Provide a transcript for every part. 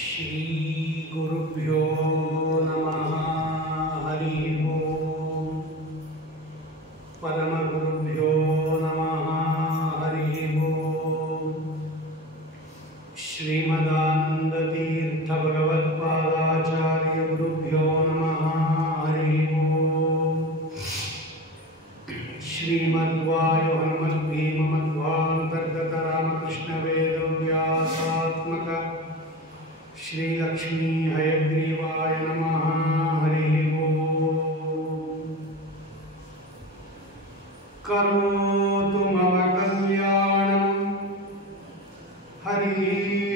ಶ್ರೀ ಗುರುಭ್ಯೋ ನಮಃ. ಹರಿ ಓಂ. ಪರಮ ಗುರುಭ್ಯೋ ನಮಃ. ಹರಿ ಓಂ. ಶ್ರೀಮದಾನಂದ ತೀರ್ಥ ಭಗವತ್ಪಾದಾಚಾರ್ಯ ಗುರುಭ್ಯೋ ನಮಃ. ಹರಿ ಓಂ. ಶ್ರೀಮದ್ವಾಯು ಹನುಮದ್ಭೀಮ ಮಧ್ವಾಂತರ್ಗತ ರಾಮಕೃಷ್ಣ ವೇದವ್ಯಾಸಾತ್ಮಕ ಶ್ರೀ ಲಕ್ಷ್ಮೀ ಹಯಗ್ರೀವಾಯ ನಮಃ. ಹರಿ ಓಂ. ಕರೋತು ಮಮ ಕಲ್ಯಾಣಂ ಹರಿ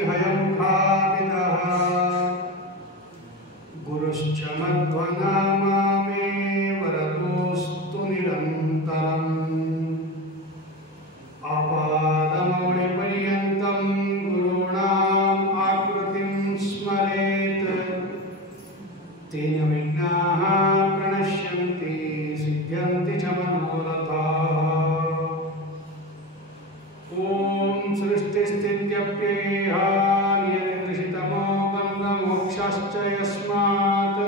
ಹಯಮುಖಾವಿದಃ ಗುರುಶ್ಚ ಮಧ್ವನಾಮಾಮೇ ವರದೋಸ್ತು ನಿರಂತರಂ. ಆಪಾದಮೌಳಿಪರ್ಯಂತಂ ಗುರುಣಾಂ ಆಕೃತಿಂ ಸ್ಮರೇತ್. ತೇನ ವಿಘ್ನಾಃ ಪ್ರಣಶ್ಯಂತಿ ಸಿದ್ಧ್ಯಂತಿ ಚ ಮನೋರಥಾಃ. ಓಂ ಸೃಷ್ಟಿಸ್ಥಿತ್ಯಪ್ಯಯೇಹ ನಿಯಂತ್ರಿತಮೋ ಬಂಧಮೋಕ್ಷಶ್ಚ ಯಸ್ಮಾತ್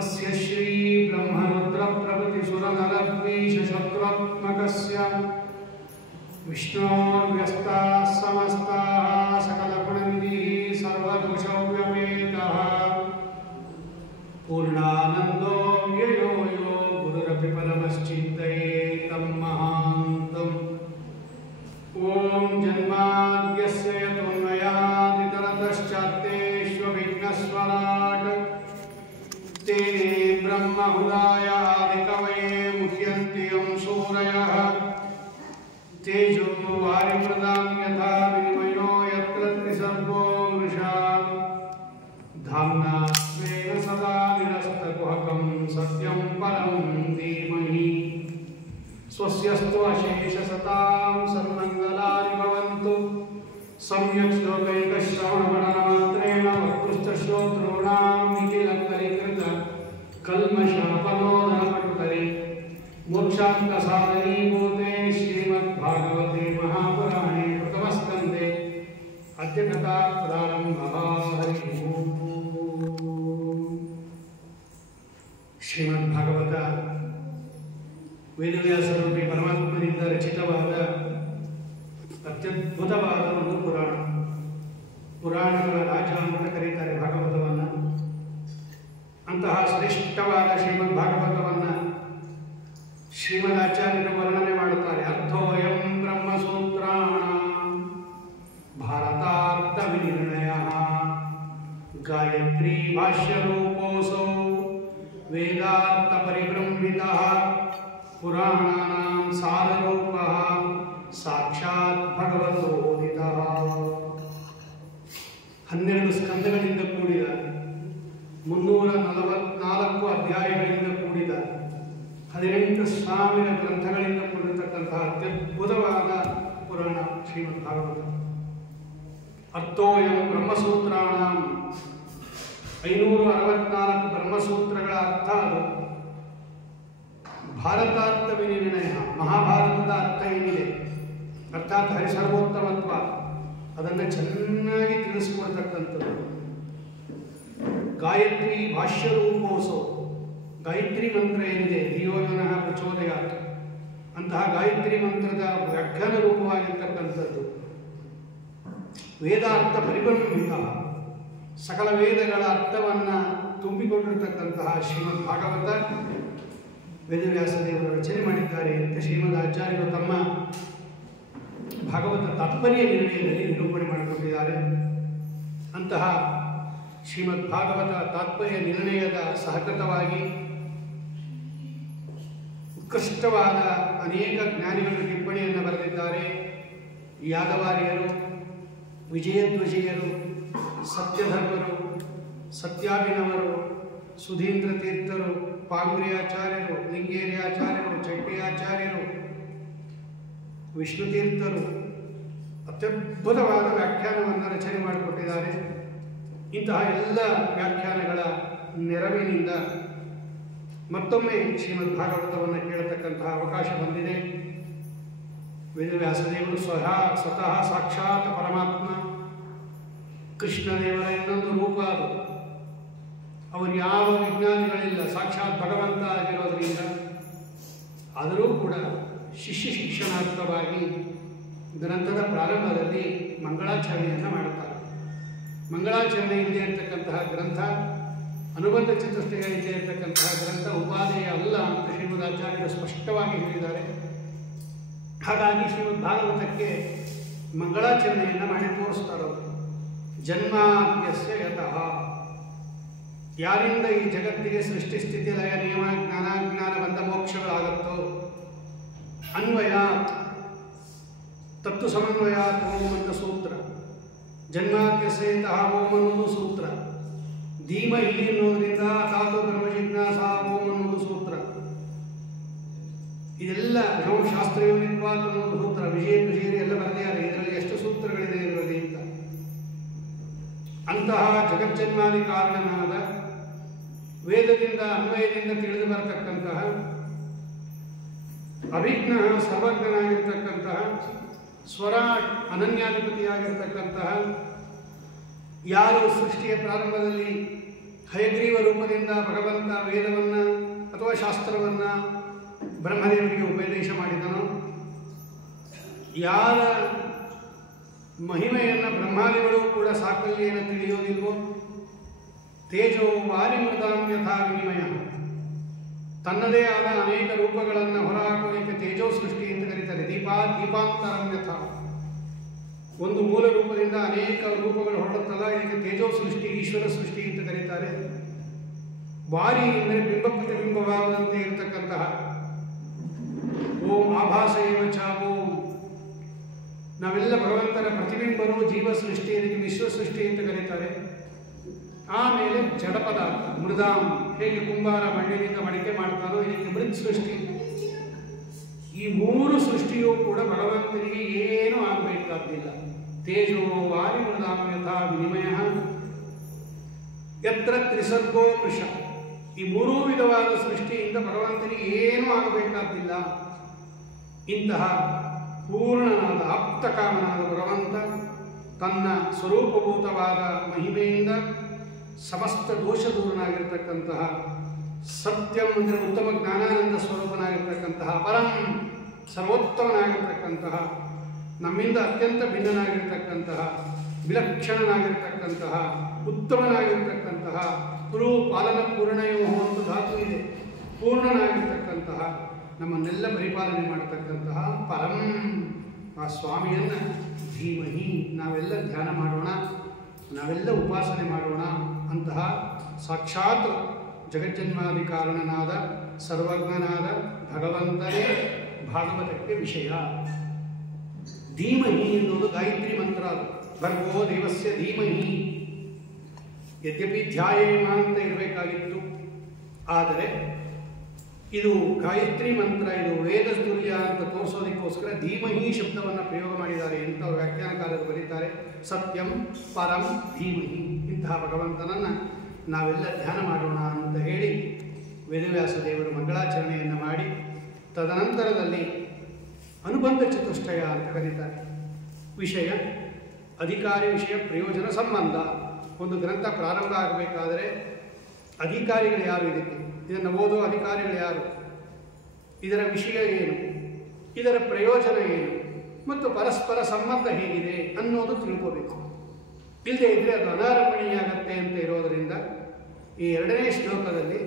ಅಸ್ಯ ಶ್ರೀ ಬ್ರಹ್ಮರುದ್ರ ಪ್ರಭೃತಿ ಸುರನರದ್ವೀಷ ಶತ್ರುತ್ಮಕಸ್ಯ ವಿಷ್ಣೋರ್ವ್ಯಸ್ತಾಃ ಸಮಸ್ತಾಃ ಸಕಲಗುಣನಿಧಿಃ ಸರ್ವದೋಷವ್ಯಪೇತಃ ಪೂರ್ಣಾನಂದೋ ವ್ಯಯೋ ಯೋ ಗುರುರಪಿ ಪರಮಶ್ಚಿತ್ತಯೇತಂ ಮಹಾಂತಂ. ಓಂ ಜನ್ಮಾದ್ಯಸ್ಯ ಯತೋನ್ಮಯಾದಿತರತಶ್ಚಾತ್ತೇಷ್ವವಿಘ್ನಸ್ವರಾಟ್ ತೇನೇ ಬ್ರಹ್ಮಹೃದಾಯ ಆದಿಕವಯೇ ಮುಹ್ಯಂತಿ ಯಂ ಸೂರಯಃ ತೇಜೋ ವಾರಿಮೃದಾಂ ಯಥಾ ವಿನಿಮಯೋ ಯತ್ರ ತ್ರಿಸರ್ಗೋ ಮೃಷಾ ಧಾಮ್ನಾ ಸ್ವೇನ ಸದಾ ನಿರಸ್ತಕುಹಕಂ ಸತ್ಯಂ ಪರಂ ಧೀಮಹಿ. ಸ್ವಸ್ಯಸ್ತು ಅಶೇಷಸತಾಂ ಸನ್ಮಂಗಲಾನಿ ಭವಂತು. ಸಮ್ಯಕ್ ಶ್ಲೋಕೈಕಶ್ರವಣಮನನಮಾತ್ರೇಣ ವಕ್ತುಶ್ಚ ಶ್ರೋತॄಣಾಂ ನಿಖಿಲಕಲಿಕೃತ ಕಲ್ಮಷಾಪನೋದನಪಟುಕರಿ ಮೋಕ್ಷಾಂತಸಾಧನೀಭೂತೆ ಶ್ರೀಮದ್ಭಾಗವತೆ ಮಹಾಪುರಾಣೇ ಪ್ರಥಮಸ್ಕಂಧೆ ಅದ್ಯ ಕಥಾ ಪ್ರಾರಂಭಃ. ಹರಿ ಓಂ. ಶ್ರೀಮದ್ಭಾಗವತ ವೇದವ್ಯಾಸರೂಪಿ ಪರಮಾತ್ಮನಿಂದ ರಚಿತವಾದ ಅತ್ಯದ್ಭುತವಾದ ಒಂದು ಪುರಾಣ. ಪುರಾಣಗಳ ರಾಜ ಅಂತ ಕರೀತಾರೆ ಭಾಗವತವನ್ನು. ಅಂತಹ ಶ್ರೇಷ್ಠವಾದ ಶ್ರೀಮದ್ ಭಾಗವತವನ್ನು ಶ್ರೀಮದಾಚಾರ್ಯರು ವರ್ಣನೆ ಮಾಡುತ್ತಾರೆ. ಅರ್ಥೋಯಂ ಬ್ರಹ್ಮಸೂತ್ರಾಣ ಭಾರತಾರ್ಥ ವಿನಿರ್ಣಯ ಗಾಯತ್ರಿ ಭಾಷ್ಯರೂಪೋಸೌ ವೇದಾರ್ಥ ಪರಿಬ್ರಹ್ಮಿತಃ ಪುರಾಣಾನಾಂ ಸಾರರೂಪಃ ಸಾಕ್ಷಾತ್ ಭಗವತೋದಿತಃ. 12 ಸ್ಕಂದಗಳಿಂದ ಕೂಡಿದ 344 ಅಧ್ಯಾಯಗಳಿಂದ ಕೂಡಿದ 18,000 ಗ್ರಂಥಗಳಿಂದ ಕೂಡಿರತಕ್ಕಂತಹ ಅತ್ಯದ್ಭುತವಾದ ಪುರಾಣ ಶ್ರೀಮದ್ ಭಾಗವತ. ಅರ್ಥೋಯಂ ಬ್ರಹ್ಮಸೂತ್ರಾಣಂ 564 ಬ್ರಹ್ಮಸೂತ್ರಗಳ ಅರ್ಥ ಅದು. ಭಾರತಾರ್ಥ ವಿನಿರ್ಣಯ ಮಹಾಭಾರತದ ಅರ್ಥ ಏನಿದೆ ಅರ್ಥಾತ್ ಹರಿಸರ್ವೋತ್ತಮತ್ವ ಅದನ್ನು ಚೆನ್ನಾಗಿ ತಿಳಿಸಿಕೊಡ್ತಕ್ಕಂಥದ್ದು. ಗಾಯತ್ರಿ ಭಾಷ್ಯರೂಪೋಸೋ ಗಾಯತ್ರಿ ಮಂತ್ರ ಏನಿದೆ ಧಿಯೋನಃ ಪ್ರಚೋದಯಾತ್ ಅಂತಹ ಗಾಯತ್ರಿ ಮಂತ್ರದ ವ್ಯಾಖ್ಯಾನ ರೂಪವಾಗಿರ್ತಕ್ಕಂಥದ್ದು. ವೇದಾರ್ಥ ಪರಿಬ್ರಹ್ಮಿತ ಸಕಲ ವೇದಗಳ ಅರ್ಥವನ್ನು ತುಂಬಿಕೊಂಡಿರತಕ್ಕಂತಹ ಶ್ರೀಮದ್ ಭಾಗವತ ವೇದವ್ಯಾಸ ದೇವರು ರಚನೆ ಮಾಡಿದ್ದಾರೆ ಅಂತ ಶ್ರೀಮದ್ ಆಚಾರ್ಯರು ತಮ್ಮ ಭಾಗವತ ತಾತ್ಪರ್ಯ ನಿರ್ಣಯದಲ್ಲಿ ನಿರೂಪಣೆ ಮಾಡಿಕೊಂಡಿದ್ದಾರೆ. ಅಂತಹ ಶ್ರೀಮದ್ ಭಾಗವತ ತಾತ್ಪರ್ಯ ನಿರ್ಣಯದ ಸಹಕೃತವಾಗಿ ಉತ್ಕೃಷ್ಟವಾದ ಅನೇಕ ಜ್ಞಾನಿಗಳು ಟಿಪ್ಪಣಿಯನ್ನು ಬರೆದಿದ್ದಾರೆ. ಯಾದವಾರ್ಯರು, ವಿಜಯಧ್ವಜೀಯರು, ಸತ್ಯಧರ್ಮರು, ಸತ್ಯಾಭಿನವರು, ಸುಧೀಂದ್ರ ತೀರ್ಥರು, ಪಾಂಗ್ರಿಯಾಚಾರ್ಯರು, ಲಿಂಗೇರಿಯಾಚಾರ್ಯರು, ಚಟ್ಟಿಯಾಚಾರ್ಯರು, ವಿಷ್ಣುತೀರ್ಥರು ಅತ್ಯದ್ಭುತವಾದ ವ್ಯಾಖ್ಯಾನವನ್ನು ರಚನೆ ಮಾಡಿಕೊಟ್ಟಿದ್ದಾರೆ. ಇಂತಹ ಎಲ್ಲ ವ್ಯಾಖ್ಯಾನಗಳ ನೆರವಿನಿಂದ ಮತ್ತೊಮ್ಮೆ ಶ್ರೀಮದ್ ಭಾಗವತವನ್ನು ಕೇಳತಕ್ಕಂತಹ ಅವಕಾಶ ಬಂದಿದೆ. ವೇದವ್ಯಾಸದೇವರು ಸ್ವತಃ ಸಾಕ್ಷಾತ್ ಪರಮಾತ್ಮ ಕೃಷ್ಣದೇವರ ಇನ್ನೊಂದು ರೂಪ ಅದು. ಅವರು ಯಾವ ವಿಜ್ಞಾನಿಗಳಿಲ್ಲ, ಸಾಕ್ಷಾತ್ ಭಗವಂತ ಆಗಿರೋದ್ರಿಂದ. ಆದರೂ ಕೂಡ ಶಿಷ್ಯ ಶಿಕ್ಷಣಾರ್ಥವಾಗಿ ಗ್ರಂಥದ ಪ್ರಾರಂಭದಲ್ಲಿ ಮಂಗಳಾಚರಣೆಯನ್ನು ಮಾಡುತ್ತಾರೆ. ಮಂಗಳಾಚರಣೆ ಇಲ್ಲದೆ ಇರತಕ್ಕಂತಹ ಗ್ರಂಥ, ಅನುಬಂಧ ಚತುಷ್ಟಯ ಇಲ್ಲದೆ ಇರತಕ್ಕಂತಹ ಗ್ರಂಥ ಉಪಾದೇಯ ಅಲ್ಲ ಅಂತ ಶ್ರೀಮದಾಚಾರ್ಯರು ಸ್ಪಷ್ಟವಾಗಿ ಹೇಳಿದ್ದಾರೆ. ಹಾಗಾಗಿ ಶ್ರೀಮದ್ ಭಾಗವತಕ್ಕೆ ಮಂಗಳಾಚರಣೆಯನ್ನು ಮಾಡಿ ತೋರಿಸ್ತಾರೆ. ಜನ್ಮಾದ್ಯಸ್ಯ ಯತಃ, ಯಾರಿಂದ ಈ ಜಗತ್ತಿಗೆ ಸೃಷ್ಟಿ ಸ್ಥಿತಿ ಲಯ ನಿಯಮ ಜ್ಞಾನಾಜ್ಞಾನ ಬಂಧ ಮೋಕ್ಷಗಳಾಗುತ್ತೋ, ಅನ್ವಯಾತ್ ತತ್ತು ಸಮನ್ವಯಾತ್ ಓಂ ಅಂತ ಸೂತ್ರ, ಜನ್ಮಾದ್ಯಸ್ಯ ಯತಃ ಓಂ ಅನ್ನೋದು ಸೂತ್ರ, ಧೀಮಹಿ ಅನ್ನೋದ್ರಿಂದ ತಾತು ಬ್ರಹ್ಮ ಜಿಜ್ಞಾಸ ಓಂ ಅನ್ನೋದು ಸೂತ್ರ. ಇದೆಲ್ಲ ನಾವು ಶಾಸ್ತ್ರಯೋನಿತ್ವಾತ್ ಅನ್ನೋದು ಸೂತ್ರ, ವಿಜಯ ವಿಜಯರಿ ಎಲ್ಲ ಬರೆದಿದ್ದಾರೆ. ಇದರಲ್ಲಿ ಎಷ್ಟು ಸೂತ್ರಗಳಿದೆ ಇದರಲ್ಲಿ ಅಂತ. ಅಂತಹ ಜಗಜ್ಜನ್ಮಾದಿ ಕಾರಣನಾದ, ವೇದದಿಂದ ಅನ್ವಯದಿಂದ ತಿಳಿದು ಬರತಕ್ಕಂತಹ, ಅಭಿಜ್ಞ ಸರ್ವಜ್ಞನಾಗಿರ್ತಕ್ಕಂತಹ, ಸ್ವರಾಟ್ ಅನನ್ಯಾಧಿಪತಿಯಾಗಿರ್ತಕ್ಕಂತಹ, ಯಾರು ಸೃಷ್ಟಿಯ ಪ್ರಾರಂಭದಲ್ಲಿ ಹಯಗ್ರೀವ ರೂಪದಿಂದ ಭಗವಂತ ವೇದವನ್ನು ಅಥವಾ ಶಾಸ್ತ್ರವನ್ನು ಬ್ರಹ್ಮದೇವರಿಗೆ ಉಪದೇಶ ಮಾಡಿದನೋ, ಯಾರ ಮಹಿಮೆಯನ್ನು ಬ್ರಹ್ಮಾದಿಗಳು ಕೂಡ ಸಾಕಲ್ಯೇನ ತಿಳಿಯೋದಿಲ್ವೋ, ತೇಜೋ ವಾರಿ ಮೃದಾಂ ಯಥಾ ವಿನಿಮಯ, ತನ್ನದೇ ಆದ ಅನೇಕ ರೂಪಗಳನ್ನು ಹೊರಹಾಕುವುದಕ್ಕೆ ತೇಜೋ ಸೃಷ್ಟಿ ಅಂತ ಕರೀತಾರೆ. ದೀಪಾಂತರಂ ಯಥಾ, ಒಂದು ಮೂಲ ರೂಪದಿಂದ ಅನೇಕ ರೂಪಗಳು ಹೊರಡುತ್ತಲ್ಲ, ಇದಕ್ಕೆ ತೇಜೋ ಸೃಷ್ಟಿ, ಈಶ್ವರ ಸೃಷ್ಟಿ ಅಂತ ಕರೀತಾರೆ. ವಾರಿ ಎಂದರೆ ಬಿಂಬ ಪ್ರತಿಬಿಂಬವಾಗುವಂತೆ ಇರತಕ್ಕಂತಹ, ಓಂ ಆಭಾಸ ಏವ ಚ ಓಂ, ನಾವೆಲ್ಲ ಭಗವಂತನ ಪ್ರತಿಬಿಂಬರು, ಜೀವ ಸೃಷ್ಟಿ, ಇದಕ್ಕೆ ವಿಶ್ವ ಸೃಷ್ಟಿ ಅಂತ ಕರೀತಾರೆ. ಆಮೇಲೆ ಜಡ ಪದಾರ್ಥ ಮೃದಾಂ, ಹೇಗೆ ಕುಂಬಾರ ಮಣ್ಣಿನಿಂದ ಮಡಿಕೆ ಮಾಡ್ತಾನೋ ಇದಕ್ಕೆ ಮೃತ್ ಸೃಷ್ಟಿ. ಈ ಮೂರು ಸೃಷ್ಟಿಯೂ ಕೂಡ ಭಗವಂತನಿಗೆ ಏನೂ ಆಗಬೇಕಾದ್ದಿಲ್ಲ. ತೇಜೋ ವಾರಿ ಮೃದಾಂ ಯಥಾ ವಿನಿಮಯ ಯತ್ರ ತ್ರಿಸರ್ಗೋ ವೃಷ, ಈ ಮೂರೂ ವಿಧವಾದ ಸೃಷ್ಟಿಯಿಂದ ಭಗವಂತನಿಗೆ ಏನೂ ಆಗಬೇಕಾದ್ದಿಲ್ಲ. ಇಂತಹ ಪೂರ್ಣನಾದ ಆಪ್ತಕಾಮನಾದ ಭಗವಂತ ತನ್ನ ಸ್ವರೂಪಭೂತವಾದ ಮಹಿಮೆಯಿಂದ ಸಮಸ್ತ ದೋಷ ದೂರನಾಗಿರ್ತಕ್ಕಂತಹ, ಸತ್ಯಂ ಅಂದರೆ ಉತ್ತಮ ಜ್ಞಾನಾನಂದ ಸ್ವರೂಪನಾಗಿರ್ತಕ್ಕಂತಹ, ಪರಂ ಸರ್ವೋತ್ತಮನಾಗಿರ್ತಕ್ಕಂತಹ, ನಮ್ಮಿಂದ ಅತ್ಯಂತ ಭಿನ್ನನಾಗಿರ್ತಕ್ಕಂತಹ, ವಿಲಕ್ಷಣನಾಗಿರ್ತಕ್ಕಂತಹ, ಉತ್ತಮನಾಗಿರ್ತಕ್ಕಂತಹ, ಪುರು ಪಾಲನ ಪೂರ್ಣಯೋ ಒಂದು ಧಾತು ಇದೆ, ಪೂರ್ಣನಾಗಿರ್ತಕ್ಕಂತಹ, ನಮ್ಮನ್ನೆಲ್ಲ ಪರಿಪಾಲನೆ ಮಾಡತಕ್ಕಂತಹ ಪರಂ ಆ ಸ್ವಾಮಿಯನ್ನು ಧೀಮಹಿ ನಾವೆಲ್ಲ ಧ್ಯಾನ ಮಾಡೋಣ, ನಾವೆಲ್ಲ ಉಪಾಸನೆ ಮಾಡೋಣ. ಅಂತಹ ಸಾಕ್ಷಾತ್ ಜಗಜ್ಜನ್ಮಾದಿ ಕಾರಣನಾದ ಸರ್ವಜ್ಞನಾದ ಭಗವಂತನೇ ಭಾಗವತಕ್ಕೆ ವಿಷಯ. ಧೀಮಹಿ ಎನ್ನುವುದು ಗಾಯತ್ರಿ ಮಂತ್ರ. ಭರ್ಗೋ ದೇವಸ್ಯ ಧೀಮಹಿ, ಯದ್ಯಪಿ ಧ್ಯಾಯೇಮ ಅಂತ ಇರಬೇಕಾಗಿತ್ತು, ಆದರೆ ಇದು ಗಾಯತ್ರಿ ಮಂತ್ರ, ಇದು ವೇದ ತುಲ್ಯ ಅಂತ ತೋರಿಸೋದಕ್ಕೋಸ್ಕರ ಧೀಮಹಿ ಶಬ್ದವನ್ನು ಪ್ರಯೋಗ ಮಾಡಿದ್ದಾರೆ ಅಂತ ಅವರು ವ್ಯಾಖ್ಯಾನಕಾರರು ಬರೀತಾರೆ. ಸತ್ಯಂ ಪರಂ ಧೀಮಹಿ, ಇಂತಹ ಭಗವಂತನನ್ನು ನಾವೆಲ್ಲ ಧ್ಯಾನ ಮಾಡೋಣ ಅಂತ ಹೇಳಿ ವೇದವ್ಯಾಸ ದೇವರು ಮಂಗಳಾಚರಣೆಯನ್ನು ಮಾಡಿ, ತದನಂತರದಲ್ಲಿ ಅನುಬಂಧ ಚತುಷ್ಟಯ ಅಂತ ಕರೀತಾರೆ. ವಿಷಯ ಅಧಿಕಾರಿ, ವಿಷಯ ಪ್ರಯೋಜನ ಸಂಬಂಧ. ಒಂದು ಗ್ರಂಥ ಪ್ರಾರಂಭ ಆಗಬೇಕಾದರೆ ಅಧಿಕಾರಿಗಳು ಯಾರು, ಇದನ್ನು ಓದೋ ಅಧಿಕಾರಿಗಳು ಯಾರು, ಇದರ ವಿಷಯ ಏನು, ಇದರ ಪ್ರಯೋಜನ ಏನು ಮತ್ತು ಪರಸ್ಪರ ಸಂಬಂಧ ಹೇಗಿದೆ ಅನ್ನೋದು ತಿಳ್ಕೋಬೇಕು. ಇಲ್ಲದೆ ಇದ್ದರೆ ಅದು ಅನಾರಂಭಣೀಯಾಗತ್ತೆ ಅಂತ ಇರೋದರಿಂದ ಈ ಎರಡನೇ ಶ್ಲೋಕದಲ್ಲಿ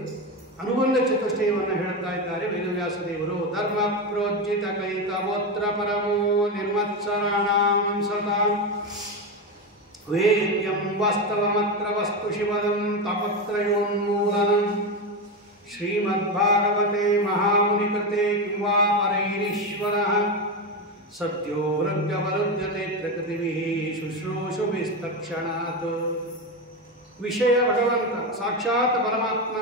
ಅನುಬಂಧ ಚತುಷ್ಟಯವನ್ನು ಹೇಳ್ತಾ ಇದ್ದಾರೆ ವೇದವ್ಯಾಸ ದೇವರು. ಧರ್ಮ ಪ್ರೋಜ್ಜಿತ ಕೈತವೋತ್ರ ಪರಮೋ ನಿರ್ಮತ್ಸರಾಣಾಂ ಸತಾಂ ವೇದ್ಯಂ ವಾಸ್ತವಮತ್ರ ವಸ್ತು ಶಿವದಂ ತಾಪತ್ರಯೋನ್ಮೂಲನಂ ಶ್ರೀಮದ್ಭಾಗವತೆ ಮಹಾಮುನಿಕೃತೆ ಕಿಂ ವಾ ಪರೈರೀಶ್ವರಃ ಸದ್ಯೋ ವೃದ್ಧವರುದ್ಧತೆ ಪ್ರಕೃತಿಭಿಃ ಶುಶ್ರೂಷುಭಿಸ್ತಕ್ಷಣಾತ್. ವಿಷಯ ಭಗವಂತ ಸಾಕ್ಷಾತ್ ಪರಮಾತ್ಮ,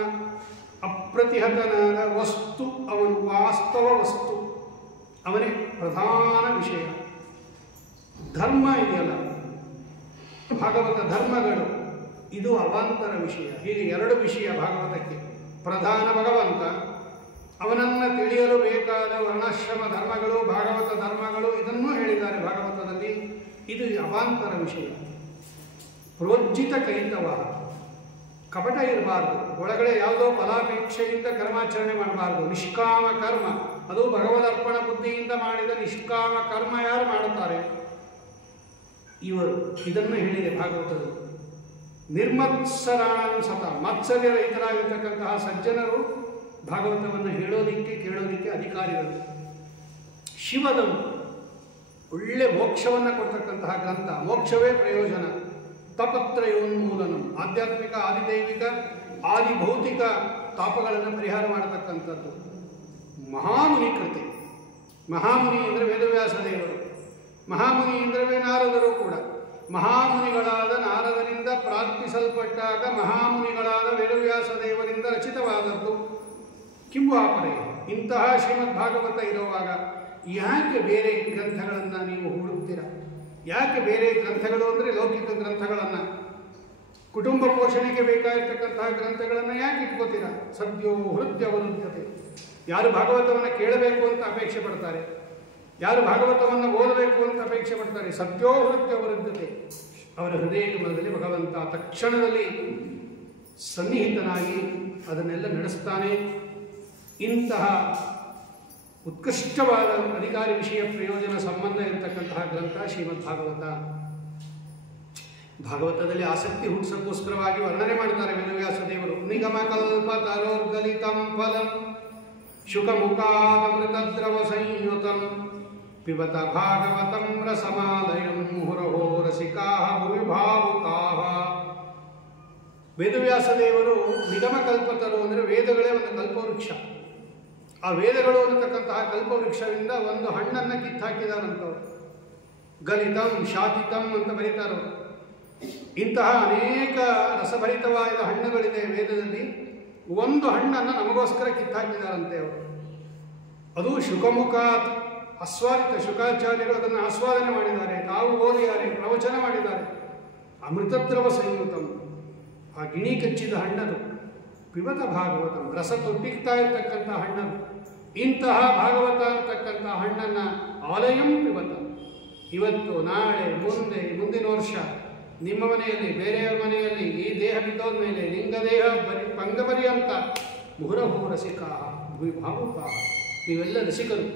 ಅಪ್ರತಿಹತನಾದ ವಸ್ತು, ಅವನು ವಾಸ್ತವ ವಸ್ತು, ಅವನೇ ಪ್ರಧಾನ ವಿಷಯ. ಧರ್ಮ ಇದೆಯಲ್ಲ, ಭಾಗವತ ಧರ್ಮಗಳು, ಇದು ಅವಾಂತರ ವಿಷಯ. ಹೀಗೆ ಎರಡು ವಿಷಯ ಭಾಗವತಕ್ಕೆ. ಪ್ರಧಾನ ಭಗವಂತ, ಅವನನ್ನು ತಿಳಿಯಲು ಬೇಕಾದ ವರ್ಣಾಶ್ರಮ ಧರ್ಮಗಳು, ಭಾಗವತ ಧರ್ಮಗಳು ಇದನ್ನೂ ಹೇಳಿದ್ದಾರೆ ಭಾಗವತದಲ್ಲಿ. ಇದು ಅವಾಂತರ ವಿಷಯ. ಪ್ರೋಜ್ಜಿತ ಕೈತವ, ಕಪಟ ಇರಬಾರ್ದು. ಒಳಗಡೆ ಯಾವುದೋ ಫಲಾಪೇಕ್ಷೆಯಿಂದ ಕರ್ಮಾಚರಣೆ ಮಾಡಬಾರ್ದು. ನಿಷ್ಕಾಮ ಕರ್ಮ, ಅದು ಭಗವದರ್ಪಣ ಬುದ್ಧಿಯಿಂದ ಮಾಡಿದ ನಿಷ್ಕಾಮ ಕರ್ಮ ಯಾರು ಮಾಡುತ್ತಾರೆ ಇವರು. ಇದನ್ನು ಹೇಳಿದೆ ಭಾಗವತದಲ್ಲಿ. ನಿರ್ಮತ್ಸರಾಣ ಸತ, ಮತ್ಸರ್ಯ ರಹಿತರಾಗಿರ್ತಕ್ಕಂತಹ ಸಜ್ಜನರು ಭಾಗವತವನ್ನು ಹೇಳೋದಿಕ್ಕೆ ಕೇಳೋದಿಕ್ಕೆ ಅಧಿಕಾರಿಗಳು. ಶಿವದಂ ಒಳ್ಳೆ ಮೋಕ್ಷವನ್ನು ಕೊಡ್ತಕ್ಕಂತಹ ಗ್ರಂಥ. ಮೋಕ್ಷವೇ ಪ್ರಯೋಜನ. ತಪತ್ರಯೋನ್ಮೂಲನಂ, ಆಧ್ಯಾತ್ಮಿಕ, ಆದಿದೈವಿಕ, ಆದಿಭೌತಿಕ ತಾಪಗಳನ್ನು ಪರಿಹಾರ ಮಾಡತಕ್ಕಂಥದ್ದು. ಮಹಾಮುನಿ ಕೃತಿ. ಮಹಾಮುನಿ ಅಂದರೆ ವೇದವ್ಯಾಸ ದೇವರು, ಮಹಾಮುನಿ ಅಂದರೆ ನಾರದರು ಕೂಡ. ಮಹಾಮುನಿಗಳಾದ ನಾರದರಿಂದ ಪ್ರಾರ್ಥಿಸಲ್ಪಟ್ಟಾಗ ಮಹಾಮುನಿಗಳಾದ ವೇದವ್ಯಾಸ ದೇವರಿಂದ ರಚಿತವಾದದ್ದು ಕಿಂವಾಪರೆ. ಇಂತಹ ಶ್ರೀಮದ್ ಭಾಗವತ ಇರುವಾಗ ಯಾಕೆ ಬೇರೆ ಗ್ರಂಥಗಳನ್ನು ನೀವು ಹುಡುಕ್ತೀರ? ಯಾಕೆ ಬೇರೆ ಗ್ರಂಥಗಳು ಅಂದರೆ ಲೌಕಿಕ ಗ್ರಂಥಗಳನ್ನು, ಕುಟುಂಬ ಪೋಷಣೆಗೆ ಬೇಕಾಗಿರ್ತಕ್ಕಂತಹ ಗ್ರಂಥಗಳನ್ನು ಯಾಕೆ ಇಟ್ಕೋತೀರಾ? ಸದ್ಯೋ ಹೃದಯವರುದ್ಧತೆ. ಯಾರು ಭಾಗವತವನ್ನು ಕೇಳಬೇಕು ಅಂತ ಅಪೇಕ್ಷೆ ಪಡ್ತಾರೆ, ಯಾರು ಭಾಗವತವನ್ನು ಓದಬೇಕು ಅಂತ ಅಪೇಕ್ಷೆ ಪಡ್ತಾರೆ, ಸದ್ಯೋ ಹೃದಯವರುದ್ಧತೆ, ಅವರ ಹೃದಯ ಕಮಲದಲ್ಲಿ ಭಗವಂತ ತಕ್ಷಣದಲ್ಲಿ ಸನ್ನಿಹಿತನಾಗಿ ಅದನ್ನೆಲ್ಲ ನಡೆಸ್ತಾನೆ. ಇಂತಹ ಉತ್ಕೃಷ್ಟವಾದ ಅಧಿಕಾರಿ ವಿಷಯ ಪ್ರಯೋಜನ ಸಂಬಂಧ ಇರತಕ್ಕಂತಹ ಗ್ರಂಥ ಶ್ರೀಮದ್ ಭಾಗವತ. ಭಾಗವತದಲ್ಲಿ ಆಸಕ್ತಿ ಹುಟ್ಟಿಸೋಕ್ಕೋಸ್ಕರವಾಗಿ ವರ್ಣನೆ ಮಾಡ್ತಾರೆ ವೇದವ್ಯಾಸ ದೇವರು. ನಿಗಮ ಕಲ್ಪ ತರೋರ್ಗಲಿತಂ ಫಲಂ ಶುಕಮುಖಾದಮೃತದ್ರವ ಸಂಯುತಂ ಪಿಬತ ಭಾಗವತಂ ರಸಮಾಲಯಂ ಮುಹುರಹೋ ರಸಿಕಾಃ ಭುವಿ ಭಾವುಕಾಃ. ವೇದವ್ಯಾಸ ದೇವರು ನಿಗಮ ಕಲ್ಪತರು ಅಂದರೆ ವೇದಗಳೇ ಒಂದು ಕಲ್ಪವೃಕ್ಷ. ಆ ವೇದಗಳು ಅನ್ನತಕ್ಕಂತಹ ಕಲ್ಪವೃಕ್ಷದಿಂದ ಒಂದು ಹಣ್ಣನ್ನು ಕಿತ್ತಾಕಿದಾರಂತವ್ರು. ಗಲಿತಂ ಶಾತಿತಂ ಅಂತ ಬರೀತಾರೋ. ಇಂತಹ ಅನೇಕ ರಸಭರಿತವಾದ ಹಣ್ಣುಗಳಿದೆ ವೇದದಲ್ಲಿ. ಒಂದು ಹಣ್ಣನ್ನು ನಮಗೋಸ್ಕರ ಕಿತ್ತಾಕಿದಾರಂತೆ ಅವರು. ಅದು ಶುಕಮುಖಾತ್ ಆಸ್ವಾದಿತ. ಶುಕಾಚಾರ್ಯರು ಅದನ್ನು ಆಸ್ವಾದನೆ ಮಾಡಿದ್ದಾರೆ, ತಾವು ಓದಿದ್ದಾರೆ, ಪ್ರವಚನ ಮಾಡಿದ್ದಾರೆ. ಅಮೃತದ್ರವ ಸಂಯುತಂ, ಆ ಗಿಣಿ ಕಚ್ಚಿದ ಹಣ್ಣದು. ಪಿಬತ ಭಾಗವತಂ, ರಸ ತೊಟ್ಟಿಗ್ತಾ ಇರ್ತಕ್ಕಂಥ ಹಣ್ಣದು. ಇಂತಹ ಭಾಗವತ ಅಂತಕ್ಕಂಥ ಹಣ್ಣನ್ನು ಆಲಯಂ ಪಿಬತ, ಇವತ್ತು ನಾಳೆ ಮುಂದೆ ಮುಂದಿನ ವರ್ಷ ನಿಮ್ಮ ಮನೆಯಲ್ಲಿ, ಬೇರೆಯವರ ಮನೆಯಲ್ಲಿ ಈ ದೇಹ ಬಿದ್ದೋದ ಮೇಲೆ ಲಿಂಗದೇಹ ಪಂಗಬರಿ ಅಂತ ಮುಹುರಹೋ ರಸಿಕಾ ಭುವಿ ಭಾವುಕ, ನೀವೆಲ್ಲ ರಸಿಕರು,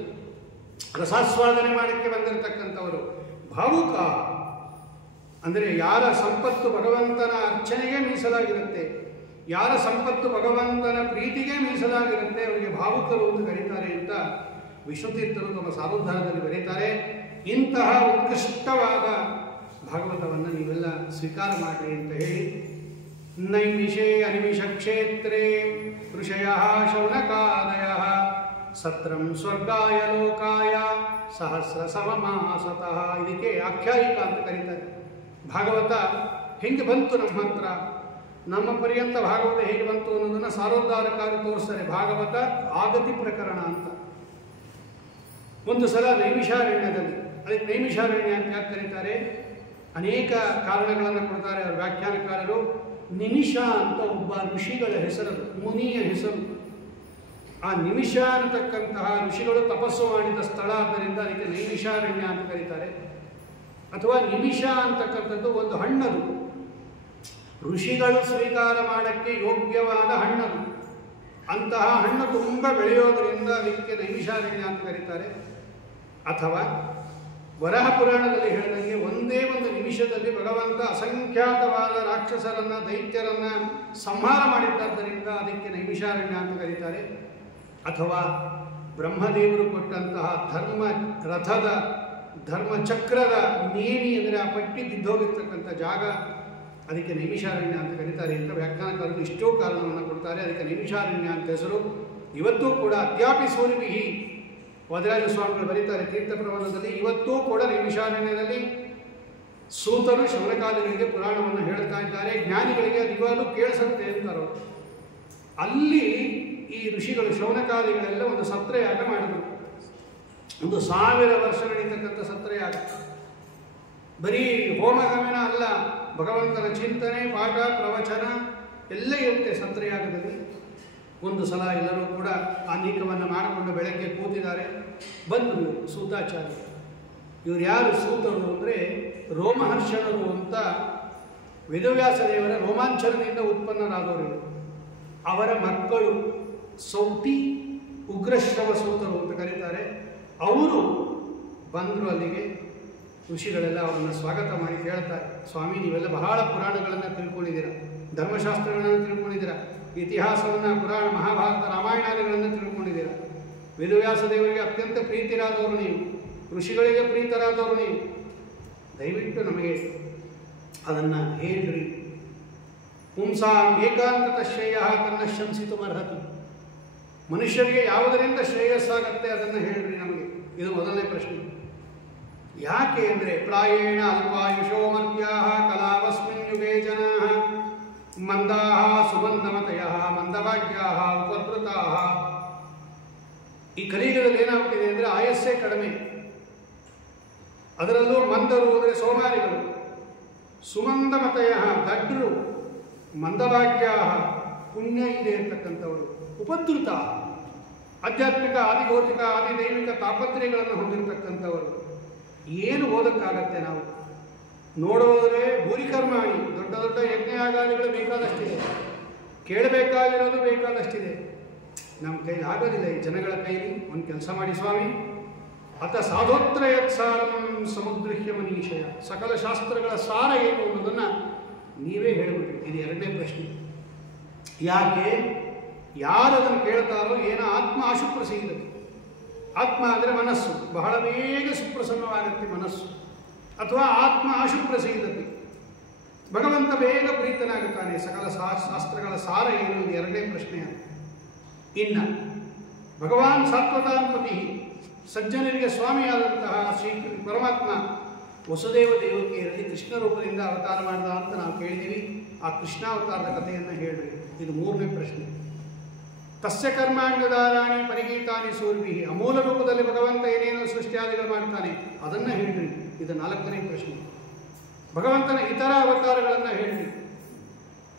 ರಸಾಸ್ವಾದನೆ ಮಾಡಕ್ಕೆ ಬಂದಿರತಕ್ಕಂಥವರು. ಭಾವುಕ ಅಂದರೆ ಯಾರ ಸಂಪತ್ತು ಭಗವಂತನ ಅರ್ಚನೆಗೆ ಮೀಸಲಾಗಿರುತ್ತೆ, ಯಾರ ಸಂಪತ್ತು ಭಗವಂತನ ಪ್ರೀತಿಗೆ ಮೀಸಲಾಗಿರುತ್ತೆ, ಅವರಿಗೆ ಭಾವುಕರು ಎಂದು ಕರೀತಾರೆ ಅಂತ ವಿಶ್ವತೀರ್ಥರು ತಮ್ಮ ಸಾರೋದ್ಧಾರದಲ್ಲಿ ಬರೀತಾರೆ. ಇಂತಹ ಉತ್ಕೃಷ್ಟವಾದ ಭಾಗವತವನ್ನು ನೀವೆಲ್ಲ ಸ್ವೀಕಾರ ಮಾಡಿ ಅಂತ ಹೇಳಿ, ನೈಮಿಷೇ ಅನಿಮಿಷ ಕ್ಷೇತ್ರೇ ಋಷಯ ಶೌನಕಾದಯ ಸತ್ರಂ ಸ್ವರ್ಗಾಯ ಲೋಕಾಯ ಸಹಸ್ರ ಸಮಮಾಸತಃ. ಇದಕ್ಕೆ ಆಖ್ಯಾಯಿಕ ಅಂತ ಕರೀತಾರೆ. ಭಾಗವತ ಹೆಂಗೆ ಬಂತು ನಮ್ಮ ಹತ್ರ, ನಮ್ಮ ಪರ್ಯಂತ ಭಾಗವತ ಹೇಗೆ ಬಂತು ಅನ್ನೋದನ್ನು ಸಾರೋದ್ಧಾರಕಾರರು ತೋರಿಸ್ತಾರೆ. ಭಾಗವತ ಆಗತಿ ಪ್ರಕರಣ ಅಂತ. ಒಂದು ಸಲ ನೈಮಿಷಾರಣ್ಯದಲ್ಲಿ, ಅದಕ್ಕೆ ನೈಮಿಷಾರಣ್ಯ ಅಂತ ಯಾಕೆ ಕರೀತಾರೆ? ಅನೇಕ ಕಾರಣಗಳನ್ನು ಕೊಡ್ತಾರೆ ಅವರ ವ್ಯಾಖ್ಯಾನಕಾರರು. ನಿಮಿಷ ಅಂತ ಒಬ್ಬ ಋಷಿಗಳ ಹೆಸರದು, ಮುನಿಯ ಹೆಸರು. ಆ ನಿಮಿಷ ಅನ್ನತಕ್ಕಂತಹ ಋಷಿಗಳು ತಪಸ್ಸು ಮಾಡಿದ ಸ್ಥಳ, ಆದ್ದರಿಂದ ಅದಕ್ಕೆ ನೈಮಿಷಾರಣ್ಯ ಅಂತ ಕರೀತಾರೆ. ಅಥವಾ ನಿಮಿಷ ಅಂತಕ್ಕಂಥದ್ದು ಒಂದು ಹಣ್ಣದು, ಋಷಿಗಳು ಸ್ವೀಕಾರ ಮಾಡಕ್ಕೆ ಯೋಗ್ಯವಾದ ಹಣ್ಣದು. ಅಂತಹ ಹಣ್ಣು ತುಂಬ ಬೆಳೆಯೋದರಿಂದ ಅದಕ್ಕೆ ನೈಮಿಷಾರಣ್ಯ ಅಂತ ಕರೀತಾರೆ. ಅಥವಾ ವರಹ ಪುರಾಣದಲ್ಲಿ ಹೇಳಿದಂಗೆ ಒಂದೇ ಒಂದು ನಿಮಿಷದಲ್ಲಿ ಭಗವಂತ ಅಸಂಖ್ಯಾತವಾದ ರಾಕ್ಷಸರನ್ನ, ದೈತ್ಯರನ್ನ ಸಂಹಾರ ಮಾಡಿದ್ದರಿಂದ ಅದಕ್ಕೆ ನೈಮಿಷಾರಣ್ಯ ಅಂತ ಕರೀತಾರೆ. ಅಥವಾ ಬ್ರಹ್ಮದೇವರು ಕೊಟ್ಟಂತಹ ಧರ್ಮ ರಥದ, ಧರ್ಮಚಕ್ರದ ನೇಣಿ ಅಂದರೆ ಆ ಪಟ್ಟಿ ಬಿದ್ದೋಗಿರ್ತಕ್ಕಂಥ ಜಾಗ, ಅದಕ್ಕೆ ನೈಮಿಷಾರಣ್ಯ ಅಂತ ಕರೀತಾರೆ ಅಂತ ವ್ಯಾಖ್ಯಾನಕಾರರು ಇಷ್ಟೋ ಕಾರಣವನ್ನು ಕೊಡ್ತಾರೆ. ಅದಕ್ಕೆ ನೈಮಿಷಾರಣ್ಯ ಅಂತ ಹೆಸರು. ಇವತ್ತೂ ಕೂಡ ಅದ್ಯಾಪಿ ಸೂರಿಬಿಹಿ, ವಾದಿರಾಜ ಸ್ವಾಮಿಗಳು ಬರೀತಾರೆ ತೀರ್ಥ ಪ್ರಬಂಧದಲ್ಲಿ, ಇವತ್ತೂ ಕೂಡ ನೈಮಿಷಾರಣ್ಯದಲ್ಲಿ ಸೂತರು ಶೌನಕಾದಿಗಳಿಗೆ ಪುರಾಣವನ್ನು ಹೇಳ್ತಾ ಇದ್ದಾರೆ. ಜ್ಞಾನಿಗಳಿಗೆ ಅದು ಇವಾಗಲೂ ಕೇಳಿಸುತ್ತೆ ಅಂತಾರೋ. ಅಲ್ಲಿ ಈ ಋಷಿಗಳು ಶೌನಕಾದಿಗಳೆಲ್ಲ ಒಂದು ಸತ್ರಯಾಗ ಮಾಡಿದರು. ಒಂದು 1000 ವರ್ಷ ನಡೀತಕ್ಕಂಥ ಸತ್ರಯಾಗ. ಬರೀ ಹೋಮಗಮನ ಅಲ್ಲ, ಭಗವಂತನ ಚಿಂತನೆ, ಪಾಠ, ಪ್ರವಚನ ಎಲ್ಲ ಇರುತ್ತೆ ಸತ್ರಯಾಗದಲ್ಲಿ. ಒಂದು ಸಲ ಎಲ್ಲರೂ ಕೂಡ ಆನೇಕವನ್ನು ಮಾಡಿಕೊಂಡು ಬೆಳಗ್ಗೆ ಕೂತಿದ್ದಾರೆ. ಬಂದರು ಸೂತಾಚಾರ್ಯ. ಇವರು ಯಾರು ಸೂತರು ಅಂದರೆ ರೋಮಹರ್ಷಣರು ಅಂತ ವೇದವ್ಯಾಸ ದೇವರ ರೋಮಾಂಚನದಿಂದ ಉತ್ಪನ್ನರಾದವರು. ಅವರ ಮಕ್ಕಳು ಸೌತಿ ಉಗ್ರಶ್ರವ ಸೂತರು ಅಂತ ಕರೀತಾರೆ. ಅವರು ಬಂದರು ಅಲ್ಲಿಗೆ. ಋಷಿಗಳೆಲ್ಲ ಅವರನ್ನು ಸ್ವಾಗತ ಮಾಡಿ ಕೇಳ್ತಾರೆ, ಸ್ವಾಮಿ ನೀವೆಲ್ಲ ಬಹಳ ಪುರಾಣಗಳನ್ನು ತಿಳ್ಕೊಂಡಿದ್ದೀರ, ಧರ್ಮಶಾಸ್ತ್ರಗಳನ್ನು ತಿಳ್ಕೊಂಡಿದ್ದೀರ, ಇತಿಹಾಸವನ್ನು ಪುರಾಣ ಮಹಾಭಾರತ ರಾಮಾಯಣಾದಿಗಳನ್ನು ತಿಳ್ಕೊಂಡಿದ್ದೀರ. ವೇದವ್ಯಾಸ ದೇವರಿಗೆ ಅತ್ಯಂತ ಪ್ರೀತಿರಾದವರು ನೀವು, ಋಷಿಗಳಿಗೆ ಪ್ರೀತರಾದವರು ನೀವು. ದಯವಿಟ್ಟು ನಮಗೆ ಅದನ್ನು ಹೇಳ್ರಿ. ಪುಂಸಾಂ ಏಕಾಂತತ ಶ್ರೇಯ ತನ್ನ ಶಂಸಿತು ಅರ್ಹತಿ. ಮನುಷ್ಯರಿಗೆ ಯಾವುದರಿಂದ ಶ್ರೇಯಸ್ಸಾಗತ್ತೆ ಅದನ್ನು ಹೇಳ್ರಿ ನಮಗೆ. ಇದು ಮೊದಲನೇ ಪ್ರಶ್ನೆ. ಯಾಕೆ ಅಂದರೆ ಪ್ರಾಯೇಣ ಅಲ್ಪಾಯುಷೋ ಮರ್ತ್ಯಾಃ ಕಲಾವಸ್ಮಿನ್ ಯುಗೇ ಜನಾಃ ಮಂದಾಃ ಸುಮಂದಮತಯಃ ಮಂದಭಾಗ್ಯಾಃ ಉಪದ್ರುತಾಃ. ಈ ಕಲಿಯುಗದಲ್ಲಿ ಏನಾಗ್ತಿದೆ ಅಂದರೆ ಆಯಸ್ಸೇ ಕಡಿಮೆ. ಅದರಲ್ಲೂ ಮಂದರು ಅಂದರೆ ಸೋಮಾರಿಗಳು, ಸುಮಂದಮತಯಃ ದಡ್ಡರು, ಮಂದಭಾಗ್ಯಾಃ ಪುಣ್ಯ ಇದೆ ಇರ್ತಕ್ಕಂಥವರು, ಉಪದ್ರುತ ಆಧ್ಯಾತ್ಮಿಕ ಆದಿಭೌತಿಕ ಆದಿದೈವಿಕ ತಾಪತ್ರೆಗಳನ್ನು ಹೊಂದಿರತಕ್ಕಂಥವರು. ಏನು ಓದಕ್ಕಾಗತ್ತೆ ನಾವು? ನೋಡೋದ್ರೆ ಭೂರಿಕರ್ಮಾಣಿ, ದೊಡ್ಡ ದೊಡ್ಡ ಯಜ್ಞಯಾಗಾದಿಗಳು ಬೇಕಾದಷ್ಟಿದೆ, ಕೇಳಬೇಕಾಗಿರೋದು ಬೇಕಾದಷ್ಟಿದೆ. ನಮ್ಮ ಕೈಲಿ ಆಗೋದಿಲ್ಲ, ಈ ಜನಗಳ ಕೈಲಿ. ಒಂದು ಕೆಲಸ ಮಾಡಿ ಸ್ವಾಮಿ, ಅತ ಸಾಧೋತ್ರ ಯತ್ಸಾರಂ ಸಮುದ್ರಹ್ಯ ಮನೀಷಯ. ಸಕಲ ಶಾಸ್ತ್ರಗಳ ಸಾರ ಏನು ಅನ್ನೋದನ್ನು ನೀವೇ ಹೇಳಿಬಿಟ್ರಿ. ಇದು ಎರಡನೇ ಪ್ರಶ್ನೆ. ಯಾಕೆ? ಯಾರು ಅದನ್ನು ಕೇಳ್ತಾರೋ ಏನೋ ಆತ್ಮ ಆಶುಪ್ರಸೀದತೆ. ಆತ್ಮ ಅಂದರೆ ಮನಸ್ಸು, ಬಹಳ ಬೇಗ ಸುಪ್ರಸನ್ನವಾಗುತ್ತೆ ಮನಸ್ಸು. ಅಥವಾ ಆತ್ಮ ಆಶುಪ್ರಸೀದತೆ, ಭಗವಂತ ಬೇಗ ಪ್ರೀತನಾಗುತ್ತಾನೆ. ಸಕಲ ಶಾಸ್ತ್ರಗಳ ಸಾರ ಏನು? ಇದು ಎರಡನೇ ಪ್ರಶ್ನೆ. ಇನ್ನು ಭಗವಾನ್ ಸಾತ್ವತಾನ್ಪತಿ, ಸಜ್ಜನರಿಗೆ ಸ್ವಾಮಿಯಾದಂತಹ ಶ್ರೀ ಪರಮಾತ್ಮ ವಸುದೇವ ದೇವಕಿಯರಲ್ಲಿ ಕೃಷ್ಣ ರೂಪದಿಂದ ಅವತಾರ ಮಾಡಿದ ಅಂತ ನಾವು ಕೇಳಿದ್ದೀವಿ. ಆ ಕೃಷ್ಣಾವತಾರದ ಕಥೆಯನ್ನು ಹೇಳ್ರಿ. ಇದು ಮೂರನೇ ಪ್ರಶ್ನೆ. ತಸ್ಯ ಕರ್ಮಾಣ್ಯದಾರಾಣಿ ಪರಿಗೀತಾನಿ ಸೂರ್ಭಿ. ಅಮೂಲ ರೂಪದಲ್ಲಿ ಭಗವಂತ ಏನೇನೋ ಸೃಷ್ಟಿಯಾದಿಗಳು ಮಾಡ್ತಾನೆ, ಅದನ್ನು ಹೇಳ್ರಿ. ಇದು ನಾಲ್ಕನೇ ಪ್ರಶ್ನೆ. ಭಗವಂತನ ಇತರ ಅವತಾರಗಳನ್ನು ಹೇಳ್ರಿ.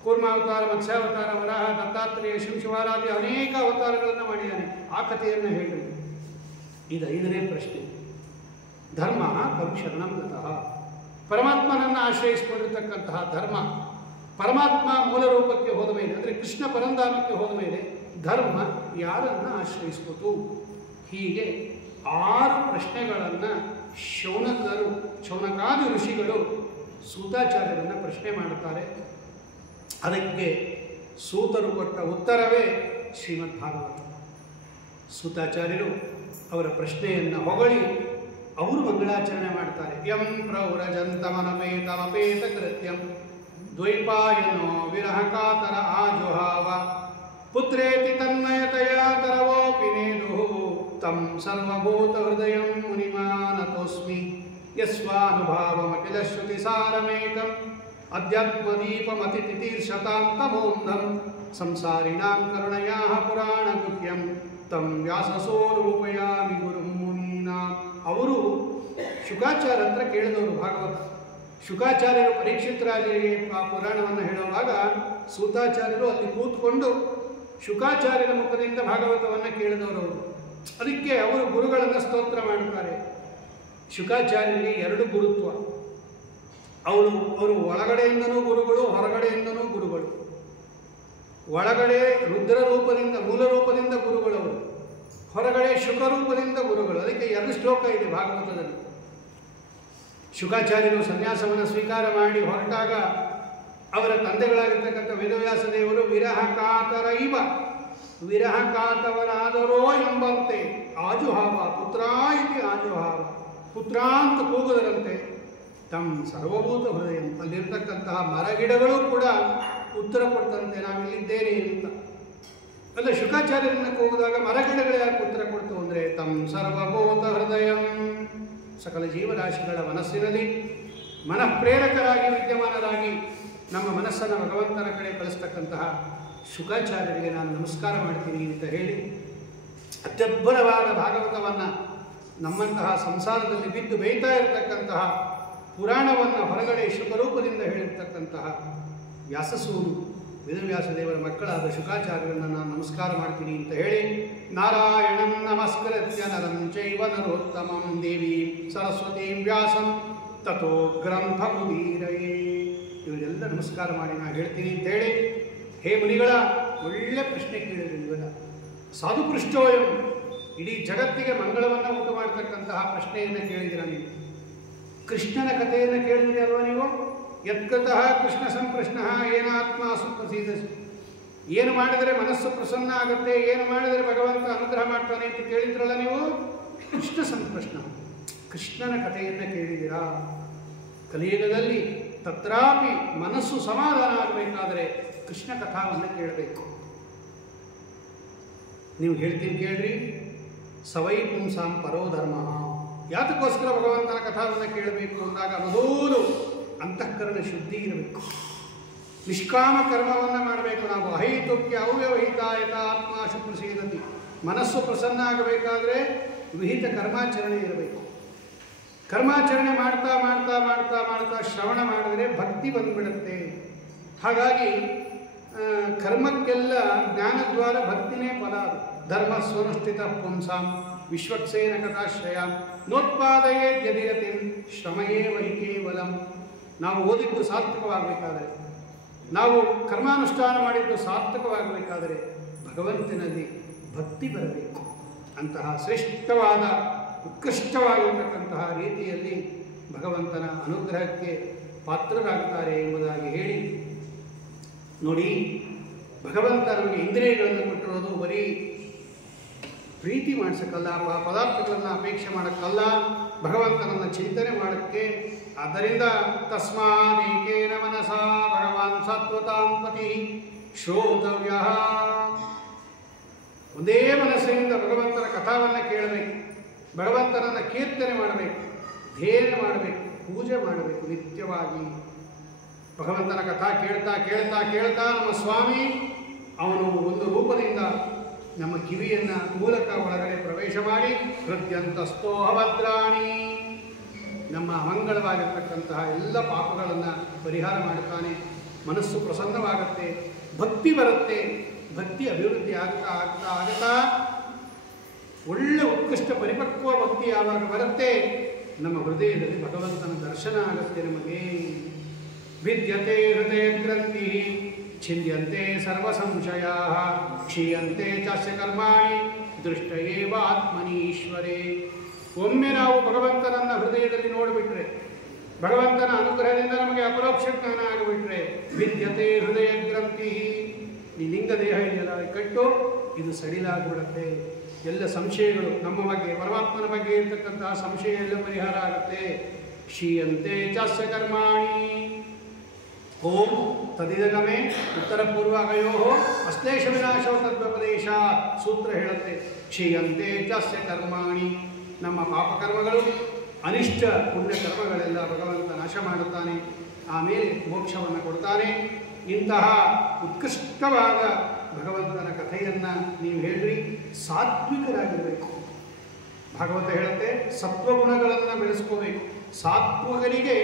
ಕೂರ್ಮಾವತಾರ, ಮತ್ಸ್ಯಾವತಾರ, ವರಾಹ, ದತ್ತಾತ್ರೇಯ, ಶಿವಶಿವಾರಾದಿ ಅನೇಕ ಅವತಾರಗಳನ್ನು ಮಾಡಿದ್ದಾನೆ, ಆ ಕಥೆಯನ್ನು ಹೇಳ್ರಿ. ಇದು ಐದನೇ ಪ್ರಶ್ನೆ. ಧರ್ಮ ಪರಶರಣಂ ಗತಃ. ಪರಮಾತ್ಮನನ್ನು ಆಶ್ರಯಿಸಿಕೊಂಡಿರ್ತಕ್ಕಂತಹ ಧರ್ಮ, ಪರಮಾತ್ಮ ಮೂಲ ರೂಪಕ್ಕೆ ಹೋದ ಮೇಲೆ ಅಂದರೆ ಕೃಷ್ಣ ಪರಂಧಾಮಕ್ಕೆ ಹೋದ ಮೇಲೆ ಧರ್ಮ ಯಾರನ್ನು ಆಶ್ರಯಿಸ್ಬೋದು? ಹೀಗೆ 6 ಪ್ರಶ್ನೆಗಳನ್ನು ಶೌನಕಾದಿ ಋಷಿಗಳು ಸೂತಾಚಾರ್ಯರನ್ನು ಪ್ರಶ್ನೆ ಮಾಡುತ್ತಾರೆ. ಅದಕ್ಕೆ ಸೂತರು ಕೊಟ್ಟ ಉತ್ತರವೇ ಶ್ರೀಮದ್ ಭಾಗವತ. ಸೂತಾಚಾರ್ಯರು ಅವರ ಪ್ರಶ್ನೆಯನ್ನು ಹೊಗಳಿ ಅವರು ಮಂಗಳಾಚರಣೆ ಮಾಡ್ತಾರೆ. ಯಂ ಪ್ರೌರಜಂತಮನಪೇತಮಪೇತ ಕೃತ್ಯಂ ದ್ವೈಪಾಯನೋ ವಿರಹ ಕಾತರ ಆಜುಹಾವ ಪುತ್ರೇತಿ ತನ್ಮಯತೆಯ ತರವೋಪಿ ನೇದು ತಂ ಸರ್ವಭೂತ ಹೃದಯಂ ಮುನಿಮಾನತೋಸ್ಮಿ ಯಸ್ವಾನುಭಾವಮಖಿಲ ಶ್ರುತಿ ಸಾರಮೇಕಂ ಅಧ್ಯಾತ್ಮದೀಪಮತಿತಿತೀರ್ಷತಾಂ ತಮೋಂಧಂ ಸಂಸಾರಿಣಾಂ ಕರುಣಯಾಃ ಪುರಾಣ ಗುಹ್ಯಂ ತಂ ವ್ಯಾಸಸೋರೂಪಯಾಮಿ ಗುರುಂ ಮುನೀನಾಂ. ಅವರು ಶುಕಾಚಾರ್ಯ ಹತ್ರ ಕೇಳಿದವರು ಭಾಗವತ. ಶುಕಾಚಾರ್ಯರು ಪರೀಕ್ಷಿತ್ ರಾಜರಿಗೆ ಆ ಪುರಾಣವನ್ನು ಹೇಳುವಾಗ ಸೂತಾಚಾರ್ಯರು ಅಲ್ಲಿ ಕೂತ್ಕೊಂಡು ಶುಕಾಚಾರ್ಯರ ಮುಖದಿಂದ ಭಾಗವತವನ್ನು ಕೇಳಿದವರು. ಅದಕ್ಕೆ ಅವರು ಗುರುಗಳನ್ನು ಸ್ತೋತ್ರ ಮಾಡುತ್ತಾರೆ. ಶುಕಾಚಾರ್ಯರಿಗೆ 2 ಗುರುತ್ವ. ಅವರು ಒಳಗಡೆಯಿಂದನೂ ಗುರುಗಳು, ಹೊರಗಡೆಯಿಂದನೂ ಗುರುಗಳು. ಒಳಗಡೆ ರುದ್ರ ರೂಪದಿಂದ ಮೂಲ ರೂಪದಿಂದ ಗುರುಗಳವರು, ಹೊರಗಡೆ ಶುಕರೂಪದಿಂದ ಗುರುಗಳು. ಅದಕ್ಕೆ 2 ಶ್ಲೋಕ ಇದೆ ಭಾಗವತದಲ್ಲಿ. ಶುಕಾಚಾರ್ಯರು ಸನ್ಯಾಸವನ್ನು ಸ್ವೀಕಾರ ಮಾಡಿ ಹೊರಟಾಗ ಅವರ ತಂದೆಗಳಾಗಿರ್ತಕ್ಕಂಥ ವೇದವ್ಯಾಸ ದೇವರು ವಿರಹ ಕಾತರ ಇವ, ವಿರಹ ಕಾತವರಾದರೋ ಎಂಬಂತೆ ಆಜುಹಾವ ಪುತ್ರ ಇತಿ ಆಜುಹಾವ, ಪುತ್ರ ಅಂತ ಕೂಗುದರಂತೆ ತಮ್ಮ ಸರ್ವಭೂತ ಹೃದಯ. ಅಲ್ಲಿರ್ತಕ್ಕಂತಹ ಮರಗಿಡಗಳು ಕೂಡ ಉತ್ತರ ಕೊಡ್ತಂತೆ, ನಾವಿಲ್ಲಿದ್ದೇನೆ ಅಂತ. ಅಲ್ಲ, ಶುಕಾಚಾರ್ಯರನ್ನ ಕೂಗಿದಾಗ ಮರಗಿಡಗಳು ಯಾಕೆ ಉತ್ತರ ಕೊಡ್ತು ಅಂದರೆ ತಮ್ಮ ಸರ್ವಭೂತ ಹೃದಯ, ಸಕಲ ಜೀವರಾಶಿಗಳ ಮನಸ್ಸಿನಲ್ಲಿ ಮನಃಪ್ರೇರಕರಾಗಿ ವಿದ್ಯಮಾನರಾಗಿ ನಮ್ಮ ಮನಸ್ಸನ್ನು ಭಗವಂತನ ಕಡೆ ಕಳಿಸ್ತಕ್ಕಂತಹ ಶುಕಾಚಾರ್ಯರಿಗೆ ನಾನು ನಮಸ್ಕಾರ ಮಾಡ್ತೀನಿ ಅಂತ ಹೇಳಿ ಅತ್ಯದ್ಭುತವಾದ ಭಾಗವತವನ್ನು, ನಮ್ಮಂತಹ ಸಂಸಾರದಲ್ಲಿ ಬಿದ್ದು ಬೇಯ್ತಾ ಇರತಕ್ಕಂತಹ ಪುರಾಣವನ್ನು ಹೊರಗಡೆ ಶುಕರೂಪದಿಂದ ಹೇಳಿರ್ತಕ್ಕಂತಹ ವ್ಯಾಸಸೂರು ವೇದವ್ಯಾಸ ದೇವರ ಮಕ್ಕಳಾದ ಶುಕಾಚಾರ್ಯರನ್ನು ನಾನು ನಮಸ್ಕಾರ ಮಾಡ್ತೀನಿ ಅಂತ ಹೇಳಿ ನಾರಾಯಣಂ ನಮಸ್ಕೃತ್ಯ ನರಂ ಚೈವ ನರೋತ್ತಮಂ ದೇವೀಂ ಸರಸ್ವತೀಂ ವ್ಯಾಸಂ ತಥೋ ಗ್ರಂಥ ಮುದೀರಯೇ. ಇವರೆಲ್ಲ ನಮಸ್ಕಾರ ಮಾಡಿ ನಾನು ಹೇಳ್ತೀನಿ ಅಂತ ಹೇಳಿ, ಹೇ ಮುನಿಗಳ, ಒಳ್ಳೆ ಪ್ರಶ್ನೆ ಕೇಳಿದ್ರು ಇವೆಲ್ಲ. ಸಾಧು ಪೃಷ್ಠೋಯಂ, ಇಡೀ ಜಗತ್ತಿಗೆ ಮಂಗಳವನ್ನು ಉಂಟು ಮಾಡತಕ್ಕಂತಹ ಪ್ರಶ್ನೆಯನ್ನು ಕೇಳಿದಿರ ನೀವು. ಕೃಷ್ಣನ ಕಥೆಯನ್ನು ಕೇಳಿದಿರಿ ಅಲ್ವಾ ನೀವು? ಯತ್ಕೃತಃ ಕೃಷ್ಣ ಸಂಪ್ರಶ್ನ ಏನಾತ್ಮ ಸುಪ್ರಸೀದಸಿ. ಏನು ಮಾಡಿದರೆ ಮನಸ್ಸು ಪ್ರಸನ್ನ ಆಗುತ್ತೆ, ಏನು ಮಾಡಿದರೆ ಭಗವಂತ ಅನುಗ್ರಹ ಮಾಡ್ತಾನೆ ಅಂತ ಕೇಳಿದ್ರಲ್ಲ ನೀವು. ಕೃಷ್ಣ ಸಂಪ್ರಶ್ನ, ಕೃಷ್ಣನ ಕಥೆಯನ್ನು ಕೇಳಿದಿರಾ? ಕಲಿಯುಗದಲ್ಲಿ ತತ್ರಾಪಿ ಮನಸ್ಸು ಸಮಾಧಾನ ಆಗಬೇಕಾದರೆ ಕೃಷ್ಣ ಕಥಾವನ್ನು ಕೇಳಬೇಕು. ನೀವು ಹೇಳ್ತೀನಿ ಕೇಳ್ರಿ. ಸವೈ ಪುಂಸಾಂ ಪರೋ ಧರ್ಮ. ಯಾತಕ್ಕೋಸ್ಕರ ಭಗವಂತನ ಕಥಾವನ್ನು ಕೇಳಬೇಕು ಅಂದಾಗ ಮೊದಲು ಅಂತಃಕರಣ ಶುದ್ಧಿ ಇರಬೇಕು. ನಿಷ್ಕಾಮ ಕರ್ಮವನ್ನು ಮಾಡಬೇಕು ನಾವು. ಅಹೈತುಕ್ಯ ಅವ್ಯವಹಿತಾಯತ ಆತ್ಮ ಶುಪ್ರಸೀದತಿ. ಮನಸ್ಸು ಪ್ರಸನ್ನ ಆಗಬೇಕಾದ್ರೆ ವಿಹಿತ ಕರ್ಮಾಚರಣೆ ಇರಬೇಕು. ಕರ್ಮಾಚರಣೆ ಮಾಡ್ತಾ ಮಾಡ್ತಾ ಮಾಡ್ತಾ ಮಾಡ್ತಾ ಶ್ರವಣ ಮಾಡಿದರೆ ಭಕ್ತಿ ಬಂದ್ಬಿಡುತ್ತೆ. ಹಾಗಾಗಿ ಕರ್ಮಕ್ಕೆಲ್ಲ ಜ್ಞಾನದ್ವಾರ ಭಕ್ತಿನೇ ಫಲ. ಧರ್ಮ ಸ್ವನುಷ್ಠಿತ ಪುಂಸಾಂ ವಿಶ್ವಕ್ಸೇನ ಕಥಾಶ್ರಯ ನೋತ್ಪಾದಯೇ ಯದಿರತಿಂ ಶ್ರಮಯೇ ವಹಿ ಕೇವಲಂ. ನಾವು ಓದಿದ್ದು ಸಾರ್ಥಕವಾಗಬೇಕಾದರೆ, ನಾವು ಕರ್ಮಾನುಷ್ಠಾನ ಮಾಡಿದ್ದು ಸಾರ್ಥಕವಾಗಬೇಕಾದರೆ ಭಗವಂತನಲ್ಲಿ ಭಕ್ತಿ ಬರಬೇಕು. ಅಂತಹ ಶ್ರೇಷ್ಠವಾದ ಉತ್ಕೃಷ್ಟವಾಗಿರತಕ್ಕಂತಹ ರೀತಿಯಲ್ಲಿ ಭಗವಂತನ ಅನುಗ್ರಹಕ್ಕೆ ಪಾತ್ರರಾಗುತ್ತಾರೆ ಎಂಬುದಾಗಿ ಹೇಳಿ, ನೋಡಿ, ಭಗವಂತ ನಮಗೆ ಇಂದ್ರಿಯಗಳನ್ನು ಕೊಟ್ಟಿರೋದು ಬರೀ ಪ್ರೀತಿ ಮಾಡಿಸಕ್ಕಲ್ಲ, ಪದಾರ್ಥಗಳನ್ನು ಅಪೇಕ್ಷೆ ಮಾಡೋಕ್ಕಲ್ಲ, ಭಗವಂತನನ್ನು ಚಿಂತನೆ ಮಾಡೋಕ್ಕೆ. ಆದ್ದರಿಂದ ತಸ್ಮಾದೇಕೇನ ಮನಸಾ ಭಗವಾನ್ ಸತ್ವತಾಂ ಪತಿ ಶ್ರೋತವ್ಯ. ಒಂದೇ ಮನಸ್ಸಿನಿಂದ ಭಗವಂತನ ಕಥಾವನ್ನು ಕೇಳಬೇಕು, ಭಗವಂತನನ್ನು ಕೀರ್ತನೆ ಮಾಡಬೇಕು, ಧ್ಯೇಯ ಮಾಡಬೇಕು, ಪೂಜೆ ಮಾಡಬೇಕು ನಿತ್ಯವಾಗಿ. ಭಗವಂತನ ಕಥಾ ಕೇಳ್ತಾ ಕೇಳ್ತಾ ಕೇಳ್ತಾ ನಮ್ಮ ಸ್ವಾಮಿ ಅವನು ಒಂದು ರೂಪದಿಂದ ನಮ್ಮ ಕಿವಿಯನ್ನು ಮೂಲಕ ಒಳಗಡೆ ಪ್ರವೇಶ ಮಾಡಿ ಹೃದ್ಯಂತಸ್ಥೋಹಭದ್ರಾಣಿ, ನಮ್ಮ ಮಂಗಳವಾಗಿರ್ತಕ್ಕಂತಹ ಎಲ್ಲ ಪಾಪಗಳನ್ನು ಪರಿಹಾರ ಮಾಡುತ್ತಾನೆ. ಮನಸ್ಸು ಪ್ರಸನ್ನವಾಗುತ್ತೆ, ಭಕ್ತಿ ಬರುತ್ತೆ. ಭಕ್ತಿ ಅಭಿವೃದ್ಧಿ ಆಗ್ತಾ ಆಗ್ತಾ ಆಗ್ತಾ ಒಳ್ಳೆ ಉತ್ಕೃಷ್ಟ ಪರಿಪಕ್ವ ಭಕ್ತಿ ಯಾವಾಗ ಬರುತ್ತೆ, ನಮ್ಮ ಹೃದಯದಲ್ಲಿ ಭಗವಂತನ ದರ್ಶನ ಆಗುತ್ತೆ. ನಮಗೆ ವಿದ್ಯತೆ ಹೃದಯ ಗ್ರಂಥಿ ಛಿಂದ್ಯಂತೆ ಸರ್ವ ಸಂಶಯ ಕ್ಷೀಯಂತೆ ಚಾಸ್ಯ ಕರ್ಮಾಣಿ ದೃಷ್ಟ ಏವ ಆತ್ಮನೀಶ್ವರೇ. ಒಮ್ಮೆ ನಾವು ಭಗವಂತನನ್ನು ಹೃದಯದಲ್ಲಿ ನೋಡಿಬಿಟ್ರೆ, ಭಗವಂತನ ಅನುಗ್ರಹದಿಂದ ನಮಗೆ ಅಪರೋಕ್ಷ ಜ್ಞಾನ ಆಗಿಬಿಟ್ರೆ, ವಿದ್ಯತೆ ಹೃದಯ ಗ್ರಂಥಿ, ಈ ಲಿಂಗ ದೇಹ ಇದೆಯಲ್ಲ ಕಟ್ಟು ಇದು ಸಡಿಲಾಗ್ಬಿಡುತ್ತೆ. ಎಲ್ಲ ಸಂಶಯಗಳು ನಮ್ಮ ಬಗ್ಗೆ, ಪರಮಾತ್ಮನ ಬಗ್ಗೆ ಇರತಕ್ಕಂತಹ ಸಂಶಯ ಎಲ್ಲ ಪರಿಹಾರ ಆಗುತ್ತೆ. ಕ್ಷೀಯಂತೆ ಚಾಸ್ಯ ಕರ್ಮಾಣಿ. ಓಂ ತದಿದಗಮೆ ಉತ್ತರ ಪೂರ್ವಗಯೋ ಅಶ್ಲೇಷ ವಿನಾಶೋ ತದ್ವಪದೇಶ ಸೂತ್ರ ಹೇಳುತ್ತೆ. ಕ್ಷೀಯಂತೆ ಚಾಸ್ಯ ಕರ್ಮಾಣಿ. ನಮ್ಮ ಪಾಪಕರ್ಮಗಳು, ಅನಿಷ್ಟ ಪುಣ್ಯ ಕರ್ಮಗಳೆಲ್ಲ ಭಗವಂತ ನಾಶ ಮಾಡುತ್ತಾನೆ, ಆಮೇಲೆ ಮೋಕ್ಷವನ್ನು ಕೊಡ್ತಾನೆ. ಇಂತಹ ಉತ್ಕೃಷ್ಟವಾದ ಭಗವಂತನ ಕಥೆಯನ್ನು ನೀವು ಹೇಳ್ರಿ. ಸಾತ್ವಿಕರಾಗಿರಬೇಕು. ಭಾಗವತ ಹೇಳುತ್ತೆ ಸತ್ವಗುಣಗಳನ್ನು ಬೆಳೆಸ್ಕೋಬೇಕು. ಸಾತ್ವಿಕರಿಗೆ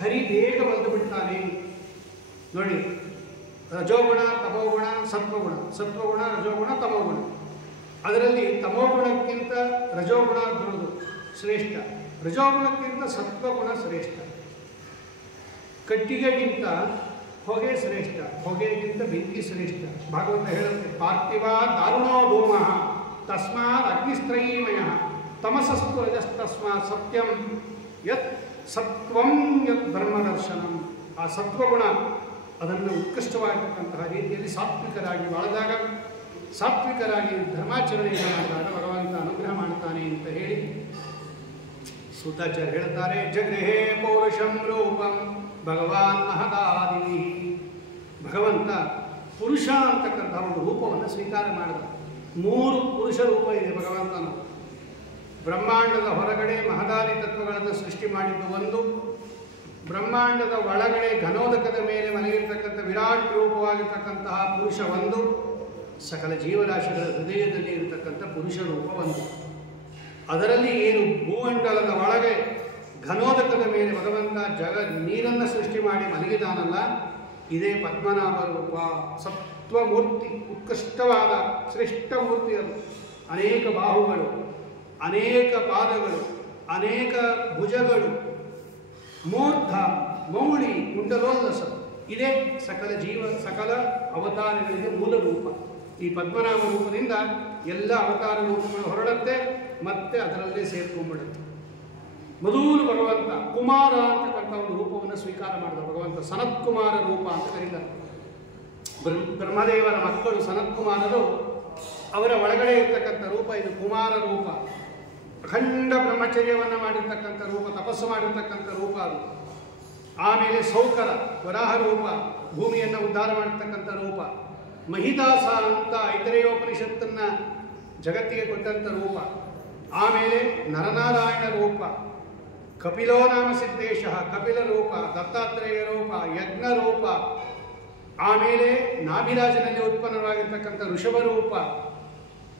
ಹರಿ ಬೇಗ ಬಂದು ಬಿಡ್ತಾನೆ. ನೋಡಿ, ರಜೋಗುಣ, ತಮೋಗುಣ, ಸತ್ವಗುಣ, ಸತ್ವಗುಣ, ರಜೋಗುಣ, ತಮೋಗುಣ. ಅದರಲ್ಲಿ ತಮೋಗುಣಕ್ಕಿಂತ ರಜೋಗುಣ ದೊಡ್ಡದು ಶ್ರೇಷ್ಠ, ರಜೋಗುಣಕ್ಕಿಂತ ಸತ್ವಗುಣ ಶ್ರೇಷ್ಠ. ಕಟ್ಟಿಗೆಗಿಂತ ಹೊಗೆ ಶ್ರೇಷ್ಠ, ಹೊಗೆಗಿಂತ ಬೆಂಕಿ ಶ್ರೇಷ್ಠ. ಭಾಗವತ ಹೇಳುತ್ತೆ ಪಾರ್ಥಿವ ದಾರುಣೋ ಧೂಮ ತಸ್ಮಾತ್ ಅಗ್ನಿಸ್ತ್ರಯೀಮಯ ತಮಸಸ್ತು ರಜಸ್ತಸ್ಮಾತ್ ಸತ್ಯಂ ಯತ್ ಸತ್ವಂ ಯತ್ ಧರ್ಮದರ್ಶನಂ. ಆ ಸತ್ವಗುಣ ಅದನ್ನು ಉತ್ಕೃಷ್ಟವಾಗಿರ್ತಕ್ಕಂತಹ ರೀತಿಯಲ್ಲಿ ಸಾತ್ವಿಕರಾಗಿ ಬಾಳಿದಾಗ, ಸಾತ್ವಿಕರಾಗಿ ಧರ್ಮಾಚರಣೆಯನ್ನು ಮಾಡಿದಾಗ ಭಗವಂತ ಅನುಗ್ರಹ ಮಾಡ್ತಾನೆ ಅಂತ ಹೇಳಿ ಸೂತಾಚಾರ್ಯ ಹೇಳ್ತಾರೆ. ಜಗೃಹೇ ಪೌರುಷಂ ರೂಪಂ ಭಗವಾನ್ ಮಹದಾದಿ. ಭಗವಂತ ಪುರುಷ ಅಂತಕ್ಕಂಥ ಒಂದು ರೂಪವನ್ನು ಸ್ವೀಕಾರ ಮಾಡಿದ. 3 ಪುರುಷ ರೂಪ ಇದೆ ಭಗವಂತನ. ಬ್ರಹ್ಮಾಂಡದ ಹೊರಗಡೆ ಮಹದಾದಿ ತತ್ವಗಳನ್ನು ಸೃಷ್ಟಿ ಮಾಡಿದ್ದು ಒಂದು, ಬ್ರಹ್ಮಾಂಡದ ಒಳಗಡೆ ಘನೋದಕದ ಮೇಲೆ ಮಲಗಿರ್ತಕ್ಕಂಥ ವಿರಾಟ್ ರೂಪವಾಗಿರ್ತಕ್ಕಂತಹ ಪುರುಷ ಒಂದು, ಸಕಲ ಜೀವರಾಶಿಗಳ ಹೃದಯದಲ್ಲಿ ಇರತಕ್ಕಂಥ ಪುರುಷ ರೂಪ ಒಂದು. ಅದರಲ್ಲಿ ಏನು ಭೂಮಂಡಲದ ಒಳಗೆ ಘನೋದಕದ ಮೇಲೆ ಭಗವಂತ ನೀರನ್ನು ಸೃಷ್ಟಿ ಮಾಡಿ ಮಲಗಿದಾನಲ್ಲ, ಇದೇ ಪದ್ಮನಾಭ ರೂಪ. ಸತ್ವಮೂರ್ತಿ, ಉತ್ಕೃಷ್ಟವಾದ ಶ್ರೇಷ್ಠ ಮೂರ್ತಿ ಅದು. ಅನೇಕ ಬಾಹುಗಳು, ಅನೇಕ ಪಾದಗಳು, ಅನೇಕ ಭುಜಗಳು, ಮೂರ್ಧ, ಮೌಳಿ, ಕುಂಡಲೋಲ್ಲಸ. ಇದೇ ಸಕಲ ಅವತಾರಗಳಿಗೆ ಮೂಲ ರೂಪ. ಈ ಪದ್ಮನಾಭ ರೂಪದಿಂದ ಎಲ್ಲ ಅವತಾರ ರೂಪಗಳು ಹೊರಡುತ್ತೆ, ಮತ್ತೆ ಅದರಲ್ಲೇ ಸೇರ್ಕೊಂಡ್ಬಿಡುತ್ತೆ. ಮೊದಲು ಭಗವಂತ ಕುಮಾರ ಅಂತಕ್ಕಂಥ ಒಂದು ರೂಪವನ್ನು ಸ್ವೀಕಾರ ಮಾಡಿದ ಭಗವಂತ. ಸನತ್ಕುಮಾರ ರೂಪ ಅಂತ ಕರೀತಾರೆ. ಬ್ರಹ್ಮದೇವರ ಮಕ್ಕಳು ಸನತ್ಕುಮಾರರು, ಅವರ ಒಳಗಡೆ ಇರ್ತಕ್ಕಂಥ ರೂಪ ಇದು ಕುಮಾರ ರೂಪ. ಅಖಂಡ ಬ್ರಹ್ಮಚರ್ಯವನ್ನು ಮಾಡಿರ್ತಕ್ಕಂಥ ರೂಪ, ತಪಸ್ಸು ಮಾಡಿರ್ತಕ್ಕಂಥ ರೂಪ ಅದು. ಆಮೇಲೆ ಸೌಕರ ವರಾಹ ರೂಪ, ಭೂಮಿಯನ್ನು ಉದ್ಧಾರ ಮಾಡಿರ್ತಕ್ಕಂಥ ರೂಪ. ಮಹಿದಾಸ ಅಂತ ಐತರೇಯೋಪನಿಷತ್ತನ್ನು ಜಗತ್ತಿಗೆ ಕೊಟ್ಟಂಥ ರೂಪ. ಆಮೇಲೆ ನರನಾರಾಯಣ ರೂಪ, ಕಪಿಲೋ ನಾಮ ಸಿದ್ದೇಶ ಕಪಿಲ ರೂಪ, ದತ್ತಾತ್ರೇಯ ರೂಪ, ಯಜ್ಞ ರೂಪ. ಆಮೇಲೆ ನಾಭಿರಾಜನಲ್ಲಿ ಉತ್ಪನ್ನವಾಗಿರ್ತಕ್ಕಂಥ ಋಷಭ ರೂಪ,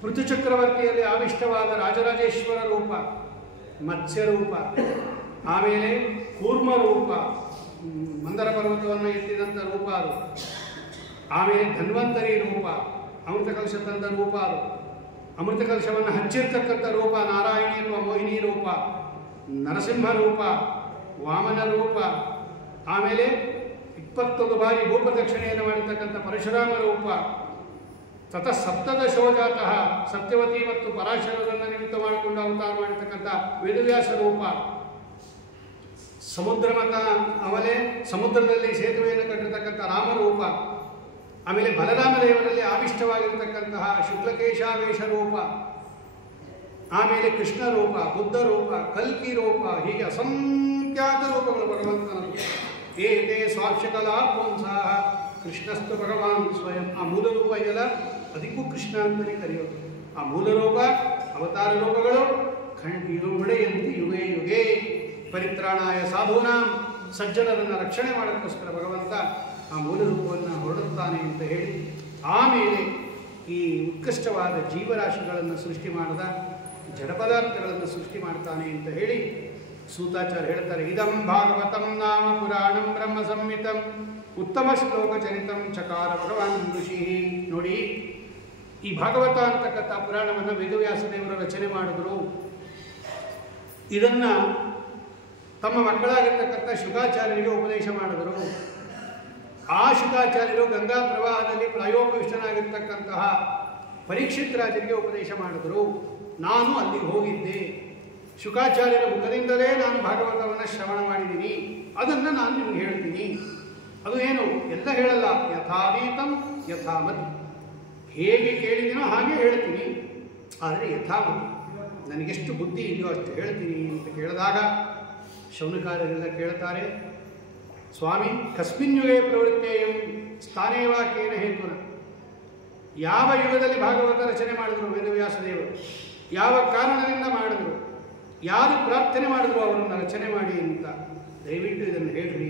ಪೃಥು ಚಕ್ರವರ್ತಿಯಲ್ಲಿ ಆವಿಷ್ಟವಾದ ರಾಜರಾಜೇಶ್ವರ ರೂಪ, ಮತ್ಸ್ಯ ರೂಪ. ಆಮೇಲೆ ಕೂರ್ಮ ರೂಪ, ಮಂದರ ಪರ್ವತವನ್ನು ಎತ್ತಿದಂಥ ರೂಪ ಅದು. ಆಮೇಲೆ ಧನ್ವಂತರಿ ರೂಪ, ಅಮೃತ ಕಲಶ ತಂದ ರೂಪ ಅದು. ಅಮೃತ ಕಲಶವನ್ನು ಹಚ್ಚಿರ್ತಕ್ಕಂಥ ರೂಪ ನಾರಾಯಣಿ ಎನ್ನುವ ಮೋಹಿನಿ ರೂಪ, ನರಸಿಂಹ ರೂಪ, ವಾಮನ ರೂಪ. ಆಮೇಲೆ 21 ಬಾರಿ ಭೂಪ್ರದಕ್ಷಿಣೆಯನ್ನು ಮಾಡಿರ್ತಕ್ಕಂಥ ಪರಶುರಾಮ ರೂಪ. ತತಃ ಸಪ್ತದಶೋಜಾತಃ ಸತ್ಯವತಿ ಮತ್ತು ಪರಾಶರರನ್ನು ನಿಮಿತ್ತ ಮಾಡಿಕೊಂಡು ಅವತಾರ ಮಾಡಿರ್ತಕ್ಕಂಥ ವೇದವ್ಯಾಸ ರೂಪ. ಸಮುದ್ರ ಮತ ಆಮೇಲೆ ಸಮುದ್ರದಲ್ಲಿ ಸೇತುವೆಯನ್ನು ಕಟ್ಟಿರ್ತಕ್ಕಂಥ ರಾಮರೂಪ. ಆಮೇಲೆ ಬಲರಾಮ ದೇವರಲ್ಲಿ ಆವಿಷ್ಟವಾಗಿರ್ತಕ್ಕಂತಹ ಶುಕ್ಲಕೇಶಾವೇಶ ರೂಪ. ಆಮೇಲೆ ಕೃಷ್ಣ ರೂಪ, ಬುದ್ಧ ರೂಪ, ಕಲ್ಕಿ ರೂಪ, ಹೀಗೆ ಅಸಂಖ್ಯಾತ ರೂಪಗಳು ಭಗವಂತನರು. ಏತೆ ಸ್ವಾಕ್ಷಕಲಾ ಪುಂಸಃ ಕೃಷ್ಣಸ್ತು ಭಗವಾನ್ ಸ್ವಯಂ. ಆ ಮೂಲ ರೂಪ ಇದೆಯಲ್ಲ, ಅದಕ್ಕೂ ಕೃಷ್ಣ ಅಂತಲೇ ಕರೆಯೋದು. ಆ ಮೂಲ ರೂಪ, ಅವತಾರ ರೂಪಗಳು ಯುಳೆಯಂತೆ ಯುಗೇ ಯುಗೇ ಪರಿತ್ರಾಣಾಯ ಸಾಧೂನಾಂ, ಸಜ್ಜನರನ್ನು ರಕ್ಷಣೆ ಮಾಡೋಕ್ಕೋಸ್ಕರ ಭಗವಂತ ಆ ಮೂಲ ರೂಪವನ್ನು ಹೊರಡುತ್ತಾನೆ ಅಂತ ಹೇಳಿ, ಆಮೇಲೆ ಈ ಉತ್ಕೃಷ್ಟವಾದ ಜೀವರಾಶಿಗಳನ್ನು ಸೃಷ್ಟಿ ಮಾಡಿದ, ಜಡ ಪದಾರ್ಥಗಳನ್ನು ಸೃಷ್ಟಿ ಮಾಡ್ತಾನೆ ಅಂತ ಹೇಳಿ ಸೂತಾಚಾರ್ಯ ಹೇಳ್ತಾರೆ. ಇದಂ ಭಾಗವತಂ ನಾಮ ಪುರಾಣಂ ಬ್ರಹ್ಮ ಸಂಹಿತಂ ಉತ್ತಮ ಶ್ಲೋಕ ಚರಿತಂ ಚಕಾರ ಭಗವಾನ್ ಋಷಿ. ನೋಡಿ, ಈ ಭಾಗವತ ಅಂತಕ್ಕಂಥ ಪುರಾಣವನ್ನು ವೇದವ್ಯಾಸ ದೇವರು ರಚನೆ ಮಾಡಿದ್ರು. ಇದನ್ನು ತಮ್ಮ ಮಕ್ಕಳಾಗಿರ್ತಕ್ಕಂಥ ಶುಕಾಚಾರ್ಯರಿಗೆ ಉಪದೇಶ ಮಾಡಿದರು. ಆ ಶುಕಾಚಾರ್ಯರು ಗಂಗಾ ಪ್ರವಾಹದಲ್ಲಿ ಪ್ರಾಯೋಪವಿಷ್ಟನಾಗಿರ್ತಕ್ಕಂತಹ ಪರೀಕ್ಷಿತ್ ರಾಜರಿಗೆ ಉಪದೇಶ ಮಾಡಿದರು. ನಾನು ಅಲ್ಲಿಗೆ ಹೋಗಿದ್ದೆ, ಶುಕಾಚಾರ್ಯರ ಮುಖದಿಂದಲೇ ನಾನು ಭಾಗವತವನ್ನು ಶ್ರವಣ ಮಾಡಿದ್ದೀನಿ. ಅದನ್ನು ನಾನು ನಿಮ್ಗೆ ಹೇಳ್ತೀನಿ. ಅದು ಏನು ಎಲ್ಲ ಹೇಳಲ್ಲ, ಯಥಾವೀತಂ ಯಥಾಮತಿ, ಹೇಗೆ ಕೇಳಿದ್ದೀನೋ ಹಾಗೆ ಹೇಳ್ತೀನಿ. ಆದರೆ ಯಥಾಮತಿ, ನನಗೆಷ್ಟು ಬುದ್ಧಿ ಇದೆಯೋ ಅಷ್ಟು ಹೇಳ್ತೀನಿ ಅಂತ ಕೇಳಿದಾಗ ಶೌನಕಾರ್ಯರೆಲ್ಲ ಕೇಳ್ತಾರೆ, ಸ್ವಾಮಿ ಕಸ್ಮಿನ್ ಯುಗೇ ಪ್ರವೃತ್ತೇಯಂ ಸ್ಥಾನೇವಾಕೇನ ಹೇತುನ. ಯಾವ ಯುಗದಲ್ಲಿ ಭಾಗವತ ರಚನೆ ಮಾಡಿದ್ರು ವೇದವ್ಯಾಸ ದೇವರು, ಯಾವ ಕಾರಣದಿಂದ ಮಾಡಿದ್ರು, ಯಾರು ಪ್ರಾರ್ಥನೆ ಮಾಡಿದ್ರು ಅವರನ್ನು ರಚನೆ ಮಾಡಿ ಅಂತ ದಯವಿಟ್ಟು ಇದನ್ನು ಹೇಳ್ರಿ.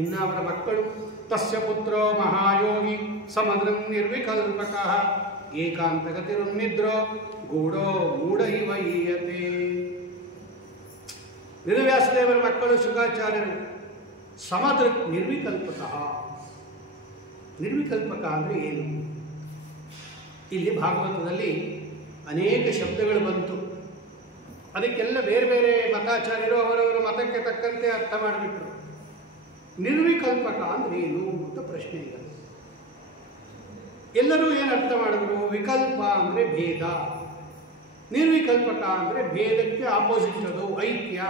ಇನ್ನು ಅವರ ಮಕ್ಕಳು ತಸ್ಯ ಪುತ್ರೋ ಮಹಾಯೋಗಿ ಸಮದ್ರಂ ನಿರ್ವಿಕಲ್ಪಕ ಏಕಾಂತಗತಿರುನ್ನಿದ್ರೋ ಗೂಢೋ ಮೂಢ ಇವ ಈಯತೆ. ವೇದವ್ಯಾಸದೇವರ ಮಕ್ಕಳು ಶುಕಾಚಾರ್ಯರು ಸಮದ್ರ ನಿರ್ವಿಕಲ್ಪಕ. ನಿರ್ವಿಕಲ್ಪಕ ಅಂದರೆ ಏನು? ಇಲ್ಲಿ ಭಾಗವತದಲ್ಲಿ ಅನೇಕ ಶಬ್ದಗಳು ಬಂತು. ಅದಕ್ಕೆಲ್ಲ ಬೇರೆ ಬೇರೆ ಮತಾಚಾರ್ಯರು ಅವರವರ ಮತಕ್ಕೆ ತಕ್ಕಂತೆ ಅರ್ಥ ಮಾಡಿಬಿಟ್ರು. ನಿರ್ವಿಕಲ್ಪಕ ಅಂದ್ರೆ ಏನು ಅಂತ ಪ್ರಶ್ನೆ ಇದೆ. ಎಲ್ಲರೂ ಏನು ಅರ್ಥ ಮಾಡಿದ್ರು? ವಿಕಲ್ಪ ಅಂದರೆ ಭೇದ, ನಿರ್ವಿಕಲ್ಪಕ ಅಂದರೆ ಭೇದಕ್ಕೆ ಆಪೋಸಿಟ್, ಅದು ಐಕ್ಯ.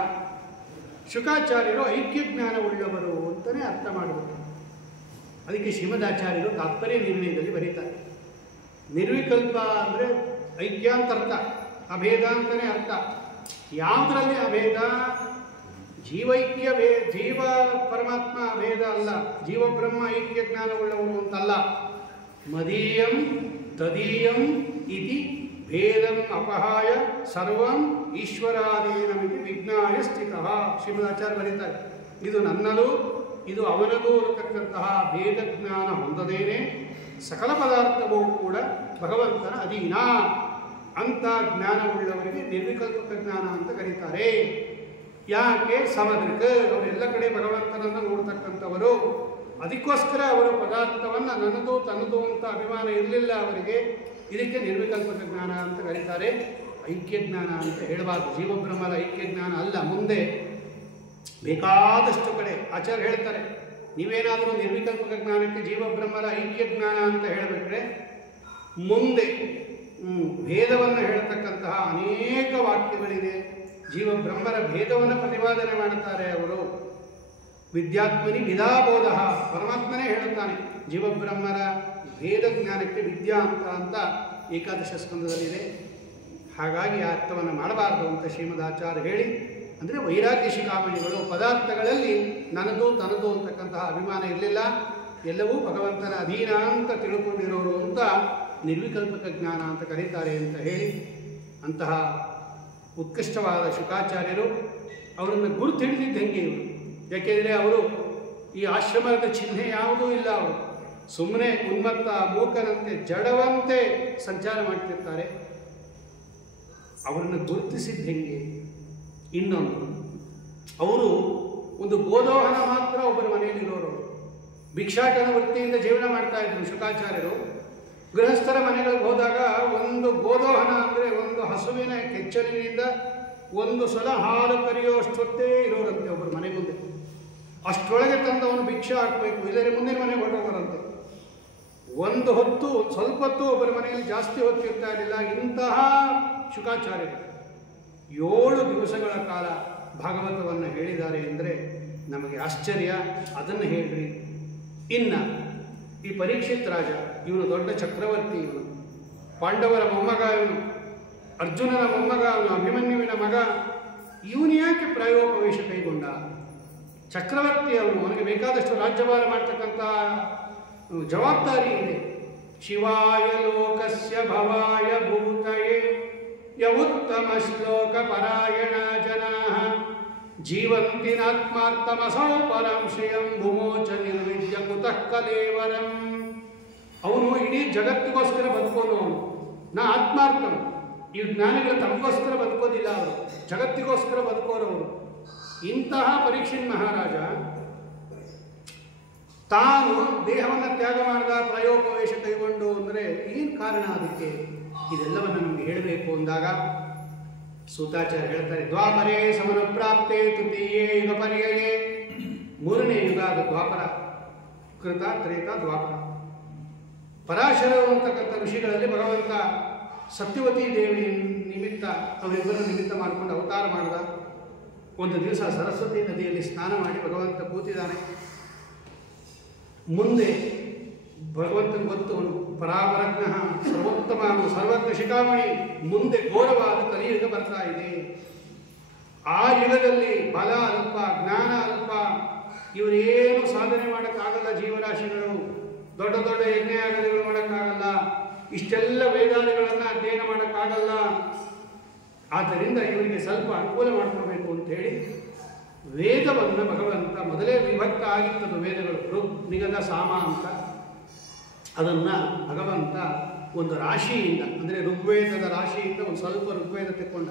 ಶುಕಾಚಾರ್ಯರು ಐಕ್ಯ ಜ್ಞಾನ ಉಳ್ಳವರು ಅಂತಲೇ ಅರ್ಥ ಮಾಡಿಬಿಟ್ರು. ಅದಕ್ಕೆ ಶ್ರೀಮದಾಚಾರ್ಯರು ತಾತ್ಪರ್ಯ ನಿರ್ಣಯದಲ್ಲಿ ಬರೀತಾರೆ, ನಿರ್ವಿಕಲ್ಪ ಅಂದರೆ ಐಕ್ಯ ಅಂತ ಅರ್ಥ, ಅಭೇದ ಅಂತಲೇ ಅರ್ಥ. ಯಾವುದರಲ್ಲಿ ಅಭೇದ? ಜೀವೈಕ್ಯ ಜೀವ ಪರಮಾತ್ಮ ಅಭೇದ ಅಲ್ಲ, ಜೀವ ಬ್ರಹ್ಮ ಐಕ್ಯ ಜ್ಞಾನವುಳ್ಳವರು ಅಂತಲ್ಲ. ಮದೀಯಂ ತದೀಯಂ ಇತಿ ಭೇದಂ ಅಪಹಾಯ ಸರ್ವಂ ಈಶ್ವರಾಧೀನಮಿತಿ ವಿಜ್ಞಾಯ ಸ್ಥಿತಃ. ಶ್ರೀಮದಾಚಾರ್ಯ ಬರೀತಾರೆ, ಇದು ನನ್ನದು ಇದು ಅವನದು ಅನ್ನತಕ್ಕಂತಹ ಭೇದ ಜ್ಞಾನ ಹೊಂದದೇನೆ ಸಕಲ ಪದಾರ್ಥವೂ ಕೂಡ ಭಗವಂತನ ಅಧೀನ ಅಂತ ಜ್ಞಾನವುಳ್ಳವರಿಗೆ ನಿರ್ವಿಕಲ್ಪಕ ಜ್ಞಾನ ಅಂತ ಕರೀತಾರೆ. ಯಾಕೆ? ಸಮದೃಕ್, ಅವರೆಲ್ಲ ಕಡೆ ಭಗವಂತನನ್ನು ನೋಡ್ತಕ್ಕಂಥವರು. ಅದಕ್ಕೋಸ್ಕರ ಅವರು ಪದಾರ್ಥವನ್ನು ನನ್ನದು ತನ್ನದು ಅಂತ ಅಭಿಮಾನ ಇರಲಿಲ್ಲ ಅವರಿಗೆ. ಇದಕ್ಕೆ ನಿರ್ವಿಕಲ್ಪಕ ಜ್ಞಾನ ಅಂತ ಕರೀತಾರೆ. ಐಕ್ಯ ಜ್ಞಾನ ಅಂತ ಹೇಳಬಾರ್ದು. ಜೀವಬ್ರಹ್ಮರ ಐಕ್ಯ ಜ್ಞಾನ ಅಲ್ಲ. ಮುಂದೆ ಬೇಕಾದಷ್ಟು ಕಡೆ ಆಚಾರ್ಯ ಹೇಳ್ತಾರೆ, ನೀವೇನಾದರೂ ನಿರ್ವಿಕಲ್ಪಕ ಜ್ಞಾನಕ್ಕೆ ಜೀವಬ್ರಹ್ಮರ ಐಕ್ಯ ಜ್ಞಾನ ಅಂತ ಹೇಳಬೇಕ್ರೆ ಮುಂದೆ ಭೇದವನ್ನು ಹೇಳ್ತಕ್ಕಂತಹ ಅನೇಕ ವಾಕ್ಯಗಳಿದೆ. ಜೀವಬ್ರಹ್ಮರ ಭೇದವನ್ನು ಪ್ರತಿಪಾದನೆ ಮಾಡುತ್ತಾರೆ ಅವರು. ವಿದ್ಯಾತ್ಮನಿ ವಿಧಾಬೋಧ, ಪರಮಾತ್ಮನೇ ಹೇಳುತ್ತಾನೆ ಜೀವಬ್ರಹ್ಮರ ಭೇದ ಜ್ಞಾನಕ್ಕೆ ವಿದ್ಯಾ ಅಂತ ಏಕಾದಶ ಸ್ಕಂದದಲ್ಲಿದೆ. ಹಾಗಾಗಿ ಆ ಅರ್ಥವನ್ನು ಮಾಡಬಾರದು ಅಂತ ಶ್ರೀಮದಾಚಾರ್ಯ ಹೇಳಿ, ಅಂದರೆ ವೈರಾಗ್ಯ ಶಿಖಾಮಣಿಗಳು ಪದಾರ್ಥಗಳಲ್ಲಿ ನನ್ನದು ತನ್ನದು ಅಂತಕ್ಕಂತಹ ಅಭಿಮಾನ ಇರಲಿಲ್ಲ, ಎಲ್ಲವೂ ಭಗವಂತನ ಅಧೀನ ಅಂತ ತಿಳ್ಕೊಂಡಿರೋರು ಅಂತ ನಿರ್ವಿಕಲ್ಪಕ ಜ್ಞಾನ ಅಂತ ಕರೀತಾರೆ ಅಂತ ಹೇಳಿ, ಅಂತಹ ಉತ್ಕೃಷ್ಟವಾದ ಶುಕಾಚಾರ್ಯರು ಅವರನ್ನು ಗುರುತು ಹಿಡಿದಿದ್ದು ಹೆಂಗೆ ಇವರು. ಯಾಕೆಂದರೆ ಅವರು ಈ ಆಶ್ರಮದ ಚಿಹ್ನೆ ಯಾವುದೂ ಇಲ್ಲ. ಅವರು ಸುಮ್ಮನೆ ಉನ್ಮತ್ತ ಮೂಕರಂತೆ ಜಡವಂತೆ ಸಂಚಾರ ಮಾಡ್ತಿರ್ತಾರೆ. ಅವರನ್ನು ಗುರುತಿಸಿದ್ದು ಹೆಂಗೆ? ಇನ್ನೊಂದು, ಅವರು ಒಂದು ಗೋದೋಹನ ಮಾತ್ರ ಒಬ್ಬರ ಮನೆಯಲ್ಲಿರೋರು. ಭಿಕ್ಷಾಟನ ವೃತ್ತಿಯಿಂದ ಜೀವನ ಮಾಡ್ತಾ ಇದ್ರು ಶುಕಾಚಾರ್ಯರು. ಗೃಹಸ್ಥರ ಮನೆಗಳಿಗೆ ಹೋದಾಗ ಒಂದು ಗೋದೋಹನ ಅಂದರೆ ಒಂದು ಹಸುವಿನ ಕೆಚ್ಚಲಿನಿಂದ ಒಂದು ಸಲ ಹಾಲು ಕರೆಯುವಷ್ಟೊತ್ತೇ ಇರೋರಂತೆ ಒಬ್ಬರ ಮನೆ ಮುಂದೆ. ಅಷ್ಟರೊಳಗೆ ತಂದು ಅವನು ಭಿಕ್ಷೆ ಹಾಕಬೇಕು, ಇಲ್ಲರೆ ಮುಂದಿನ ಮನೆಗೆ ಹೊರಟೋಗೋರಂತೆ. ಒಂದು ಹೊತ್ತು ಸ್ವಲ್ಪ ಹೊತ್ತು ಒಬ್ಬರ ಮನೆಯಲ್ಲಿ ಜಾಸ್ತಿ ಹೊತ್ತು ಇರ್ತಾ ಇರಲಿಲ್ಲ. ಇಂತಹ ಶುಕಾಚಾರ್ಯರು 7 ದಿವಸಗಳ ಕಾಲ ಭಾಗವತವನ್ನು ಹೇಳಿದ್ದಾರೆ ಅಂದರೆ ನಮಗೆ ಆಶ್ಚರ್ಯ. ಅದನ್ನು ಹೇಳ್ರಿ. ಇನ್ನು ಈ ಪರೀಕ್ಷಿತ್ ರಾಜ, ಇವನು ದೊಡ್ಡ ಚಕ್ರವರ್ತಿ, ಇವನು ಪಾಂಡವರ ಮೊಮ್ಮಗ, ಇವನು ಅರ್ಜುನನ ಮೊಮ್ಮಗ, ಅವನು ಅಭಿಮನ್ಯುವಿನ ಮಗ. ಇವನು ಯಾಕೆ ಪ್ರಾಯೋಪವೇಶ ಕೈಗೊಂಡ? ಚಕ್ರವರ್ತಿ ಅವನು, ಅವನಿಗೆ ಬೇಕಾದಷ್ಟು ರಾಜ್ಯಭಾರ ಮಾಡ್ತಕ್ಕಂಥ ಜವಾಬ್ದಾರಿ ಇದೆ. ಶಿವಾಯ ಲೋಕಸ್ಯ ಭವಾಯ ಭೂತಯೇ ಯ ಉತ್ತಮ ಶ್ಲೋಕ ಪರಾಯಣ ಜನಾ ಜೀವಂತಿನಾತ್ಮಾರ್ಥಮಸೌ ಪರಂ ಶ್ರಿಯಂ ಭುಮೋಚ ನಿರ್ವಿದ್ಯ ಕುತಃ ಕಲೇವರಂ. ಅವನು ಇಡೀ ಜಗತ್ತಿಗೋಸ್ಕರ ಬದುಕೋನು. ಅವನು ನಾ ಆತ್ಮಾರ್ಥನು. ಈ ಜ್ಞಾನಿಗಳು ತಮಗೋಸ್ಕರ ಬದುಕೋದಿಲ್ಲ, ಅವರು ಜಗತ್ತಿಗೋಸ್ಕರ ಬದುಕೋರವರು. ಇಂತಹ ಪರೀಕ್ಷಿತ್ ಮಹಾರಾಜ ತಾನು ದೇಹವನ್ನು ತ್ಯಾಗ ಮಾಡಿದ, ಪ್ರಾಯೋಪವೇಶ ಕೈಗೊಂಡು ಅಂದರೆ ಏನು ಕಾರಣ ಅದಕ್ಕೆ? ಇದೆಲ್ಲವನ್ನು ನಮಗೆ ಹೇಳಬೇಕು ಅಂದಾಗ ಸೂತಾಚಾರ್ಯ ಹೇಳ್ತಾರೆ, ದ್ವಾಪರೇ ಸಮನ ಪ್ರಾಪ್ತೆ ತೃತೀಯೇ ಯುಗ ಪರ್ಯಯೇ. 3ನೇ ಯುಗ ಅದು ದ್ವಾಪರ. ಕೃತ, ತ್ರೇತ, ದ್ವಾಪರ. ಪರಾಶರರು ಅಂತಕ್ಕಂಥ ಋಷಿಗಳಲ್ಲಿ ಭಗವಂತ ಸತ್ಯವತಿ ದೇವಿ ನಿಮಿತ್ತ ಅವರಿಬ್ಬರು ನಿಮಿತ್ತ ಮಾಡಿಕೊಂಡು ಅವತಾರ ಮಾಡಿದ. ಒಂದು ದಿವಸ ಸರಸ್ವತಿ ನದಿಯಲ್ಲಿ ಸ್ನಾನ ಮಾಡಿ ಭಗವಂತ ಕೂತಿದ್ದಾನೆ. ಮುಂದೆ ಭಗವಂತನ ಗೊತ್ತು, ಪರಾಪರಜ್ಞ, ಸರ್ವೋತ್ತಮ, ಸರ್ವಜ್ಞ ಶಿಖಾಮಣಿ. ಮುಂದೆ ಘೋರವಾದ ಕಲಿಯುಗ ಬರ್ತಾ ಇದೆ. ಆ ಯುಗದಲ್ಲಿ ಬಲ ಅಲ್ಪ, ಜ್ಞಾನ ಅಲ್ಪ, ಇವರೇನು ಸಾಧನೆ ಮಾಡೋಕ್ಕಾಗಲ್ಲ. ಜೀವರಾಶಿಗಳು ದೊಡ್ಡ ದೊಡ್ಡ ಯಜ್ಞಯಾಗಗಳು ಮಾಡೋಕ್ಕಾಗಲ್ಲ. ಇಷ್ಟೆಲ್ಲ ವೇದಾದಿಗಳನ್ನು ಅಧ್ಯಯನ ಮಾಡೋಕ್ಕಾಗಲ್ಲ. ಆದ್ದರಿಂದ ಇವರಿಗೆ ಸ್ವಲ್ಪ ಅನುಕೂಲ ಮಾಡ್ಕೊಳ್ಬೇಕು ಅಂಥೇಳಿ ವೇದವನ್ನು ಭಗವಂತ ಮೊದಲೇ ವಿಭಕ್ತ ಆಗಿತ್ತದು ವೇದಗಳು, ಋಗ್, ನಿಗದ, ಸಾಮ ಅಂತ. ಅದನ್ನು ಭಗವಂತ ಒಂದು ರಾಶಿಯಿಂದ, ಅಂದರೆ ಋಗ್ವೇದದ ರಾಶಿಯಿಂದ ಒಂದು ಸ್ವಲ್ಪ ಋಗ್ವೇದ ತೆಕ್ಕೊಂಡ.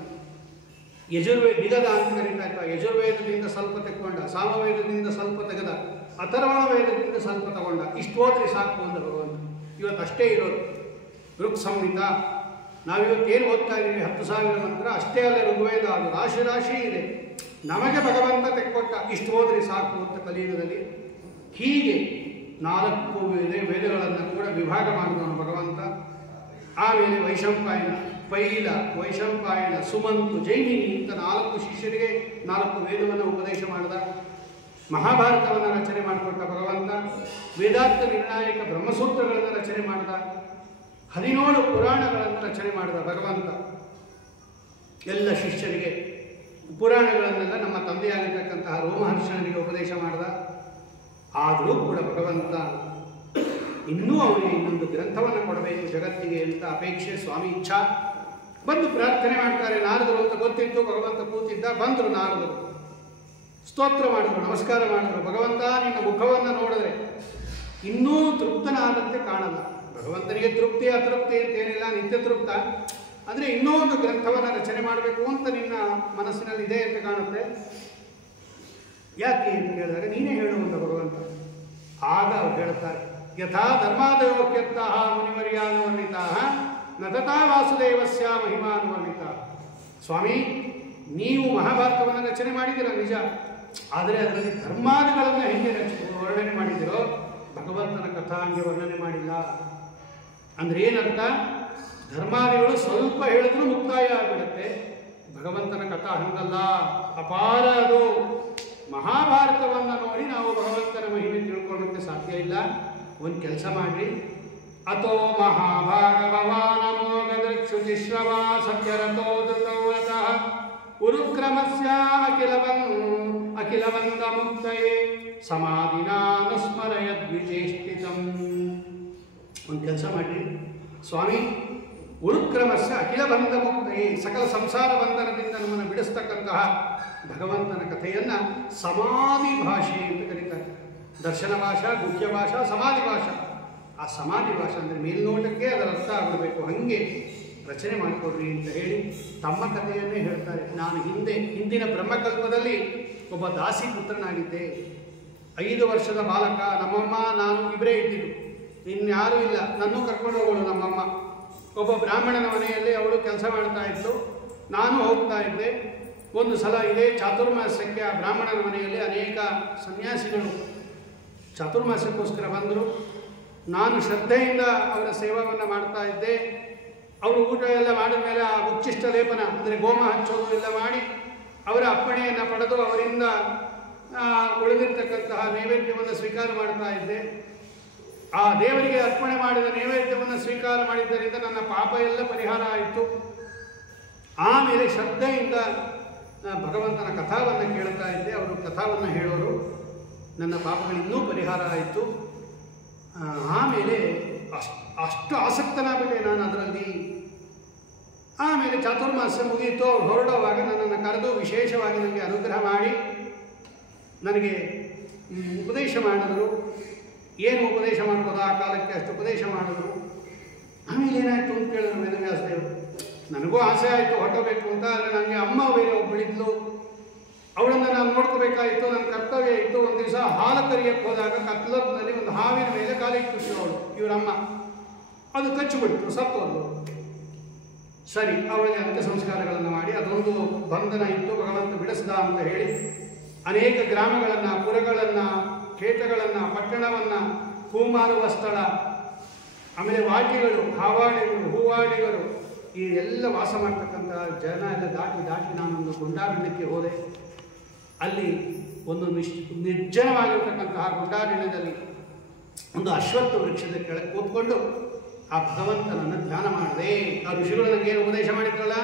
ಯಜುರ್ವೇದ ನಿಗದ ಅಂತ ಕರೀತಾ ಇದ್ದ. ಯಜುರ್ವೇದದಿಂದ ಸ್ವಲ್ಪ ತೆಕ್ಕೊಂಡ, ಸಾಮವೇದದಿಂದ ಸ್ವಲ್ಪ ತೆಗೆದ, ಅಥರ್ವಣ ವೇದದಿಂದ ಸ್ವಲ್ಪ ತಗೊಂಡ. ಇಷ್ಟು ಹೋದ್ರೆ ಸಾಕು ಅಂತ ಭಗವಂತ. ಇವತ್ತು ಅಷ್ಟೇ ಇರೋದು ಋಗ್ ಸಂಹಿತ. ನಾವಿವತ್ತೇನು ಓದ್ತಾ ಇದ್ದೀವಿ 10,000 ಮಂತ್ರ, ಅಷ್ಟೇ ಅಲ್ಲ ಋಗ್ವೇದ. ಅದು ರಾಶಿ ರಾಶಿ ಇದೆ. ನಮಗೆ ಭಗವಂತ ತೆಕ್ಕೊಟ್ಟ, ಇಷ್ಟು ಹೋದ್ರೆ ಸಾಕು ಅಂತ ಕಲಿಯುಗದಲ್ಲಿ. ಹೀಗೆ 4 ವೇದಗಳನ್ನು ಕೂಡ ವಿಭಾಗ ಮಾಡಿದವನು ಭಗವಂತ. ಆಮೇಲೆ ವೈಶಂಪಾಯನ, ಪೈಲ, ವೈಶಂಪಾಯನ, ಸುಮಂತು, ಜೈಮಿನಿ ಅಂತ 4 ಶಿಷ್ಯರಿಗೆ 4 ವೇದವನ್ನು ಉಪದೇಶ ಮಾಡಿದ. ಮಹಾಭಾರತವನ್ನು ರಚನೆ ಮಾಡಿಕೊಟ್ಟ ಭಗವಂತ. ವೇದಾಂತ ನಿರ್ಣಾಯಕ ಬ್ರಹ್ಮಸೂತ್ರಗಳನ್ನು ರಚನೆ ಮಾಡಿದ. 17 ಪುರಾಣಗಳನ್ನು ರಚನೆ ಮಾಡಿದ ಭಗವಂತ. ಎಲ್ಲ ಶಿಷ್ಯರಿಗೆ ಪುರಾಣಗಳನ್ನೆಲ್ಲ ನಮ್ಮ ತಂದೆಯಾಗಿರ್ತಕ್ಕಂತಹ ರೋಮಹರ್ಷನಿಗೆ ಉಪದೇಶ ಮಾಡಿದ. ಆದರೂ ಕೂಡ ಭಗವಂತ ಇನ್ನೂ ಅವನಿಗೆ ಇನ್ನೊಂದು ಗ್ರಂಥವನ್ನು ಕೊಡಬೇಕು ಜಗತ್ತಿಗೆ ಅಂತ ಅಪೇಕ್ಷೆ, ಸ್ವಾಮಿ ಇಚ್ಛಾ. ಬಂದು ಪ್ರಾರ್ಥನೆ ಮಾಡ್ತಾರೆ. ನಾರದರು ಅಂತ ಗೊತ್ತಿತ್ತು, ಭಗವಂತ ಕೂತಿದ್ದ. ಬಂದರು ನಾರದರು, ಸ್ತೋತ್ರ ಮಾಡಿದ್ರು, ನಮಸ್ಕಾರ ಮಾಡಿದ್ರು. ಭಗವಂತ ನಿನ್ನ ಮುಖವನ್ನು ನೋಡಿದ್ರೆ ಇನ್ನೂ ತೃಪ್ತನಾದಂತೆ ಕಾಣಲ್ಲ. ಭಗವಂತನಿಗೆ ತೃಪ್ತಿ ಅತೃಪ್ತಿ ಅಂತೇನಿಲ್ಲ, ನಿತ್ಯ ತೃಪ್ತ. ಅಂದರೆ ಇನ್ನೂ ಒಂದು ಗ್ರಂಥವನ್ನು ರಚನೆ ಮಾಡಬೇಕು ಅಂತ ನಿನ್ನ ಮನಸ್ಸಿನಲ್ಲಿ ಇದೆ ಅಂತ ಕಾಣುತ್ತೆ. ಯಾಕೆ ಅಂತ ಹೇಳಿದಾಗ ನೀನೇ ಹೇಳುವಂತ ಭಗವಂತ. ಆಗ ಅವ್ರು ಹೇಳ್ತಾರೆ, ಯಥಾ ಧರ್ಮಾದಯೋಕ್ಯರ್ಥಃ ಮುನಿವರ್ಯಾನುವರ್ಣಿತಾಃ ನ ತಥಾ ವಾಸುದೇವಸ್ಯ ಮಹಿಮಾನುವರ್ಣಿತಾಃ. ಸ್ವಾಮಿ, ನೀವು ಮಹಾಭಾರತವನ್ನು ರಚನೆ ಮಾಡಿದ್ದೀರ ನಿಜ, ಆದರೆ ಅದರಲ್ಲಿ ಧರ್ಮಾದಿಗಳನ್ನು ಹೆಂಗೆ ವರ್ಣನೆ ಮಾಡಿದಿರೋ ಭಗವಂತನ ಕಥಾ ಹಂಗೆ ವರ್ಣನೆ ಮಾಡಿಲ್ಲ. ಅಂದರೆ ಏನರ್ಥ? ಧರ್ಮಾದಿಗಳು ಸ್ವಲ್ಪ ಹೇಳಿದ್ರೂ ಮುಕ್ತಾಯ ಆಗಿಬಿಡುತ್ತೆ. ಭಗವಂತನ ಕಥಾ ಹಂಗಲ್ಲ, ಅಪಾರ ಅದು. ಮಹಾಭಾರತವನ್ನು ನೋಡಿ ನಾವು ಭಗವಂತನ ಮಹಿಮೆ ತಿಳ್ಕೊಳ್ಳೋಕ್ಕೆ ಸಾಧ್ಯ ಇಲ್ಲ. ಒಂದು ಕೆಲಸ ಮಾಡಿ, ಅಥೋ ಮಹಾಭಾಗವಾನಮೋಗದೃಕ್ಷುಚಿಶ್ರವಾ ಸತ್ಯರಥೋ ಧೃತವ್ರತಃ ಉರುಕ್ರಮಸ್ಯ ಅಖಿಲವಂತ ಮುಕ್ತಯೇ ಸಮಾಧಿನಾನುಸ್ಮರಯದ್ವಿಚೇಷ್ಟಿತಂ. ಒಂದು ಕೆಲಸ ಮಾಡಿ ಸ್ವಾಮಿ, ಉರುಕ್ರಮಸ್ಯ ಅಖಿಲ ಬಂಧ ಮುಕ್ತಯೇ, ಸಕಲ ಸಂಸಾರ ಬಂಧನದಿಂದ ನಮ್ಮನ್ನು ಬಿಡಿಸ್ತಕ್ಕಂತಹ ಭಗವಂತನ ಕಥೆಯನ್ನು ಸಮಾಧಿ ಭಾಷೆ ಅಂತ ಕರೀತಾರೆ. ದರ್ಶನ ಭಾಷಾ, ಗುಹ್ಯ ಭಾಷಾ, ಸಮಾಧಿ ಭಾಷಾ. ಆ ಸಮಾಧಿ ಭಾಷಾ ಅಂದರೆ ಮೇಲ್ನೋಟಕ್ಕೆ ಅದರ ಅರ್ಥ ಆಗಬೇಕು, ಹಾಗೆ ರಚನೆ ಮಾಡಿಕೊಡ್ರಿ ಅಂತ ಹೇಳಿ ತಮ್ಮ ಕಥೆಯನ್ನೇ ಹೇಳ್ತಾರೆ. ನಾನು ಹಿಂದಿನ ಬ್ರಹ್ಮಕಲ್ಪದಲ್ಲಿ ಒಬ್ಬ ದಾಸಿ ಪುತ್ರನಾಗಿದ್ದೆ. 5 ವರ್ಷದ ಬಾಲಕ. ನಮ್ಮಮ್ಮ ನಾನು ಇಬ್ಬರೇ ಇದ್ದಿದ್ದು, ಇನ್ಯಾರೂ ಇಲ್ಲ. ನನ್ನೂ ಕರ್ಕೊಂಡು ಹೋಗೋಳು ನಮ್ಮಮ್ಮ. ಒಬ್ಬ ಬ್ರಾಹ್ಮಣನ ಮನೆಯಲ್ಲಿ ಅವಳು ಕೆಲಸ ಮಾಡ್ತಾ ಇದ್ಲು, ನಾನು ಹೋಗ್ತಾ ಇದ್ದೆ. ಒಂದು ಸಲ ಇದೇ ಚಾತುರ್ಮಾಸ್ಯಕ್ಕೆ ಆ ಬ್ರಾಹ್ಮಣನ ಮನೆಯಲ್ಲಿ ಅನೇಕ ಸನ್ಯಾಸಿಗಳು ಚಾತುರ್ಮಾಸ್ಯಕ್ಕೋಸ್ಕರ ಬಂದರು. ನಾನು ಶ್ರದ್ಧೆಯಿಂದ ಅವರ ಸೇವೆಯನ್ನು ಮಾಡ್ತಾ ಇದ್ದೆ. ಅವರು ಊಟ ಎಲ್ಲ ಮಾಡಿದ ಮೇಲೆ ಆ ಉಚ್ಚಿಷ್ಟ ಲೇಪನ ಅಂದರೆ ಗೋಮ ಹಚ್ಚೋದು ಎಲ್ಲ ಮಾಡಿ ಅವರ ಅಪ್ಪಣೆಯನ್ನು ಪಡೆದು ಅವರಿಂದ ಉಳಿದಿರ್ತಕ್ಕಂತಹ ನೈವೇದ್ಯವನ್ನು ಸ್ವೀಕಾರ ಮಾಡ್ತಾ ಇದ್ದೆ. ಆ ದೇವರಿಗೆ ಅರ್ಪಣೆ ಮಾಡಿದ ನೈವೇದ್ಯವನ್ನು ಸ್ವೀಕಾರ ಮಾಡಿದ್ದರಿಂದ ನನ್ನ ಪಾಪ ಎಲ್ಲ ಪರಿಹಾರ ಆಯಿತು. ಆಮೇಲೆ ಶ್ರದ್ಧೆಯಿಂದ ಭಗವಂತನ ಕಥಾವನ್ನು ಕೇಳ್ತಾ ಇದ್ದೆ. ಅವರು ಕಥಾವನ್ನು ಹೇಳೋರು. ನನ್ನ ಪಾಪಗಳಿನ್ನೂ ಪರಿಹಾರ ಆಯಿತು. ಆಮೇಲೆ ಅಷ್ಟು ಆಸಕ್ತನಾಗಬೇಕೆ ನಾನು ಅದರಲ್ಲಿ. ಆಮೇಲೆ ಚಾತುರ್ಮಾಸ್ಯ ಮುಗಿಯಿತು. ಅವ್ರು ಹೊರಡುವಾಗ ನನ್ನನ್ನು ಕರೆದು ವಿಶೇಷವಾಗಿ ನನಗೆ ಅನುಗ್ರಹ ಮಾಡಿ ನನಗೆ ಉಪದೇಶ ಮಾಡಿದರು. ಏನು ಉಪದೇಶ ಮಾಡ್ಬೋದು ಆ ಕಾಲಕ್ಕೆ ಅಷ್ಟು ಉಪದೇಶ ಮಾಡಿದ್ರು. ಆಮೇಲೆ ಏನಾಯಿತು ಅಂತ ಕೇಳಿದ್ರು ವೇದವ್ಯಾಸದೇವರು. ನನಗೂ ಆಸೆ ಆಯಿತು ಹೊರಟಬೇಕು ಅಂತ. ಆದರೆ ನನಗೆ ಅಮ್ಮ ಬೇರೆ ಒಬ್ಬಳಿದ್ಲು, ಅವಳನ್ನು ನಾನು ನೋಡ್ಕೋಬೇಕಾಯಿತು, ನನ್ನ ಕರ್ತವ್ಯ ಇತ್ತು. ಒಂದು ದಿವಸ ಹಾಲು ಕರಿಯಕ್ಕೆ ಹೋದಾಗ ಕತ್ಲದಲ್ಲಿ ಒಂದು ಹಾವಿನ ಮೇಲೆ ಕಾಲಿಟ್ಟು ಅವಳು ಇವರಮ್ಮ, ಅದು ಕಚ್ಚಿಬಿಡ್ತು, ಸತ್ತೋದು. ಸರಿ, ಅವಳಿಗೆ ಅಂತ್ಯ ಸಂಸ್ಕಾರಗಳನ್ನು ಮಾಡಿ ಅದೊಂದು ಬಂಧನ ಇತ್ತು, ಭಗವಂತ ಬಿಡಿಸ್ದ ಅಂತ ಹೇಳಿ ಅನೇಕ ಗ್ರಾಮಗಳನ್ನು, ಪುರಗಳನ್ನು, ಖೇಟಗಳನ್ನು, ಪಟ್ಟಣವನ್ನು, ಹೂಮಾರುವ ಸ್ಥಳ, ಆಮೇಲೆ ವಾಟಿಗಳು, ಹಾವಾಡಿಗಳು, ಹೂವಾಡಿಗಳು, ಈ ಎಲ್ಲ ವಾಸ ಮಾಡ್ತಕ್ಕಂಥ ಜನ ಎಲ್ಲ ದಾಟಿ ನಾನೊಂದು ಗುಂಡಾರಣ್ಯಕ್ಕೆ ಹೋದೆ. ಅಲ್ಲಿ ಒಂದು ನಿರ್ಜನವಾಗಿರ್ತಕ್ಕಂತಹ ಗುಂಡಾರಣ್ಯದಲ್ಲಿ ಒಂದು ಅಶ್ವತ್ಥ ವೃಕ್ಷದ ಕೆಳಗೆ ಕೂತ್ಕೊಂಡು ಆ ಭಗವಂತನನ್ನು ಧ್ಯಾನ ಮಾಡಿದೆ. ಆ ಋಷಿಗಳು ನನಗೇನು ಉಪದೇಶ ಮಾಡಿದ್ರಲ್ಲ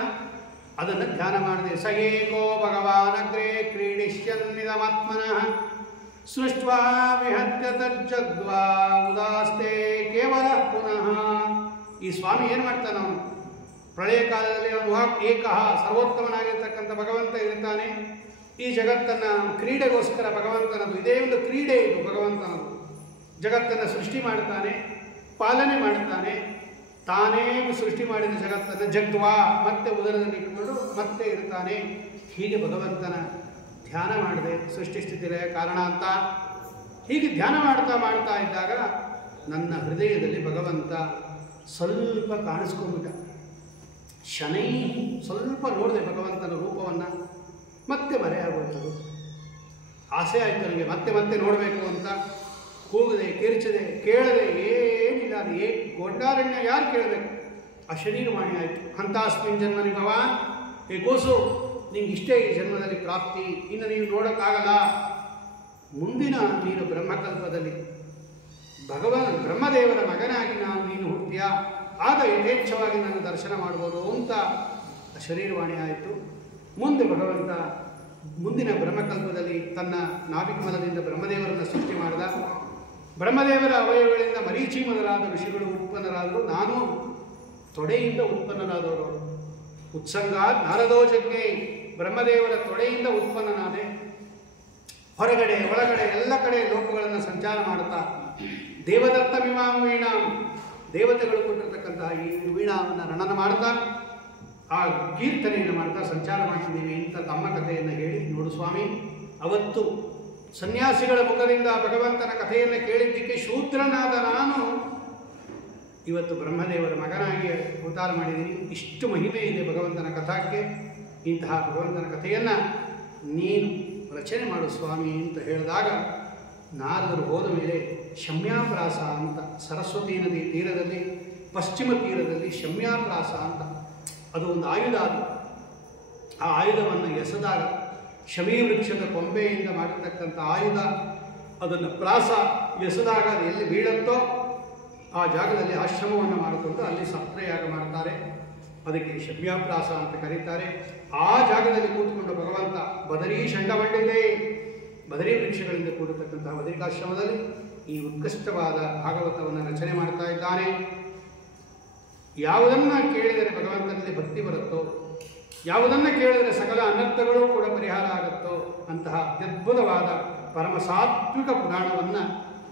ಅದನ್ನು ಧ್ಯಾನ ಮಾಡಿದೆ. ಸಗೇಕೋ ಭಗವಾನಗ್ರೇ ಕ್ರೀಡಿಷ್ಯನ್ನಿದಮಾತ್ಮನಃ ಸೃಷ್ಟ್ವಾ ವಿಹತ್ಯ ತಜ್ಜಗ್ವಾ ಉದಾಸ್ತೆ ಕೇವಲ ಪುನಃ. ಈ ಸ್ವಾಮಿ ಏನು ಮಾಡ್ತಾನೆ? ಅವನು ಪ್ರಳಯ ಕಾಲದಲ್ಲಿ ಅವನು ಏಕಃ ಸರ್ವೋತ್ತಮನಾಗಿರ್ತಕ್ಕಂಥ ಭಗವಂತ ಇರ್ತಾನೆ. ಈ ಜಗತ್ತನ್ನು ಕ್ರೀಡೆಗೋಸ್ಕರ ಭಗವಂತನದು, ಇದೇ ಒಂದು ಕ್ರೀಡೆ ಇದು ಭಗವಂತನದು. ಜಗತ್ತನ್ನು ಸೃಷ್ಟಿ ಮಾಡ್ತಾನೆ, ಪಾಲನೆ ಮಾಡ್ತಾನೆ. ತಾನೇ ಸೃಷ್ಟಿ ಮಾಡಿದ ಜಗತ್ತನ್ನು ಜಗ್ವಾ ಮತ್ತೆ ಉದರದಲ್ಲಿ ಇಟ್ಟುಕೊಂಡು ಮತ್ತೆ ಇರ್ತಾನೆ. ಹೀಗೆ ಭಗವಂತನ ಧ್ಯಾನ ಮಾಡಿದೆ. ಸೃಷ್ಟಿ ಸ್ಥಿತಿಲಯ ಕಾರಣ ಅಂತ ಹೀಗೆ ಧ್ಯಾನ ಮಾಡ್ತಾ ಇದ್ದಾಗ ನನ್ನ ಹೃದಯದಲ್ಲಿ ಭಗವಂತ ಸ್ವಲ್ಪ ಕಾಣಿಸ್ಕೊಂಡ್ಬಿಟ್ಟ. ಶನೈ ಸ್ವಲ್ಪ ನೋಡಿದೆ ಭಗವಂತನ ರೂಪವನ್ನು, ಮತ್ತೆ ಮರೆಯಾಗೋಯ್ತದು. ಆಸೆ ಆಯಿತು ನನಗೆ ಮತ್ತೆ ನೋಡಬೇಕು ಅಂತ. ಕೂಗದೆ, ಕಿರಿಚದೆ, ಕೇಳದೆ, ಏನಿಲ್ಲ. ಅದು ಗೊಂಡಾರಣ್ಯ ಯಾರು ಕೇಳಬೇಕು? ಅಶರೀರವಾಣಿ ಆಯಿತು. ಹಂತಾಸ್ಮಿನ್ ಜನ್ಮನಿ ಭವಾನ್, ಏ ಕೂಸು, ನಿಂಗೆ ಇಷ್ಟೇ ಈ ಜನ್ಮದಲ್ಲಿ ಪ್ರಾಪ್ತಿ, ಇನ್ನು ನೀವು ನೋಡೋಕ್ಕಾಗಲ್ಲ. ಮುಂದಿನ ನೀನು ಬ್ರಹ್ಮಕಲ್ಪದಲ್ಲಿ ಬ್ರಹ್ಮದೇವರ ಮಗನಾಗಿ ನೀನು ಹುಟ್ಟಿಯ, ಆಗ ಯಥೇಚ್ಛವಾಗಿ ನಾನು ದರ್ಶನ ಮಾಡ್ಬೋದು ಅಂತ ಶರೀರವಾಣಿ ಆಯಿತು. ಮುಂದೆ ಭಗವಂತ ಮುಂದಿನ ಬ್ರಹ್ಮಕಲ್ಪದಲ್ಲಿ ತನ್ನ ನಾಭಿಕಮಲದಿಂದ ಬ್ರಹ್ಮದೇವರನ್ನು ಸೃಷ್ಟಿ ಮಾಡಿದ. ಬ್ರಹ್ಮದೇವರ ಅವಯವಗಳಿಂದ ಮರೀಚಿ ಮೊದಲಾದ ಋಷಿಗಳು ಉತ್ಪನ್ನರಾದರು. ನಾನು ತೊಡೆಯಿಂದ ಉತ್ಪನ್ನರಾದವರು. ಉತ್ಸಂಗಾತ್ ನಾರದೋಜಜ್ಞೆ, ಬ್ರಹ್ಮದೇವರ ತೊಡೆಯಿಂದ ಉತ್ಪನ್ನನಾದೆ. ಹೊರಗಡೆ ಒಳಗಡೆ ಎಲ್ಲ ಕಡೆ ಲೋಕಗಳನ್ನು ಸಂಚಾರ ಮಾಡುತ್ತಾ ದೇವದತ್ತ ವಿಮಾಂ ವೀಣಾಂ, ದೇವತೆಗಳು ಕೊಟ್ಟಿರ್ತಕ್ಕಂತಹ ಈ ವೀಣಾವನ್ನು ರಣನ ಮಾಡ್ತಾ ಆ ಕೀರ್ತನೆಯನ್ನು ಮಾಡ್ತಾ ಸಂಚಾರ ಮಾಡ್ತಿದ್ದೀವಿ ಅಂತ ತಮ್ಮ ಕಥೆಯನ್ನು ಹೇಳಿ, ನೋಡು ಸ್ವಾಮಿ, ಅವತ್ತು ಸನ್ಯಾಸಿಗಳ ಮುಖದಿಂದ ಭಗವಂತನ ಕಥೆಯನ್ನು ಕೇಳಿದ್ದಕ್ಕೆ ಶೂದ್ರನಾದ ನಾನು ಇವತ್ತು ಬ್ರಹ್ಮದೇವರ ಮಗನಾಗಿ ಅವತಾರ ಮಾಡಿದ್ದೀನಿ. ಇಷ್ಟು ಮಹಿಮೆ ಇದೆ ಭಗವಂತನ ಕಥಾಕ್ಕೆ. ಇಂತಹ ಭಗವಂತನ ಕಥೆಯನ್ನು ನೀನು ರಚನೆ ಮಾಡು ಸ್ವಾಮಿ ಅಂತ ಹೇಳಿದಾಗ ನಾರದರು ಹೋದ ಮೇಲೆ ಶಮ್ಯಾಪ್ರಾಸ ಅಂತ ಸರಸ್ವತಿ ನದಿ ತೀರದಲ್ಲಿ ಪಶ್ಚಿಮ ತೀರದಲ್ಲಿ ಶಮ್ಯಾಪ್ರಾಸ ಅಂತ ಅದು ಒಂದು ಆಯುಧ. ಅದು ಆ ಆಯುಧವನ್ನು ಎಸೆದಾಗ ಶಮೀ ವೃಕ್ಷದ ಕೊಂಬೆಯಿಂದ ಮಾಡಿರ್ತಕ್ಕಂಥ ಆಯುಧ, ಅದನ್ನು ಪ್ರಾಸ ಎಸೆದಾಗ ಅದು ಎಲ್ಲಿ ಬೀಳುತ್ತೋ ಆ ಜಾಗದಲ್ಲಿ ಆಶ್ರಮವನ್ನು ಮಾಡಿಕೊಂಡು ಅಲ್ಲಿ ಸಪ್ತಯಾಗ ಮಾಡ್ತಾರೆ. ಅದಕ್ಕೆ ಶಮ್ಯಾಪ್ರಾಸ ಅಂತ ಕರೀತಾರೆ. ಆ ಜಾಗದಲ್ಲಿ ಕೂತ್ಕೊಂಡು ಭಗವಂತ ಬದರೀ ಷಂಡಮಂಡಿದೆ, ಬದರೀ ವೃಕ್ಷಗಳಿಂದ ಕೂಡಿರ್ತಕ್ಕಂತಹ ಬದರಿಕಾಶ್ರಮದಲ್ಲಿ ಈ ಉತ್ಕೃಷ್ಟವಾದ ಭಾಗವತವನ್ನು ರಚನೆ ಮಾಡ್ತಾ ಇದ್ದಾನೆ. ಯಾವುದನ್ನು ಕೇಳಿದರೆ ಭಗವಂತನಲ್ಲಿ ಭಕ್ತಿ ಬರುತ್ತೋ, ಯಾವುದನ್ನು ಕೇಳಿದರೆ ಸಕಲ ಅನರ್ಥಗಳು ಕೂಡ ಪರಿಹಾರ ಆಗುತ್ತೋ ಅಂತಹ ಅತ್ಯದ್ಭುತವಾದ ಪರಮ ಸಾತ್ವಿಕ ಪುರಾಣವನ್ನು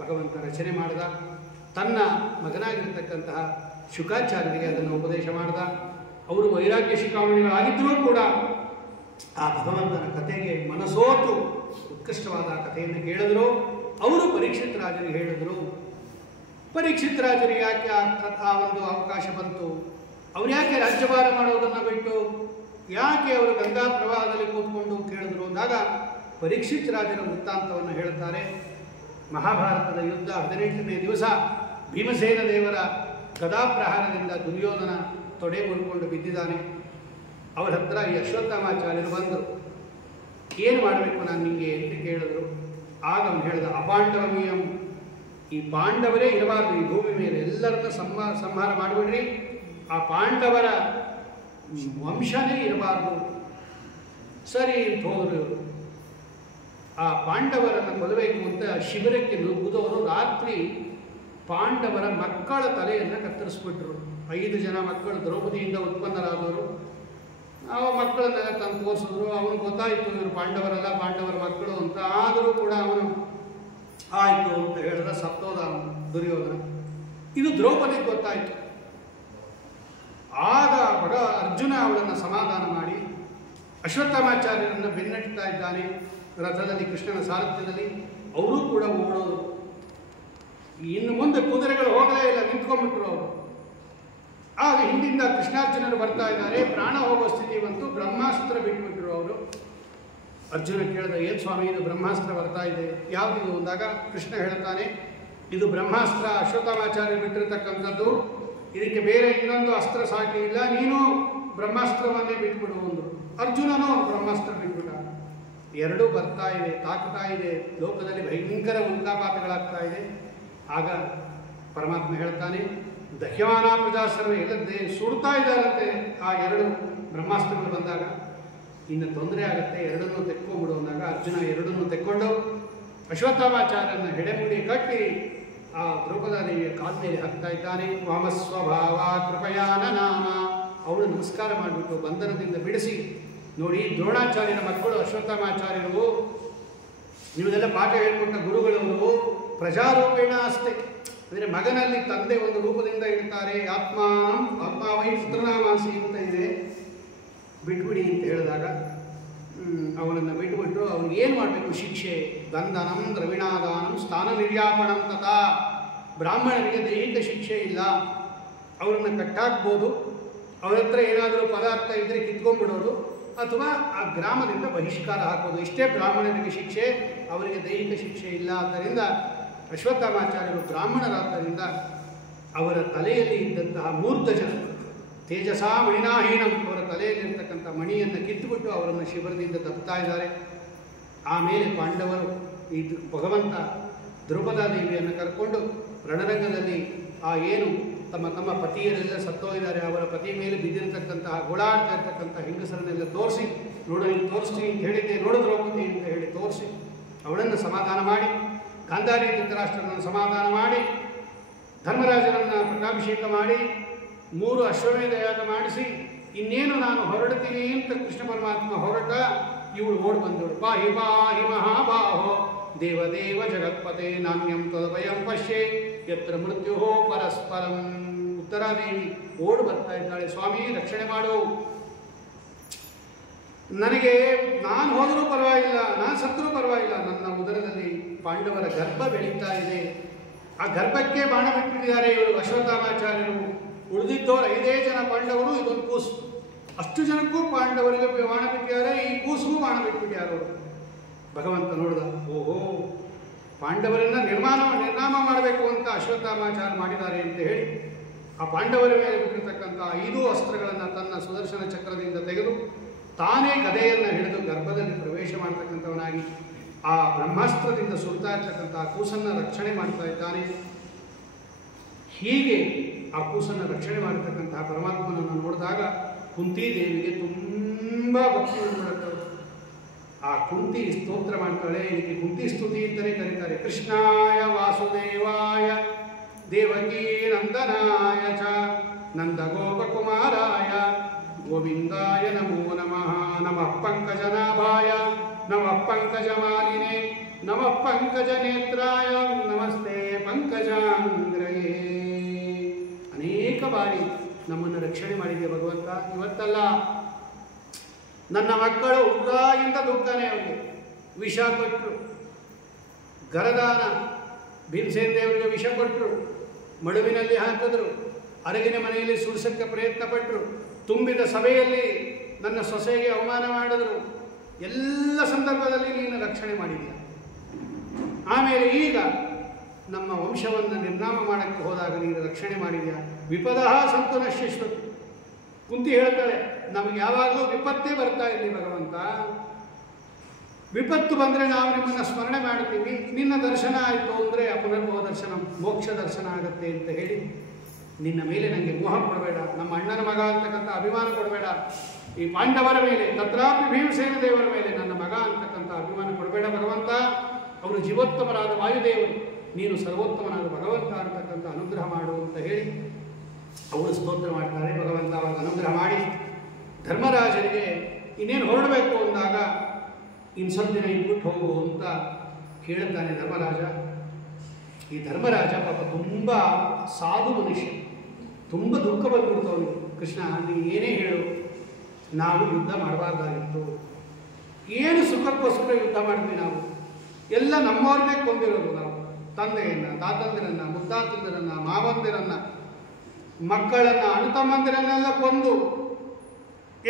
ಭಗವಂತ ರಚನೆ ಮಾಡಿದ. ತನ್ನ ಮಗನಾಗಿರ್ತಕ್ಕಂತಹ ಶುಕಾಚಾರ್ಯರಿಗೆ ಅದನ್ನು ಉಪದೇಶ ಮಾಡಿದ. ಅವರು ವೈರಾಗ್ಯ ಶಿಖಾಮಣಿಗಳಾಗಿದ್ದರೂ ಕೂಡ ಆ ಭಗವಂತನ ಕಥೆಗೆ ಮನಸೋತು ಉತ್ಕೃಷ್ಟವಾದ ಕಥೆಯನ್ನು ಕೇಳಿದ್ರು. ಅವರು ಪರೀಕ್ಷಿತ್ ರಾಜರಿಗೆ ಹೇಳಿದರು. ಪರೀಕ್ಷಿತ್ ರಾಜರಿಗೆ ಯಾಕೆ ಆ ಒಂದು ಅವಕಾಶ ಬಂತು? ಅವ್ರು ಯಾಕೆ ರಾಜ್ಯಭಾರ ಮಾಡೋದನ್ನು ಬಿಟ್ಟು ಯಾಕೆ ಅವರು ಗಂಗಾ ಪ್ರವಾಹದಲ್ಲಿ ಕೂತ್ಕೊಂಡು ಕೇಳಿದ್ರು ಅಂದಾಗ ಪರೀಕ್ಷಿತ್ ರಾಜರ ವೃತ್ತಾಂತವನ್ನು ಹೇಳ್ತಾರೆ. ಮಹಾಭಾರತದ ಯುದ್ಧ 18ನೇ ದಿವಸ ಭೀಮಸೇನ ದೇವರ ಗದಾಪ್ರಹಾರದಿಂದ ದುರ್ಯೋಧನ ತೊಡೆ ಮುರ್ಕೊಂಡು ಬಿದ್ದಿದ್ದಾನೆ. ಅವರ ಹತ್ರ ಈ ಅಶ್ವತ್ಥಾಮಾಚಾರ್ಯರು ಬಂದರು. ಏನು ಮಾಡಬೇಕು ನಾನು ನಿಮಗೆ ಅಂತ ಕೇಳಿದ್ರು. ಆಗ ಅವನು ಹೇಳಿದ, ಅಪಾಂಡವೀಯಂ, ಈ ಪಾಂಡವರೇ ಇರಬಾರ್ದು ಈ ಭೂಮಿ ಮೇಲೆ, ಎಲ್ಲರನ್ನ ಸಂಹಾರ ಮಾಡಿಬಿಡ್ರಿ, ಆ ಪಾಂಡವರ ವಂಶನೇ ಇರಬಾರ್ದು. ಸರಿ ಅಂತ ಹೋದರು. ಆ ಪಾಂಡವರನ್ನು ಕೊಲ್ಲಬೇಕು ಅಂತ ಶಿಬಿರಕ್ಕೆ ನುಗ್ಗುದವರು ರಾತ್ರಿ ಪಾಂಡವರ ಮಕ್ಕಳ ತಲೆಯನ್ನು ಕತ್ತರಿಸ್ಬಿಟ್ರು. 5 ಜನ ಮಕ್ಕಳು ದ್ರೌಪದಿಯಿಂದ ಉತ್ಪನ್ನರಾದವರು. ಆ ಮಕ್ಕಳನ್ನೆಲ್ಲ ತಂದು ತೋರಿಸಿದ್ರು. ಅವನು ಗೊತ್ತಾಯಿತು ಇವರು ಪಾಂಡವರಲ್ಲ, ಪಾಂಡವರ ಮಕ್ಕಳು ಅಂತ. ಆದರೂ ಕೂಡ ಅವನು ಆಯಿತು ಅಂತ ಹೇಳಿದ. ಸತ್ತೋದ ದುರ್ಯೋಧನ. ಇದು ದ್ರೌಪದಿಗೆ ಗೊತ್ತಾಯಿತು. ಆಗ ಅರ್ಜುನ ಅವಳನ್ನು ಸಮಾಧಾನ ಮಾಡಿ ಅಶ್ವತ್ಥಾಮಾಚಾರ್ಯರನ್ನು ಬೆನ್ನಟ್ಟುತ್ತಾ ಇದ್ದಾನೆ ರಥದಲ್ಲಿ, ಕೃಷ್ಣನ ಸಾರಥ್ಯದಲ್ಲಿ. ಅವರೂ ಕೂಡ ಓಡೋದು. ಇನ್ನು ಮುಂದೆ ಕುದುರೆಗಳು ಹೋಗಲೇ ಇಲ್ಲ, ನಿಂತ್ಕೊಂಡ್ಬಿಟ್ರು ಅವರು. ಆಗ ಹಿಂದಿಂದ ಕೃಷ್ಣಾರ್ಜುನರು ಬರ್ತಾ ಇದ್ದಾರೆ. ಪ್ರಾಣ ಹೋಗೋ ಸ್ಥಿತಿ ಬಂತು. ಬ್ರಹ್ಮಾಸ್ತ್ರ ಬಿಟ್ಬಿಟ್ರು ಅವರು. ಅರ್ಜುನ ಕೇಳಿದ, ಏನು ಸ್ವಾಮಿ ಇದು ಬ್ರಹ್ಮಾಸ್ತ್ರ ಬರ್ತಾ ಇದೆ, ಯಾವುದಿದು ಅಂದಾಗ ಕೃಷ್ಣ ಹೇಳ್ತಾನೆ, ಇದು ಬ್ರಹ್ಮಾಸ್ತ್ರ ಅಶ್ವತ್ಥಾಮಾಚಾರ್ಯ ಬಿಟ್ಟಿರ್ತಕ್ಕಂಥದ್ದು. ಇದಕ್ಕೆ ಬೇರೆ ಇನ್ನೊಂದು ಅಸ್ತ್ರ ಸಾಟಿ ಇಲ್ಲ, ನೀನು ಬ್ರಹ್ಮಾಸ್ತ್ರವನ್ನೇ ಬಿಟ್ಬಿಡು ಅಂದರು. ಅರ್ಜುನನೂ ಬ್ರಹ್ಮಾಸ್ತ್ರ ಬಿಟ್ಬಿಟ್ಟ. ಎರಡೂ ಬರ್ತಾ ಇದೆ, ತಾಕ್ತಾ ಇದೆ. ಲೋಕದಲ್ಲಿ ಭಯಂಕರ ಉಲ್ಕಾಪಾತಗಳಾಗ್ತಾ ಇದೆ. ಆಗ ಪರಮಾತ್ಮ ಹೇಳ್ತಾನೆ, ದಹ್ಯಮಾನ ಪ್ರಜಾಸರ್ವ ಎಲ್ಲದ್ದೇ ಸುಡ್ತಾ ಇದ್ದಾರಂತೆ ಆ 2 ಬ್ರಹ್ಮಾಸ್ತ್ರಗಳು ಬಂದಾಗ. ಇನ್ನು ತೊಂದರೆ ಆಗುತ್ತೆ, ಎರಡನ್ನೂ ತೆಕ್ಕೊಂಡ್ಬಿಡು ಅಂದಾಗ ಅರ್ಜುನ ಎರಡನ್ನೂ ತೆಕ್ಕೊಂಡು ಅಶ್ವತ್ಥಾಮಾಚಾರ್ಯನ ಹೆಡೆಮುಡಿ ಕಟ್ಟಿ ಆ ದ್ರೌಪದಾದೇವಿಯ ಕಾಲ ಮೇಲೆ ಹಾಕ್ತಾ ಇದ್ದಾನೆ. ವಾಮಸ್ವಭಾವ ಕೃಪಯಾನ ನಾಮ. ಅವಳು ನಮಸ್ಕಾರ ಮಾಡಿಬಿಟ್ಟು ಬಂಧನದಿಂದ ಬಿಡಿಸಿ, ನೋಡಿ ದ್ರೋಣಾಚಾರ್ಯನ ಮಕ್ಕಳು ಅಶ್ವತ್ಥಾಮಾಚಾರ್ಯರು, ನೀವೆಲ್ಲ ಪಾಠ ಹೇಳ್ಕೊಟ್ಟ ಗುರುಗಳವರು ಪ್ರಜಾರೂಪೇಣ ಅಷ್ಟೇ, ಅಂದರೆ ಮಗನಲ್ಲಿ ತಂದೆ ಒಂದು ರೂಪದಿಂದ ಇರ್ತಾರೆ. ಆತ್ಮಾವೈ ಪುತ್ರನಾಮಾಸಿ ಅಂತ ಇದೆ, ಬಿಟ್ಬಿಡಿ ಅಂತ ಹೇಳಿದಾಗ ಅವನನ್ನು ಬಿಟ್ಟುಬಿಟ್ರು. ಅವ್ನಿಗೆ ಏನು ಮಾಡಬೇಕು ಶಿಕ್ಷೆ? ಬಂಧನಂ ದ್ರವಿಣಾದಾನಂ ಸ್ಥಾನ ನಿರ್ಯಾಪಣಂ ತಥಾ. ಬ್ರಾಹ್ಮಣರಿಗೆ ದೈಹಿಕ ಶಿಕ್ಷೆ ಇಲ್ಲ, ಅವರನ್ನು ಕಟ್ಟಾಕ್ಬೋದು. ಅವ್ರ ಹತ್ರ ಏನಾದರೂ ಪದಾರ್ಥ ಇದ್ದರೆ ಕಿತ್ಕೊಂಡ್ಬಿಡೋದು, ಅಥವಾ ಆ ಗ್ರಾಮದಿಂದ ಬಹಿಷ್ಕಾರ ಹಾಕೋದು. ಇಷ್ಟೇ ಬ್ರಾಹ್ಮಣರಿಗೆ ಶಿಕ್ಷೆ, ಅವರಿಗೆ ದೈಹಿಕ ಶಿಕ್ಷೆ ಇಲ್ಲ. ಆದ್ದರಿಂದ ಅಶ್ವತ್ಥಾಮಾಚಾರ್ಯರು ಬ್ರಾಹ್ಮಣರಾದ್ದರಿಂದ ಅವರ ತಲೆಯಲ್ಲಿ ಇದ್ದಂತಹ ಮೂರ್ಧಜ ತೇಜಸಾ ಮಣಿನಾಹೀನಂ, ಅವರ ತಲೆಯಲ್ಲಿರ್ತಕ್ಕಂಥ ಮಣಿಯನ್ನು ಕಿತ್ತುಬಿಟ್ಟು ಅವರನ್ನು ಶಿಬಿರದಿಂದ ತಪ್ಪುತ್ತಾ ಇದ್ದಾರೆ. ಆಮೇಲೆ ಪಾಂಡವರು ಇದು ಭಗವಂತ ದ್ರೌಪದಾದೇವಿಯನ್ನು ಕರ್ಕೊಂಡು ರಣರಂಗದಲ್ಲಿ ಆ ಏನು ತಮ್ಮ ಪತಿಯರೆಲ್ಲ ಸತ್ತೋಗಿದ್ದಾರೆ, ಅವರ ಪತಿಯ ಮೇಲೆ ಬಿದ್ದಿರತಕ್ಕಂತಹ ಗೋಳಾಡ್ತಾ ಇರ್ತಕ್ಕಂಥ ಹೆಂಗಸರನ್ನೆಲ್ಲ ತೋರಿಸಿ, ನೋಡು ನೀನು ತೋರಿಸ್ತೀನಿ ಅಂತ ಹೇಳಿದ್ದೆ, ನೋಡು ದ್ರೌಪದಿ ಅಂತ ಹೇಳಿ ತೋರಿಸಿ ಅವಳನ್ನು ಸಮಾಧಾನ ಮಾಡಿ, ಗಾಂಧಾರಿ ಧೃತರಾಷ್ಟ್ರರನ್ನು ಸಮಾಧಾನ ಮಾಡಿ, ಧರ್ಮರಾಜರನ್ನು ಪಟ್ಟಾಭಿಷೇಕ ಮಾಡಿ, 3 ಅಶ್ವಮೇಧ ಯಾಗ ಮಾಡಿಸಿ, ಇನ್ನೇನು ನಾನು ಹೊರಡ್ತೀನಿ ಅಂತ ಕೃಷ್ಣ ಪರಮಾತ್ಮ ಹೊರಟ, ಇವಳು ಓಡಿ ಬಂದವಳು. ಪಾಹಿ ಪಾಹಿ ಮಹಾಬಾಹೋ ದೇವದೇವ ಜಗತ್ಪತೆ ನಾಣ್ಯಂ ತದಭಯಂ ಪಶ್ಯೆ ಯತ್ರ ಮೃತ್ಯು ಪರಸ್ಪರಂ. ಉತ್ತರಾದೇವಿ ಓಡಿ ಬರ್ತಾ ಇದ್ದಾಳೆ, ಸ್ವಾಮಿ ರಕ್ಷಣೆ ಮಾಡು. ನನಗೆ ನಾನು ಹೋದರೂ ಪರವಾಗಿಲ್ಲ, ನಾನು ಸತ್ತರೂ ಪರವಾಗಿಲ್ಲ, ನನ್ನ ಉದರದಲ್ಲಿ ಪಾಂಡವರ ಗರ್ಭ ಬೆಳೀತಾ ಇದೆ. ಆ ಗರ್ಭಕ್ಕೆ ಬಾಣ ಬಿಟ್ಬಿಟ್ಟಿದ್ದಾರೆ ಇವರು ಅಶ್ವತ್ಥಾಮಾಚಾರ್ಯರು. ಉಳಿದಿದ್ದವರು 5 ಜನ ಪಾಂಡವರು, ಇದೊಂದು ಕೂಸು. ಅಷ್ಟು ಜನಕ್ಕೂ ಪಾಂಡವರಿಗೆ ಬಾಣ ಬಿಟ್ಟಿದ್ದಾರೆ, ಈ ಕೂಸಿಗೂ ಬಾಣ ಬಿಟ್ಬಿಟ್ಟಿದ್ದಾರೆ ಅವರು. ಭಗವಂತ ನೋಡಿದ, ಓಹೋ, ಪಾಂಡವರನ್ನ ನಿರ್ನಾಮ ಮಾಡಬೇಕು ಅಂತ ಅಶ್ವತ್ಥಾಮಾಚಾರ ಮಾಡಿದ್ದಾರೆ ಅಂತ ಹೇಳಿ ಆ ಪಾಂಡವರ ಮೇಲೆ ಬಿಟ್ಟಿರ್ತಕ್ಕಂಥ 5 ಅಸ್ತ್ರಗಳನ್ನು ತನ್ನ ಸುದರ್ಶನ ಚಕ್ರದಿಂದ ತೆಗೆದು ತಾನೇ ಗದೆಯನ್ನು ಹಿಡಿದು ಗರ್ಭದಲ್ಲಿ ಪ್ರವೇಶ ಮಾಡ್ತಕ್ಕಂಥವನಾಗಿ ಆ ಬ್ರಹ್ಮಾಸ್ತ್ರದಿಂದ ಸುಡ್ತಾ ಇರ್ತಕ್ಕಂಥ ಆ ಕೂಸನ್ನು ರಕ್ಷಣೆ ಮಾಡ್ತಾ ಇದ್ದಾನೆ. ಹೀಗೆ ಆ ಕೂಸನ್ನು ರಕ್ಷಣೆ ಮಾಡತಕ್ಕಂತಹ ಪರಮಾತ್ಮನನ್ನು ನೋಡಿದಾಗ ಕುಂತಿದೇವಿಗೆ ತುಂಬ ಭಕ್ತಿ ಉಂಟಾಗ್ತದೆ. ಆ ಕುಂತಿ ಸ್ತೋತ್ರ ಮಾಡ್ತಾಳೆ. ಇದಕ್ಕೆ ಕುಂತಿ ಸ್ತುತಿ ಅಂತಲೇ ಕರೀತಾರೆ. ಕೃಷ್ಣಾಯ ವಾಸುದೇವಾಯ ದೇವಕೀ ನಂದನಾಯ ಚ ನಂದ ಗೋಪಕುಮಾರಾಯ ಗೋವಿಂದಾಯ ನಮೋ ನಮಃ. ನಮಃ ಪಂಕಜನಾಭಾಯ ನಮಃ ಪಂಕಜಮಾಲಿನೇ ನಮಃ ಪಂಕಜನೇತ್ರಾಯ ನಮಸ್ತೆ ಪಂಕಜಾಂಗ್ರಯೇ. ಅನೇಕ ಬಾರಿ ನಮ್ಮನ್ನು ರಕ್ಷಣೆ ಮಾಡಿದೆ ಭಗವಂತ. ಇವತ್ತಲ್ಲ, ನನ್ನ ಮಕ್ಕಳು ಉಗ್ರಾಯಿಂದ ದುಃಖನೇ ಅವರಿಗೆ ವಿಷ ಕೊಟ್ಟರು. ಗರದಾನ ಭೀಮಸೇನ ದೇವರಿಗೆ ವಿಷ ಕೊಟ್ಟರು, ಮಡುವಿನಲ್ಲಿ ಹಾಕಿದ್ರು, ಅರಗಿನ ಮನೆಯಲ್ಲಿ ಸುಡಿಸಕ್ಕೆ ಪ್ರಯತ್ನ ಪಟ್ಟರು, ತುಂಬಿದ ಸಭೆಯಲ್ಲಿ ನನ್ನ ಸೊಸೆಗೆ ಅವಮಾನ ಮಾಡಿದ್ರು. ಎಲ್ಲ ಸಂದರ್ಭದಲ್ಲಿ ನೀನು ರಕ್ಷಣೆ ಮಾಡಿದೀಯ. ಆಮೇಲೆ ಈಗ ನಮ್ಮ ವಂಶವನ್ನು ನಿರ್ನಾಮ ಮಾಡಕ್ಕೆ ಹೋದಾಗ ನೀನು ರಕ್ಷಣೆ ಮಾಡಿದೆಯಾ. ವಿಪದಃ ಸಂತು ನಶ್ಯಶ್ವತು. ಕುಂತಿ ಹೇಳ್ತಾಳೆ, ನಮಗೆ ಯಾವಾಗಲೂ ವಿಪತ್ತೇ ಬರ್ತಾ ಇರಲಿ ಭಗವಂತ. ವಿಪತ್ತು ಬಂದರೆ ನಾವು ನಿಮ್ಮನ್ನು ಸ್ಮರಣೆ ಮಾಡ್ತೀವಿ, ನಿನ್ನ ದರ್ಶನ ಆಯಿತು ಅಂದರೆ ಪುನರ್ಭವ ದರ್ಶನ, ಮೋಕ್ಷ ದರ್ಶನ ಆಗುತ್ತೆ ಅಂತ ಹೇಳಿ ನಿನ್ನ ಮೇಲೆ ನನಗೆ ಮೋಹ ಕೊಡಬೇಡ, ನಮ್ಮ ಅಣ್ಣನ ಮಗ ಅಂತಕ್ಕಂಥ ಅಭಿಮಾನ ಕೊಡಬೇಡ. ಈ ಪಾಂಡವರ ಮೇಲೆ, ತತ್ರಾಪಿ ಭೀಮಸೇನ ದೇವರ ಮೇಲೆ ನನ್ನ ಮಗ ಅಂತಕ್ಕಂಥ ಅಭಿಮಾನ ಕೊಡಬೇಡ ಭಗವಂತ. ಅವರು ಜೀವೋತ್ತಮರಾದ ವಾಯುದೇವರು, ನೀನು ಸರ್ವೋತ್ತಮನಾದ ಭಗವಂತ ಅಂತಕ್ಕಂಥ ಅನುಗ್ರಹ ಮಾಡು ಅಂತ ಹೇಳಿ ಅವರು ಸ್ತೋತ್ರ ಮಾಡ್ತಾರೆ. ಭಗವಂತ ಅವಾಗ ಅನುಗ್ರಹ ಮಾಡಿ ಧರ್ಮರಾಜನಿಗೆ ಇನ್ನೇನು ಹೊರಡಬೇಕು ಅಂದಾಗ ಇನ್ನು ಸ್ವಲ್ಪ ದಿನ ಇಟ್ಬಿಟ್ಟು ಹೋಗು ಅಂತ ಕೇಳುತ್ತಾನೆ ಧರ್ಮರಾಜ. ಈ ಧರ್ಮರಾಜ ಪಾಪ ತುಂಬ ಸಾಧು ಮನುಷ್ಯ, ತುಂಬ ದುಃಖ ಬಂದ್ಬಿಡ್ತು ಅವನಿಗೆ. ಕೃಷ್ಣ, ನೀನು ಏನೇ ಹೇಳು, ನಾವು ಯುದ್ಧ ಮಾಡಬಾರ್ದಾಗಿತ್ತು. ಏನು ಸುಖಕ್ಕೋಸ್ಕರ ಯುದ್ಧ ಮಾಡಿದ್ವಿ ನಾವು? ಎಲ್ಲ ನಮ್ಮವ್ರನ್ನೇ ಕೊಂದಿರೋದು ನಾವು. ತಂದೆಯನ್ನು, ತಾತಂದಿರನ್ನು, ಮುತ್ತಾತಂದಿರನ್ನು, ಮಾವಂದಿರನ್ನು, ಮಕ್ಕಳನ್ನು, ಅಣ್ಣ ತಮ್ಮಂದಿರನ್ನೆಲ್ಲ ಕೊಂದು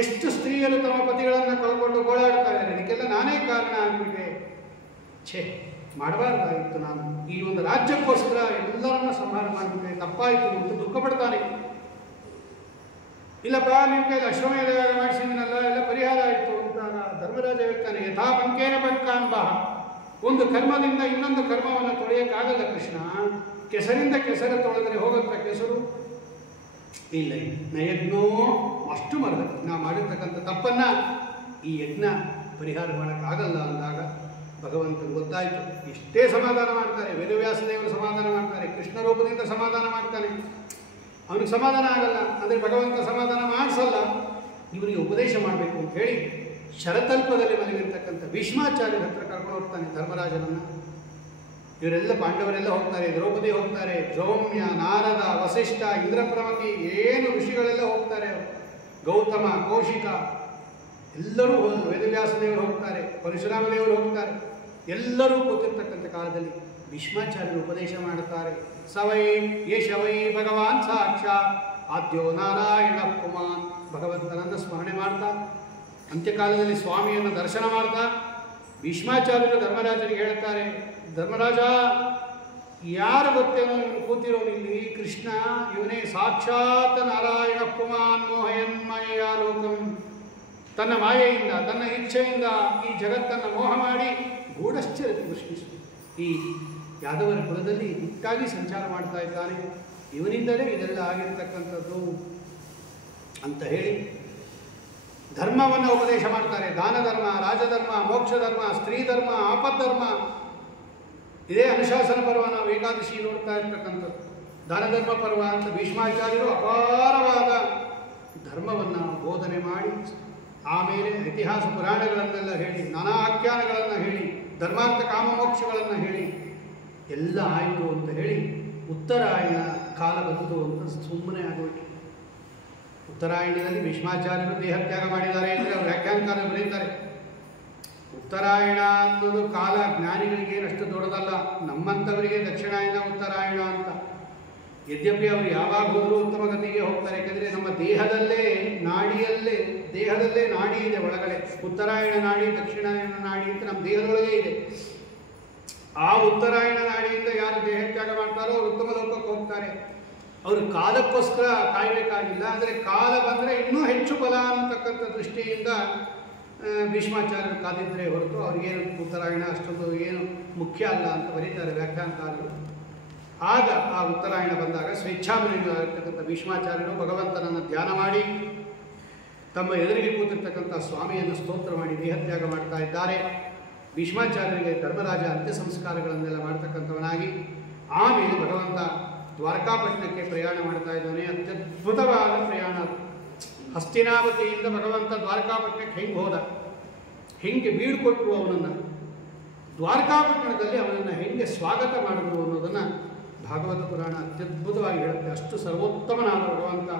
ಎಷ್ಟು ಸ್ತ್ರೀಯರು ತಮ್ಮ ಪತಿಗಳನ್ನು ಕಳ್ಕೊಂಡು ಗೋಳಾಡ್ತಾ ಇದ್ದಾರೆ. ಇದಕ್ಕೆಲ್ಲ ನಾನೇ ಕಾರಣ ಆಗಿಬಿಟ್ಟೆ. ಛೇ, ಮಾಡಬಾರ್ದಾಗಿತ್ತು ನಾನು. ಈ ಒಂದು ರಾಜ್ಯಕ್ಕೋಸ್ಕರ ಎಲ್ಲರನ್ನ ಸಂಹಾರ ಮಾಡಿಬಿಟ್ಟೆ, ತಪ್ಪಾಯಿತು ಅಂತ ದುಃಖ ಪಡ್ತಾನೆ. ಇಲ್ಲಪ್ಪ, ನಿಮ್ಮ ಕೈಲಿ ಅಶ್ವಮೇಧ ಮಾಡಿಸಿದನಲ್ಲ, ಎಲ್ಲ ಪರಿಹಾರ ಆಯಿತು ಅಂತಾಗ ಧರ್ಮರಾಜ ಹೇಳ್ತಾನೆ, ಯಥಾ ಪಂಕೇನ ಪಂಕಾಂಬ. ಒಂದು ಕರ್ಮದಿಂದ ಇನ್ನೊಂದು ಕರ್ಮವನ್ನು ತೊಳೆಯೋಕ್ಕಾಗಲ್ಲ ಕೃಷ್ಣ. ಕೆಸರಿಂದ ಕೆಸರ ತೊಳೆದರೆ ಹೋಗಂತ ಕೆಸರು ಇಲ್ಲ. ನಯಜ್ಞೋ ಅಷ್ಟು ಮರಗತ್ತೆ. ನಾವು ಮಾಡಿರ್ತಕ್ಕಂಥ ತಪ್ಪನ್ನು ಈ ಯಜ್ಞ ಪರಿಹಾರ ಮಾಡೋಕ್ಕಾಗಲ್ಲ ಅಂದಾಗ ಭಗವಂತನಿಗೆ ಗೊತ್ತಾಯಿತು. ಇಷ್ಟೇ ಸಮಾಧಾನ ಮಾಡ್ತಾರೆ, ವೇದವ್ಯಾಸ ದೇವರು ಸಮಾಧಾನ ಮಾಡ್ತಾರೆ, ಕೃಷ್ಣ ರೂಪದಿಂದ ಸಮಾಧಾನ ಮಾಡ್ತಾನೆ. ಅವನಿಗೆ ಸಮಾಧಾನ ಆಗಲ್ಲ ಅಂದರೆ ಭಗವಂತ ಸಮಾಧಾನ ಮಾಡಿಸಲ್ಲ. ಇವರಿಗೆ ಉಪದೇಶ ಮಾಡಬೇಕು ಅಂತ ಹೇಳಿ ಶರತಲ್ಪದಲ್ಲಿ ಮಲಗಿರ್ತಕ್ಕಂಥ ಭೀಷ್ಮಾಚಾರ್ಯರ ಹತ್ರ ಕರ್ಕೊಂಡು ಹೋಗ್ತಾನೆ ಧರ್ಮರಾಜನನ್ನು. ಇವರೆಲ್ಲ ಪಾಂಡವರೆಲ್ಲ ಹೋಗ್ತಾರೆ, ದ್ರೌಪದಿ ಹೋಗ್ತಾರೆ, ದ್ರೌಮ್ಯ, ನಾರದ, ವಸಿಷ್ಠ, ಇಂದ್ರಪ್ರಮತಿ, ಏನು ಋಷಿಗಳೆಲ್ಲ ಹೋಗ್ತಾರೆ, ಗೌತಮ, ಕೌಶಿಕ ಎಲ್ಲರೂ ಹೋದರು. ವೇದವ್ಯಾಸ ದೇವರು ಹೋಗ್ತಾರೆ, ಪರಶುರಾಮ ದೇವರು ಹೋಗ್ತಾರೆ. ಎಲ್ಲರೂ ಕೂತಿರ್ತಕ್ಕಂಥ ಕಾಲದಲ್ಲಿ ಭೀಷ್ಮಾಚಾರ್ಯರು ಉಪದೇಶ ಮಾಡುತ್ತಾರೆ. ಸವೈ ಯಶವೈ ಭಗವಾನ್ ಸಾಕ್ಷಾತ್ ಆದ್ಯೋ ನಾರಾಯಣ ಪುಮಾನ್. ಭಗವಂತನನ್ನು ಸ್ಮರಣೆ ಮಾಡ್ತಾ ಅಂತ್ಯಕಾಲದಲ್ಲಿ ಸ್ವಾಮಿಯನ್ನು ದರ್ಶನ ಮಾಡ್ತಾ ಭೀಷ್ಮಾಚಾರ್ಯರು ಧರ್ಮರಾಜನಿಗೆ ಹೇಳ್ತಾರೆ, ಧರ್ಮರಾಜ, ಯಾರು ಗೊತ್ತೇನೋ ಇವನು ಕೂತಿರೋನು ಇಲ್ಲಿ, ಕೃಷ್ಣ ಇವನೇ ಸಾಕ್ಷಾತ್ ನಾರಾಯಣ ಪುಮಾನ್ ಮೋಹಯನ್ಮಯ ಲೋಕಂ. ತನ್ನ ಮಾಯೆಯಿಂದ, ತನ್ನ ಇಚ್ಛೆಯಿಂದ ಈ ಜಗತ್ತನ್ನು ಮೋಹ ಮಾಡಿ ಗೂಢಶ್ಚರತಿ ಸೃಷ್ಟಿಸಿ ಈ ಯಾದವರ ಕುಲದಲ್ಲಿ ಗುಟ್ಟಾಗಿ ಸಂಚಾರ ಮಾಡ್ತಾ ಇದ್ದಾನೆ. ಇವನಿಂದಲೇ ಇದೆಲ್ಲ ಆಗಿರ್ತಕ್ಕಂಥದ್ದು ಅಂತ ಹೇಳಿ ಧರ್ಮವನ್ನು ಉಪದೇಶ ಮಾಡ್ತಾರೆ. ದಾನ ಧರ್ಮ, ರಾಜಧರ್ಮ, ಮೋಕ್ಷ ಧರ್ಮ, ಸ್ತ್ರೀ ಧರ್ಮ, ಆಪದ್ಧರ್ಮ. ಇದೇ ಅನುಶಾಸನ ಪರ್ವ ನಾವು ಏಕಾದಶಿ ನೋಡ್ತಾ ಇರ್ತಕ್ಕಂಥದ್ದು. ದಾನಧರ್ಮ ಪರ್ವ ಅಂತ ಭೀಷ್ಮಾಚಾರ್ಯರು ಅಪಾರವಾದ ಧರ್ಮವನ್ನು ಬೋಧನೆ ಮಾಡಿ ಆಮೇಲೆ ಇತಿಹಾಸ ಪುರಾಣಗಳನ್ನೆಲ್ಲ ಹೇಳಿ, ನಾನಾ ಆಖ್ಯಾನಗಳನ್ನು ಹೇಳಿ, ಧರ್ಮಾರ್ಥ ಕಾಮ ಮೋಕ್ಷಗಳನ್ನು ಹೇಳಿ ಎಲ್ಲ ಆಯಿತು ಅಂತ ಹೇಳಿ ಉತ್ತರಾಯಣ ಕಾಲ ಬಂತು ಅಂತ ಸುಮ್ಮನೆ ಆಗೋಯ್ತು. ಉತ್ತರಾಯಣದಲ್ಲಿ ಭೀಷ್ಮಾಚಾರ್ಯರು ದೇಹತ್ಯಾಗ ಮಾಡಿದ್ದಾರೆ ಅಂದರೆ ಅವರು ವ್ಯಾಖ್ಯಾನಕಾರ ಬರೀತಾರೆ. ಉತ್ತರಾಯಣ ಅನ್ನೋದು ಕಾಲ ಜ್ಞಾನಿಗಳಿಗೆ ಅಷ್ಟು ದೊಡ್ಡದಲ್ಲ, ನಮ್ಮಂಥವರಿಗೆ ದಕ್ಷಿಣಾಯನ ಉತ್ತರಾಯಣ ಅಂತ. ಯದ್ಯಪಿ ಅವರು ಯಾವಾಗ ಹೋದರೂ ಉತ್ತಮ ಗತಿಗೆ ಹೋಗ್ತಾರೆ, ಯಾಕೆಂದರೆ ನಮ್ಮ ದೇಹದಲ್ಲೇ ನಾಡಿ ಇದೆ ಒಳಗಡೆ. ಉತ್ತರಾಯಣ ನಾಡಿ ದಕ್ಷಿಣಾಯನ ನಾಡಿ ಅಂತ ನಮ್ಮ ದೇಹದೊಳಗೆ ಇದೆ. ಆ ಉತ್ತರಾಯಣ ನಾಡಿಯಿಂದ ಯಾರು ದೇಹತ್ಯಾಗ ಮಾಡ್ತಾರೋ ಅವರು ಉತ್ತಮ ಲೋಕಕ್ಕೆ ಹೋಗ್ತಾರೆ. ಅವರು ಕಾಲಕ್ಕೋಸ್ಕರ ಕಾಯಬೇಕಾಗಿಲ್ಲ, ಅಂದರೆ ಕಾಲ ಬಂದರೆ ಇನ್ನೂ ಹೆಚ್ಚು ಬಲ ಅನ್ನತಕ್ಕಂಥ ದೃಷ್ಟಿಯಿಂದ ಭೀಷ್ಮಾಚಾರ್ಯರು ಕಾದಿದ್ರೆ ಹೊರತು ಅವ್ರಿಗೇನು ಉತ್ತರಾಯಣ ಅಷ್ಟೊಂದು ಏನು ಮುಖ್ಯ ಅಲ್ಲ ಅಂತ ಬರೀತಾರೆ ವ್ಯಾಖ್ಯಾನಕಾರರು. ಆಗ ಆ ಉತ್ತರಾಯಣ ಬಂದಾಗ ಸ್ವೇಚ್ಛಾಮನಿಗಳಾಗಿರ್ತಕ್ಕಂಥ ಭೀಷ್ಮಾಚಾರ್ಯರು ಭಗವಂತನನ್ನು ಧ್ಯಾನ ಮಾಡಿ ತಮ್ಮ ಎದುರಿಗೆ ಕೂತಿರ್ತಕ್ಕಂಥ ಸ್ವಾಮಿಯನ್ನು ಸ್ತೋತ್ರ ಮಾಡಿ ದೇಹತ್ಯಾಗ ಮಾಡ್ತಾ ಇದ್ದಾರೆ. ಭೀಷ್ಮಾಚಾರ್ಯರಿಗೆ ಧರ್ಮರಾಜ ಅಂತ್ಯ ಸಂಸ್ಕಾರಗಳನ್ನೆಲ್ಲ ಮಾಡ್ತಕ್ಕಂಥವನಾಗಿ ಆಮೇಲೆ ಭಗವಂತ ದ್ವಾರಕಾಪಟ್ಟಣಕ್ಕೆ ಪ್ರಯಾಣ ಮಾಡ್ತಾ ಇದ್ದಾನೆ. ಅತ್ಯದ್ಭುತವಾದ ಪ್ರಯಾಣ. ಹಸ್ತಿನಾವತಿಯಿಂದ ಭಗವಂತ ದ್ವಾರಕಾಪಟ್ಟಣಕ್ಕೆ ಹೆಂಗೆ ಹೋದ, ಹೆಂಗೆ ಬೀಳ್ಕೊಟ್ರು ಅವನನ್ನು, ದ್ವಾರಕಾಪಟ್ಟಣದಲ್ಲಿ ಅವನನ್ನು ಹೆಂಗೆ ಸ್ವಾಗತ ಮಾಡಿದ್ರು ಅನ್ನೋದನ್ನು ಭಾಗವತ ಪುರಾಣ ಅತ್ಯದ್ಭುತವಾಗಿ ಹೇಳುತ್ತೆ. ಅಷ್ಟು ಸರ್ವೋತ್ತಮನಾದ ಭಗವಂತ,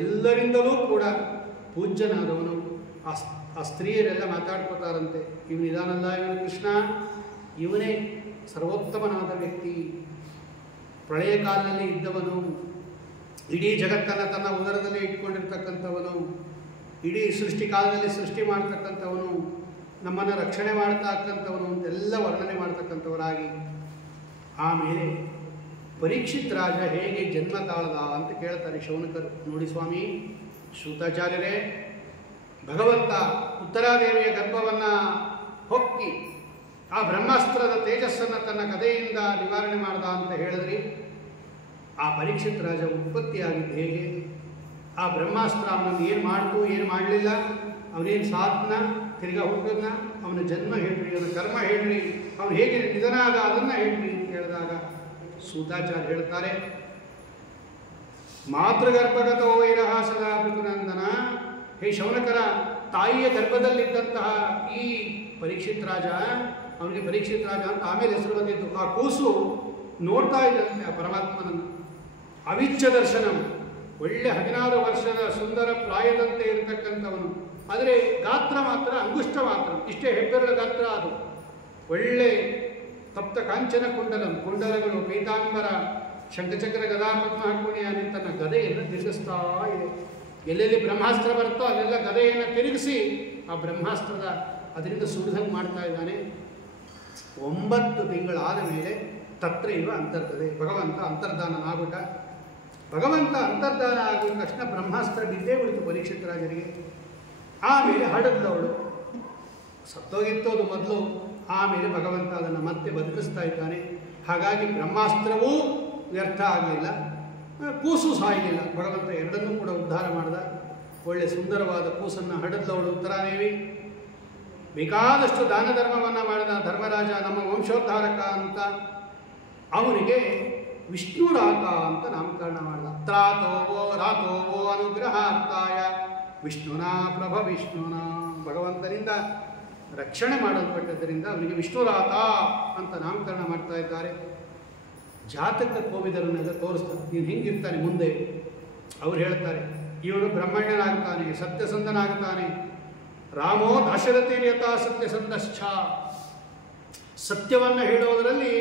ಎಲ್ಲರಿಂದಲೂ ಕೂಡ ಪೂಜ್ಯನಾದವನು. ಆ ಸ್ತ್ರೀಯರೆಲ್ಲ ಮಾತಾಡ್ಕೋತಾರಂತೆ, ಇವನು ಇದಾನಲ್ಲ, ಇವನು ಕೃಷ್ಣ, ಇವನೇ ಸರ್ವೋತ್ತಮನಾದ ವ್ಯಕ್ತಿ, ಪ್ರಳಯ ಕಾಲದಲ್ಲಿ ಇದ್ದವನು, ಇಡೀ ಜಗತ್ತನ್ನು ತನ್ನ ಉದರದಲ್ಲಿ ಇಟ್ಕೊಂಡಿರ್ತಕ್ಕಂಥವನು, ಇಡೀ ಸೃಷ್ಟಿ ಕಾಲದಲ್ಲಿ ಸೃಷ್ಟಿ ಮಾಡ್ತಕ್ಕಂಥವನು, ನಮ್ಮನ್ನು ರಕ್ಷಣೆ ಮಾಡ್ತಕ್ಕಂಥವನು ಅಂತೆಲ್ಲ ವರ್ಣನೆ ಮಾಡ್ತಕ್ಕಂಥವರಾಗಿ. ಆಮೇಲೆ ಪರೀಕ್ಷಿತ್ ರಾಜ ಹೇಗೆ ಜನ್ಮ ತಾಳದ ಅಂತ ಕೇಳ್ತಾರೆ ಶೌನಕರು. ನೋಡಿ ಸ್ವಾಮಿ ಶ್ರುತಾಚಾರ್ಯರೇ, ಭಗವಂತ ಉತ್ತರಾದೇವಿಯ ಗರ್ಭವನ್ನು ಹೊಕ್ಕಿ ಆ ಬ್ರಹ್ಮಾಸ್ತ್ರದ ತೇಜಸ್ಸನ್ನು ತನ್ನ ಕಥೆಯಿಂದ ನಿವಾರಣೆ ಮಾಡ್ದ ಅಂತ ಹೇಳಿದ್ರಿ. ಆ ಪರೀಕ್ಷಿತ್ ರಾಜ ಉತ್ಪತ್ತಿಯಾಗಿದ್ದು ಹೇಗೆ, ಆ ಬ್ರಹ್ಮಾಸ್ತ್ರ ಅವನನ್ನು ಏನು ಮಾಡ್ತು, ಏನು ಮಾಡಲಿಲ್ಲ, ಅವನೇನು ಸಾಧನ, ತಿರ್ಗಾ ಹುಟ್ಟದನ್ನ, ಅವನ ಜನ್ಮ ಹೇಳ್ರಿ, ಅವನ ಕರ್ಮ ಹೇಳ್ರಿ, ಅವನು ಹೇಗೆ ನಿಧನ ಆದ ಅದನ್ನು ಹೇಳ್ರಿ ಅಂತ ಹೇಳಿದಾಗ ಸೂತಾಚಾರ್ಯ ಹೇಳ್ತಾರೆ, ಮಾತೃಗರ್ಭಗತೋ ವೈರಹ ಸದಾ ಪಿತುನಂದನ. ಹೇ ಶೌನಕರ, ತಾಯಿಯ ಗರ್ಭದಲ್ಲಿದ್ದಂತಹ ಈ ಪರೀಕ್ಷಿತ್ ರಾಜ, ಅವನಿಗೆ ಪರೀಕ್ಷಿತ್ ರಾಜ ಅಂತ ಆಮೇಲೆ ಹೆಸರು ಬಂದಿತ್ತು. ಆ ಕೂಸು ನೋಡ್ತಾ ಇದ್ದಂತೆ ಆ ಪರಮಾತ್ಮನನ್ನು. ಅವಿಚ್ಛ ದರ್ಶನ, ಒಳ್ಳೆ 16 ವರ್ಷದ ಸುಂದರ ಪ್ರಾಯದಂತೆ ಇರತಕ್ಕಂಥವನು, ಆದರೆ ಗಾತ್ರ ಮಾತ್ರ ಅಂಗುಷ್ಟ ಮಾತ್ರ, ಇಷ್ಟೇ ಹೆಬ್ಬೆರಳ ಗಾತ್ರ. ಅದು ಒಳ್ಳೆ ತಪ್ತ ಕಾಂಚನ ಕುಂಡಲಗಳು, ಪೀತಾಂಬರ, ಶಂಖಚಕ್ರ ಗದಾಪದ್ಮ ಹಾಕೊಂಡು ತನ್ನ ಗದೆಯನ್ನು ತಿರುಗಿಸ್ತಾ ಇದೆ. ಎಲ್ಲೆಲ್ಲಿ ಬ್ರಹ್ಮಾಸ್ತ್ರ ಬರುತ್ತೋ ಅಲ್ಲೆಲ್ಲ ಗದೆಯನ್ನು ತಿರುಗಿಸಿ ಆ ಬ್ರಹ್ಮಾಸ್ತ್ರದ ಅದರಿಂದ ಸುರಿದಂಗೆ ಮಾಡ್ತಾ ಇದ್ದಾನೆ. 9 ತಿಂಗಳಾದ ಮೇಲೆ ತತ್ರ ಇವ ಅಂತರ್ತದೆ, ಭಗವಂತ ಅಂತರ್ಧಾನನಾಗ್ಬಿಟ್ಟ. ಭಗವಂತ ಅಂತರ್ಧಾನ ಆಗಿದ ತಕ್ಷಣ ಬ್ರಹ್ಮಾಸ್ತ್ರ ಬಿದ್ದೇ ಉಳಿತು ಪರೀಕ್ಷಿತ್ ರಾಜರಿಗೆ. ಆಮೇಲೆ ಹಡದವಳು ಸತ್ತೋಗಿತ್ತು ಅದು ಮೊದಲು, ಆಮೇಲೆ ಭಗವಂತ ಅದನ್ನು ಮತ್ತೆ ಬದುಕಿಸ್ತಾ ಇದ್ದಾನೆ. ಹಾಗಾಗಿ ಬ್ರಹ್ಮಾಸ್ತ್ರವೂ ವ್ಯರ್ಥ ಆಗಲಿಲ್ಲ, ಕೂಸು ಸಾಯಲಿಲ್ಲ. ಭಗವಂತ ಎರಡನ್ನೂ ಕೂಡ ಉದ್ಧಾರ ಮಾಡಿದ. ಒಳ್ಳೆ ಸುಂದರವಾದ ಕೂಸನ್ನು ಹಡದವಳು ಉತ್ತರಾದೇವಿ. ಬೇಕಾದಷ್ಟು ದಾನ ಧರ್ಮವನ್ನು ಮಾಡಿದ ಧರ್ಮರಾಜ, ನಮ್ಮ ವಂಶೋದ್ಧಾರಕ ಅಂತ ಅವನಿಗೆ ವಿಷ್ಣುರಾತ ಅಂತ ನಾಮಕರಣ ಮಾಡಿದ. ತ್ರಾತೋವೋ ರಾತೋವೋ ಅನುಗ್ರಹಾರ್ಥಾಯ ವಿಷ್ಣುನಾ ಪ್ರಭ ವಿಷ್ಣುನಾ. ಭಗವಂತನಿಂದ ರಕ್ಷಣೆ ಮಾಡಲ್ಪಟ್ಟದ್ದರಿಂದ ಅವನಿಗೆ ವಿಷ್ಣುರಾತ ಅಂತ ನಾಮಕರಣ ಮಾಡ್ತಾ ಇದ್ದಾರೆ. ಜಾತಕ ಕೋವಿದರನ್ನೆಲ್ಲ ತೋರಿಸ್ತಾರೆ, ನೀನು ಹಿಂಗಿರ್ತಾನೆ ಮುಂದೆ. ಅವ್ರು ಹೇಳ್ತಾರೆ, ಇವನು ಬ್ರಹ್ಮಣ್ಯನಾಗ್ತಾನೆ, ಸತ್ಯಸಂಧನಾಗ್ತಾನೆ. ರಾಮೋ ದಶರಥಿ ಯಥಾ ಸತ್ಯಸಂಧಶ್ಚ. ಸತ್ಯವನ್ನು ಹೇಳೋದರಲ್ಲಿ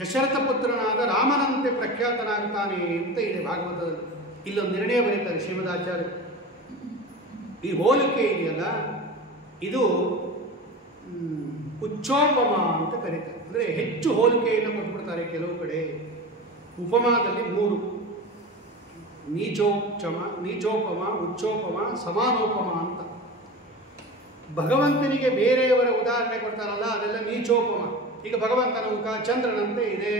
ದಶರಥ ಪುತ್ರನಾದ ರಾಮನಂತೆ ಪ್ರಖ್ಯಾತನಾಗ್ತಾನೆ ಅಂತ ಇದೆ ಭಾಗವತದಲ್ಲಿ. ಇಲ್ಲೊಂದು ನಿರ್ಣಯ ಬರೀತಾರೆ ಶ್ರೀಮದಾಚಾರ್ಯ. ಈ ಹೋಲಿಕೆ ಇದೆಯಲ್ಲ, ಇದು ಉಚ್ಚೋಪಮ ಅಂತ ಕರೀತಾರೆ. ಅಂದರೆ ಹೆಚ್ಚು ಹೋಲಿಕೆಯನ್ನು ಕೊಟ್ಬಿಡ್ತಾರೆ ಕೆಲವು ಕಡೆ. ಉಪಮಾದಲ್ಲಿ 3: ನೀಚೋಪಮ, ಉಚ್ಚೋಪಮ, ಸಮಾನೋಪಮ ಅಂತ. ಭಗವಂತನಿಗೆ ಬೇರೆಯವರ ಉದಾಹರಣೆ ಕೊಡ್ತಾರಲ್ಲ, ಅದೆಲ್ಲ ನೀಚೋಪಮ. ಈಗ ಭಗವಂತನ ಮುಖ ಚಂದ್ರನಂತೆ ಇದೆ,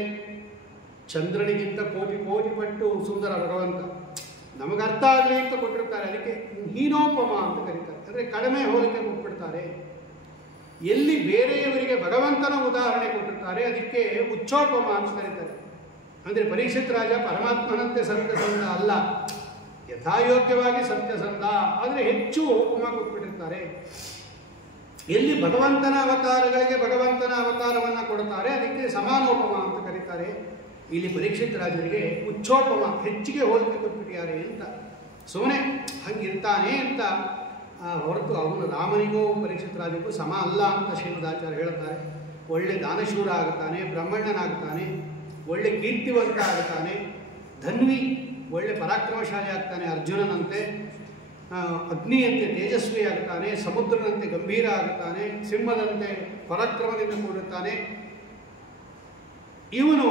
ಚಂದ್ರನಿಗಿಂತ ಕೋಟಿ ಕೋಟಿ ಪಟ್ಟು ಸುಂದರ ಭಗವಂತ. ನಮಗೆ ಅರ್ಥ ಆಗಲಿ ಅಂತ ಕೊಟ್ಟಿರ್ತಾರೆ, ಅದಕ್ಕೆ ಹೀನೋಪಮ ಅಂತ ಕರೀತಾರೆ. ಅಂದರೆ ಕಡಿಮೆ ಹೋಲಿಕೆ ಕೊಟ್ಬಿಡ್ತಾರೆ. ಎಲ್ಲಿ ಬೇರೆಯವರಿಗೆ ಭಗವಂತನ ಉದಾಹರಣೆ ಕೊಟ್ಟಿರ್ತಾರೆ ಅದಕ್ಕೆ ಉಚ್ಚೋಪಮ ಅಂತ ಕರೀತಾರೆ. ಅಂದರೆ ಪರೀಕ್ಷಿತ್ ರಾಜ ಪರಮಾತ್ಮನಂತೆ ಸತ್ಯಸಂಧ ಅಲ್ಲ, ಯಥಾಯೋಗ್ಯವಾಗಿ ಸತ್ಯಸಂಧ, ಆದರೆ ಹೆಚ್ಚು ಉಪಮ ಕೊಟ್ಬಿಟ್ಟಿರ್ತಾರೆ. ಎಲ್ಲಿ ಭಗವಂತನ ಅವತಾರಗಳಿಗೆ ಭಗವಂತನ ಅವತಾರವನ್ನು ಕೊಡ್ತಾರೆ ಅದಕ್ಕೆ ಸಮಾನೋಪಮ ಅಂತ ಕರೀತಾರೆ. ಇಲ್ಲಿ ಪರೀಕ್ಷಿತ್ ರಾಜರಿಗೆ ಉಚ್ಚೋಪಮ, ಹೆಚ್ಚಿಗೆ ಹೋಲಿಕೆ ಕೊಟ್ಬಿಟ್ಟಿದ್ದಾರೆ ಅಂತ ಸುಮ್ಮನೆ ಹಂಗಿರ್ತಾನೆ ಅಂತ ಹೊರತು ಅವನು ರಾಮನಿಗೂ ಪರೀಕ್ಷಿತ್ ರಾಜನಿಗೂ ಸಮ ಅಲ್ಲ ಅಂತ ಶ್ರೀಮದಾಚಾರ್ಯ ಹೇಳ್ತಾರೆ. ಒಳ್ಳೆ ದಾನಶೂರ ಆಗುತ್ತಾನೆ, ಬ್ರಹ್ಮಣ್ಣನಾಗ್ತಾನೆ, ಒಳ್ಳೆ ಕೀರ್ತಿವಂತ ಆಗುತ್ತಾನೆ, ಧನ್ವಿ ಒಳ್ಳೆ ಪರಾಕ್ರಮಶಾಲಿ ಆಗ್ತಾನೆ, ಅರ್ಜುನನಂತೆ ಅಗ್ನಿಯಂತೆ ತೇಜಸ್ವಿ ಆಗುತ್ತಾನೆ, ಸಮುದ್ರನಂತೆ ಗಂಭೀರ ಆಗುತ್ತಾನೆ, ಸಿಂಹದಂತೆ ಪರಾಕ್ರಮದಿಂದ ಕೂಡುತ್ತಾನೆ. ಇವನು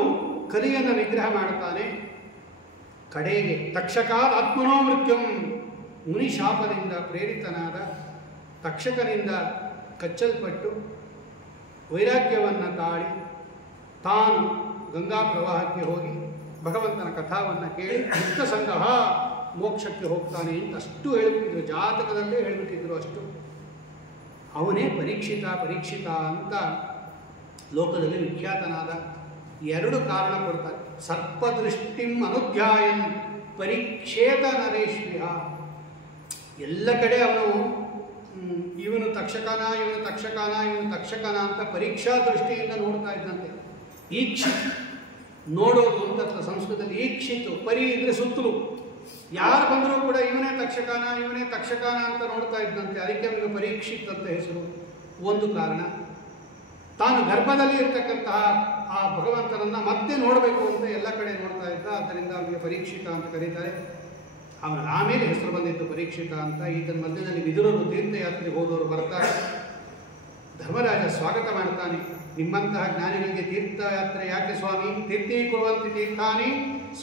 ಕಲಿಯನ್ನು ನಿಗ್ರಹ ಮಾಡುತ್ತಾನೆ. ಕಡೆಗೆ ತಕ್ಷಕಾದ ಆತ್ಮನೋ ಮೃತ್ಯುಂ, ಮುನಿ ಶಾಪದಿಂದ ಪ್ರೇರಿತನಾದ ತಕ್ಷಕನಿಂದ ಕಚ್ಚಲ್ಪಟ್ಟು ವೈರಾಗ್ಯವನ್ನು ತಾಳಿ ತಾನು ಗಂಗಾ ಪ್ರವಾಹಕ್ಕೆ ಹೋಗಿ ಭಗವಂತನ ಕಥಾವನ್ನು ಕೇಳಿ ಮುಕ್ತ ಸಂಗ್ರಹ ಮೋಕ್ಷಕ್ಕೆ ಹೋಗ್ತಾನೆ ಅಂತ ಅಷ್ಟು ಹೇಳಿಬಿಟ್ಟಿದ್ರು, ಜಾತಕದಲ್ಲೇ ಹೇಳಿಬಿಟ್ಟಿದ್ರು ಅಷ್ಟು. ಅವನೇ ಪರೀಕ್ಷಿತ ಅಂತ ಲೋಕದಲ್ಲಿ ವಿಖ್ಯಾತನಾದ. ಎರಡು ಕಾರಣ ಕೊಡ್ತಾರೆ. ಸರ್ಪದೃಷ್ಟಿಂ ಅನುಧ್ಯಾಯನ್ ಪರೀಕ್ಷೇತ ನರೇಶ್ವಿಹ. ಎಲ್ಲ ಕಡೆ ಅವನು ಇವನು ತಕ್ಷಕನ ಅಂತ ಪರೀಕ್ಷಾ ದೃಷ್ಟಿಯಿಂದ ನೋಡ್ತಾ ಇದ್ದಂತೆ. ಈಕ್ಷಿತ್ ನೋಡೋದು ಅಂತ ಸಂಸ್ಕೃತದಲ್ಲಿ ಈಕ್ಷಿತ್ತು. ಪರಿ ಇದ್ರೆ ಸುತ್ತಲೂ ಯಾರು ಬಂದರೂ ಕೂಡ ಇವನೇ ತಕ್ಷಕನ ಅಂತ ನೋಡ್ತಾ ಇದ್ದಂತೆ. ಅದಕ್ಕೆ ಅವನಿಗೆ ಪರೀಕ್ಷಿತ್ ಅಂತ ಹೆಸರು. ಒಂದು ಕಾರಣ. ತಾನು ಗರ್ಭದಲ್ಲಿ ಇರ್ತಕ್ಕಂತಹ ಆ ಭಗವಂತನನ್ನು ಮತ್ತೆ ನೋಡಬೇಕು ಅಂತ ಎಲ್ಲ ಕಡೆ ನೋಡ್ತಾ ಇದ್ದ. ಆದ್ದರಿಂದ ಅವನಿಗೆ ಪರೀಕ್ಷಿತ ಅಂತ ಕರೀತಾರೆ. ಅವನ ಆಮೇಲೆ ಹೆಸರು ಬಂದಿತ್ತು ಪರೀಕ್ಷಿತ ಅಂತ. ಈತನ ಮಧ್ಯದಲ್ಲಿ ವಿದುರರು ತೀರ್ಥಯಾತ್ರೆಗೆ ಹೋದವರು ಬರ್ತಾರೆ. ಧರ್ಮರಾಜ ಸ್ವಾಗತ ಮಾಡ್ತಾನೆ. ನಿಮ್ಮಂತಹ ಜ್ಞಾನಿಗಳಿಗೆ ತೀರ್ಥಯಾತ್ರೆ ಯಾಕೆ ಸ್ವಾಮಿ? ತೀರ್ಥೀಕುರುವಂತೆ ತೀರ್ಥಾನಿ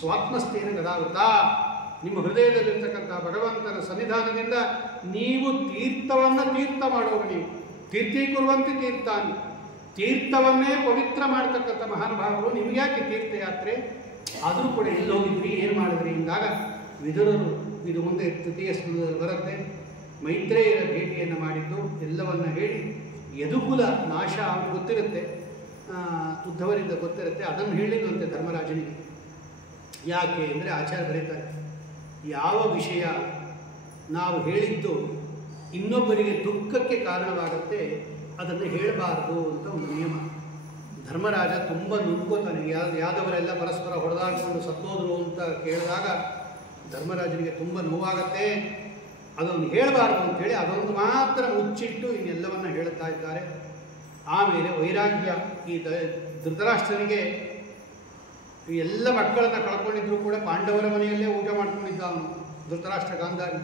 ಸ್ವಾತ್ಮಸ್ಥೇನ ಗದಾವೃತ. ನಿಮ್ಮ ಹೃದಯದಲ್ಲಿರ್ತಕ್ಕಂಥ ಭಗವಂತನ ಸನ್ನಿಧಾನದಿಂದ ನೀವು ತೀರ್ಥ ಮಾಡೋರು. ನೀವು ತೀರ್ಥೀಕುರುವಂತೆ ತೀರ್ಥಾನಿ, ತೀರ್ಥವನ್ನೇ ಪವಿತ್ರ ಮಾಡ್ತಕ್ಕಂಥ ಮಹಾನುಭಾವರು. ನಿಮ್ಗೆ ಯಾಕೆ ತೀರ್ಥಯಾತ್ರೆ? ಆದರೂ ಕೂಡ ಎಲ್ಲೋಗಿದ್ರಿ, ಏನು ಮಾಡಿದ್ರಿ ಎಂದಾಗ ವಿದುರರು, ಇದು ಮುಂದೆ ತೃತೀಯ ಸ್ಕಂದದಲ್ಲಿ ಬರುತ್ತೆ, ಮೈತ್ರೇಯರ ಭೇಟಿಯನ್ನು ಮಾಡಿದ್ದು ಎಲ್ಲವನ್ನ ಹೇಳಿ ಯದುಕುಲ ನಾಶ ಅವನು ಗೊತ್ತಿರುತ್ತೆ, ಉದ್ಧವರಿಂದ ಗೊತ್ತಿರುತ್ತೆ. ಅದನ್ನು ಹೇಳಿದಂತೆ ಧರ್ಮರಾಜನಿಗೆ. ಯಾಕೆ ಅಂದರೆ ಆಚಾರ್ಯ ಬರೀತಾರೆ, ಯಾವ ವಿಷಯ ನಾವು ಹೇಳಿದ್ದು ಇನ್ನೊಬ್ಬರಿಗೆ ದುಃಖಕ್ಕೆ ಕಾರಣವಾಗುತ್ತೆ ಅದನ್ನು ಹೇಳಬಾರ್ದು ಅಂತ ಒಂದು ನಿಯಮ. ಧರ್ಮರಾಜ ತುಂಬ ನುಗ್ಗೋತಾನೆ. ಯಾದವರೆಲ್ಲ ಪರಸ್ಪರ ಹೊಡೆದಾಡಿಕೊಂಡು ಸತ್ತೋದ್ರು ಅಂತ ಕೇಳಿದಾಗ ಧರ್ಮರಾಜನಿಗೆ ತುಂಬ ನೋವಾಗತ್ತೆ. ಅದನ್ನು ಹೇಳಬಾರ್ದು ಅಂಥೇಳಿ ಅದೊಂದು ಮಾತ್ರ ಮುಚ್ಚಿಟ್ಟು ಇನ್ನೆಲ್ಲವನ್ನ ಹೇಳ್ತಾ ಇದ್ದಾರೆ. ಆಮೇಲೆ ವೈರಾಗ್ಯ. ಈ ಧೃತರಾಷ್ಟ್ರನಿಗೆ ಎಲ್ಲ ಮಕ್ಕಳನ್ನು ಕಳ್ಕೊಂಡಿದ್ರು ಕೂಡ ಪಾಂಡವರ ಮನೆಯಲ್ಲೇ ಊಟ ಮಾಡ್ಕೊಂಡಿದ್ದ ಅವನು ಧೃತರಾಷ್ಟ್ರ ಗಾಂಧಾರಿ.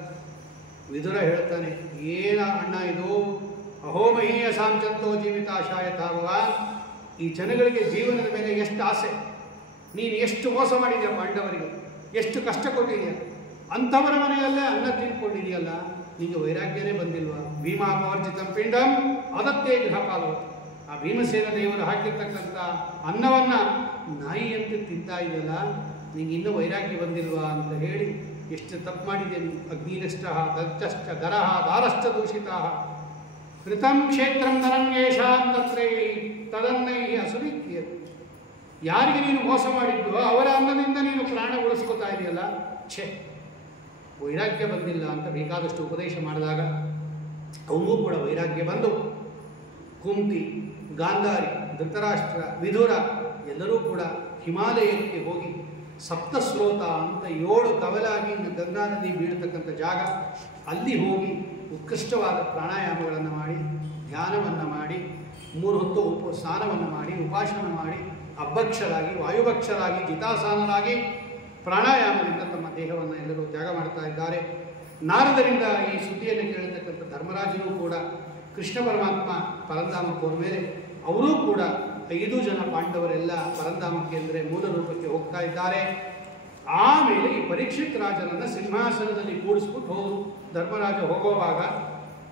ವಿದುರ ಹೇಳ್ತಾನೆ, ಏನ ಅಣ್ಣ ಇದು? ಅಹೋಮಹೀಯ ಸಾಂಚಂತೋ ಜೀವಿತಾಶಾಯ ತಾವವ. ಈ ಜನಗಳಿಗೆ ಜೀವನದ ಮೇಲೆ ಎಷ್ಟು ಆಸೆ, ನೀನು ಎಷ್ಟು ಮೋಸ ಮಾಡಿದ್ಯಾ ಪಾಂಡವರಿಗೆ, ಎಷ್ಟು ಕಷ್ಟ ಕೊಟ್ಟಿದೆಯಾ, ಅಂಥವರ ಮನೆಯಲ್ಲೇ ಅನ್ನ ತಿನ್ಕೊಂಡಿದೆಯಲ್ಲ, ನಿಮಗೆ ವೈರಾಗ್ಯನೇ ಬಂದಿಲ್ವಾ? ಭೀಮಾಪವರ್ಜಿತಂ ಪಿಂಡಂ ಅದತ್ತೇ ಗೃಹಪಾಲವತ್ತು. ಆ ಭೀಮಸೇನ ದೇವರು ಹಾಕಿರ್ತಕ್ಕಂಥ ಅನ್ನವನ್ನು ನಾಯಿಯಂತೆ ತಿಂತಾ ಇದೆಯಲ್ಲ, ನಿಂಗೆ ಇನ್ನೂ ವೈರಾಗ್ಯ ಬಂದಿಲ್ವಾ ಅಂತ ಹೇಳಿ ಎಷ್ಟು ತಪ್ಪು ಮಾಡಿದೆ ನೀನು. ಅಗ್ನಿರಷ್ಟ ದಚ್ಚಶ್ಚ ಗರಹ ದಾರಶ್ಚ ದೂಷಿತಾ ಕೃತಂ ಕ್ಷೇತ್ರಂ ನರಂಗೇಶಾನ್ ತತ್ರೈ ತದನ್ನೈ ಅಸುರೀಕ್ರಿಯ. ಯಾರಿಗೆ ನೀನು ಮೋಸ ಮಾಡಿದ್ದು ಅವರ ಅನ್ನದಿಂದ ನೀನು ಪ್ರಾಣ ಉಳಿಸ್ಕೋತಾ ಇದೆಯಲ್ಲ, ಛೇ ವೈರಾಗ್ಯ ಬಂದಿಲ್ಲ ಅಂತ ಬೇಕಾದಷ್ಟು ಉಪದೇಶ ಮಾಡಿದಾಗ ಅವನಿಗೂ ಕೂಡ ವೈರಾಗ್ಯ ಬಂದು ಕುಂತಿ, ಗಾಂಧಾರಿ, ಧೃತರಾಷ್ಟ್ರ, ವಿದುರ ಎಲ್ಲರೂ ಕೂಡ ಹಿಮಾಲಯಕ್ಕೆ ಹೋಗಿ ಸಪ್ತಸ್ರೋತ ಅಂತ 7 ಕವಲಾಗಿ ಗಂಗಾ ನದಿ ಬೀಳತಕ್ಕಂಥ ಜಾಗ, ಅಲ್ಲಿ ಹೋಗಿ ಉತ್ಕೃಷ್ಟವಾದ ಪ್ರಾಣಾಯಾಮಗಳನ್ನು ಮಾಡಿ, ಧ್ಯಾನವನ್ನು ಮಾಡಿ, 3 ಹೊತ್ತು ಸ್ನಾನವನ್ನು ಮಾಡಿ, ಉಪಾಸನ ಮಾಡಿ, ಅಬ್ಬಕ್ಷರಾಗಿ, ವಾಯುಭಕ್ಷರಾಗಿ, ಜಿತಾಸಾನರಾಗಿ ಪ್ರಾಣಾಯಾಮದಿಂದ ತಮ್ಮ ದೇಹವನ್ನು ಎಲ್ಲರೂ ತ್ಯಾಗ ಮಾಡ್ತಾ ಇದ್ದಾರೆ. ನಾರದರಿಂದ ಈ ಸುದ್ದಿಯನ್ನು ಕೇಳಿರ್ತಕ್ಕಂಥ ಧರ್ಮರಾಜನೂ ಕೂಡ ಕೃಷ್ಣ ಪರಮಾತ್ಮ ಪರಂಧಾಮಕ್ಕೆ ಹೋದ ಮೇಲೆ ಅವರೂ ಕೂಡ 5 ಜನ ಪಾಂಡವರೆಲ್ಲ ಪರಂಧಾಮಕ್ಕೆ ಅಂದರೆ ಮೂಲ ರೂಪಕ್ಕೆ ಹೋಗ್ತಾ ಇದ್ದಾರೆ. ಆಮೇಲೆ ಈ ಪರೀಕ್ಷಿತ್ ರಾಜನನ್ನು ಸಿಂಹಾಸನದಲ್ಲಿ ಕೂಡಿಸ್ಬಿಟ್ಟು ಹೋದರು. ಧರ್ಮರಾಜ ಹೋಗುವಾಗ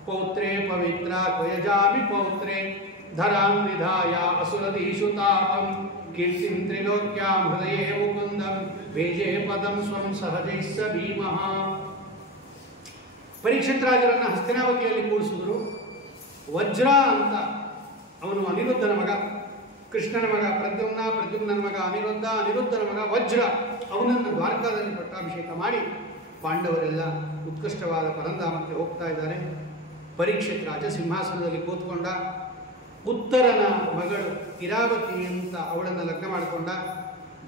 ಪೌತ್ರೇ ಪವಿತ್ರ ತ್ವಯಜಾಮಿ ಪೌತ್ರೇ ಧರಾಂ ವಿಧಾಯ ಅಸುರದೀಷು ತಾಪಂ ಕೀರ್ತಿಂ ತ್ರಿಲೋಕ್ಯಾಂ ಹೃದಯೇ ಮುಕುಂದಂ ಬೇಜೇ ಪದಂ ಸ್ವಂ ಸಹಜೈಸ್ಸ ಭೀಮಃ. ಪರೀಕ್ಷಿತ್ ರಾಜರನ್ನು ಹಸ್ತಿನಾವತಿಯಲ್ಲಿ ಕೂಡಿಸಿದ್ರು. ವಜ್ರ ಅಂತ ಅವನು ಅನಿರುದ್ಧನ ಮಗ, ಕೃಷ್ಣನ ಮಗ ಪ್ರದ್ಯುಮ್ನನ ಮಗ ಅನಿರುದ್ಧನ ಮಗ ವಜ್ರ. ಅವನನ್ನು ದ್ವಾರಕಾದಲ್ಲಿ ಪಟ್ಟಾಭಿಷೇಕ ಮಾಡಿ ಪಾಂಡವರೆಲ್ಲ ಉತ್ಕೃಷ್ಟವಾದ ಪರಂಧಾಮಕ್ಕೆ ಹೋಗ್ತಾ ಇದ್ದಾರೆ. ಪರೀಕ್ಷಿತ್ ರಾಜ ಸಿಂಹಾಸನದಲ್ಲಿ ಕೂತ್ಕೊಂಡ. ಉತ್ತರನ ಮಗಳು ಇರಾವತಿ ಅಂತ ಅವಳನ್ನು ಲಗ್ನ ಮಾಡಿಕೊಂಡ.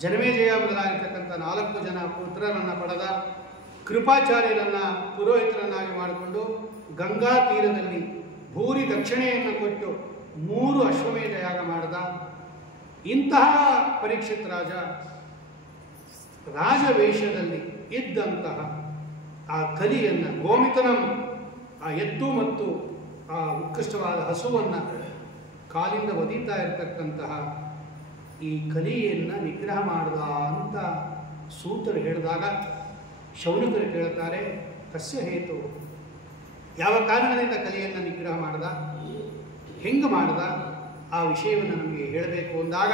ಜನಮೇಜಯ ಮೊದಲಾಗಿರ್ತಕ್ಕಂಥ 4 ಜನ ಪುತ್ರರನ್ನು ಪಡೆದ. ಕೃಪಾಚಾರ್ಯರನ್ನ ಪುರೋಹಿತರನ್ನಾಗಿ ಮಾಡಿಕೊಂಡು ಗಂಗಾ ತೀರದಲ್ಲಿ ಭೂರಿ ದಕ್ಷಿಣೆಯನ್ನು ಕೊಟ್ಟು 3 ಅಶ್ವಮೇಧ ಯಾಗ ಮಾಡಿದ. ಇಂತಹ ಪರೀಕ್ಷಿತ್ ರಾಜವೇಷದಲ್ಲಿ ಇದ್ದಂತಹ ಆ ಕಲಿಯನ್ನು, ಗೋಮಿತನಂ, ಆ ಎತ್ತು ಮತ್ತು ಆ ಉತ್ಕೃಷ್ಟವಾದ ಹಸುವನ್ನು ಕಾಲಿಂದ ಒದೀತಾ ಇರತಕ್ಕಂತಹ ಈ ಕಲಿಯನ್ನು ನಿಗ್ರಹ ಮಾಡಿದ ಅಂತ ಸೂತರು ಹೇಳಿದಾಗ ಶೌನಕರು ಕೇಳ್ತಾರೆ, ಕಸ್ಯ ಹೇತು, ಯಾವ ಕಾರಣದಿಂದ ಕಲಿಯನ್ನು ನಿಗ್ರಹ ಮಾಡ್ದ, ಹೆಂಗೆ ಮಾಡ್ದ, ಆ ವಿಷಯವನ್ನು ನಮಗೆ ಹೇಳಬೇಕು ಅಂದಾಗ,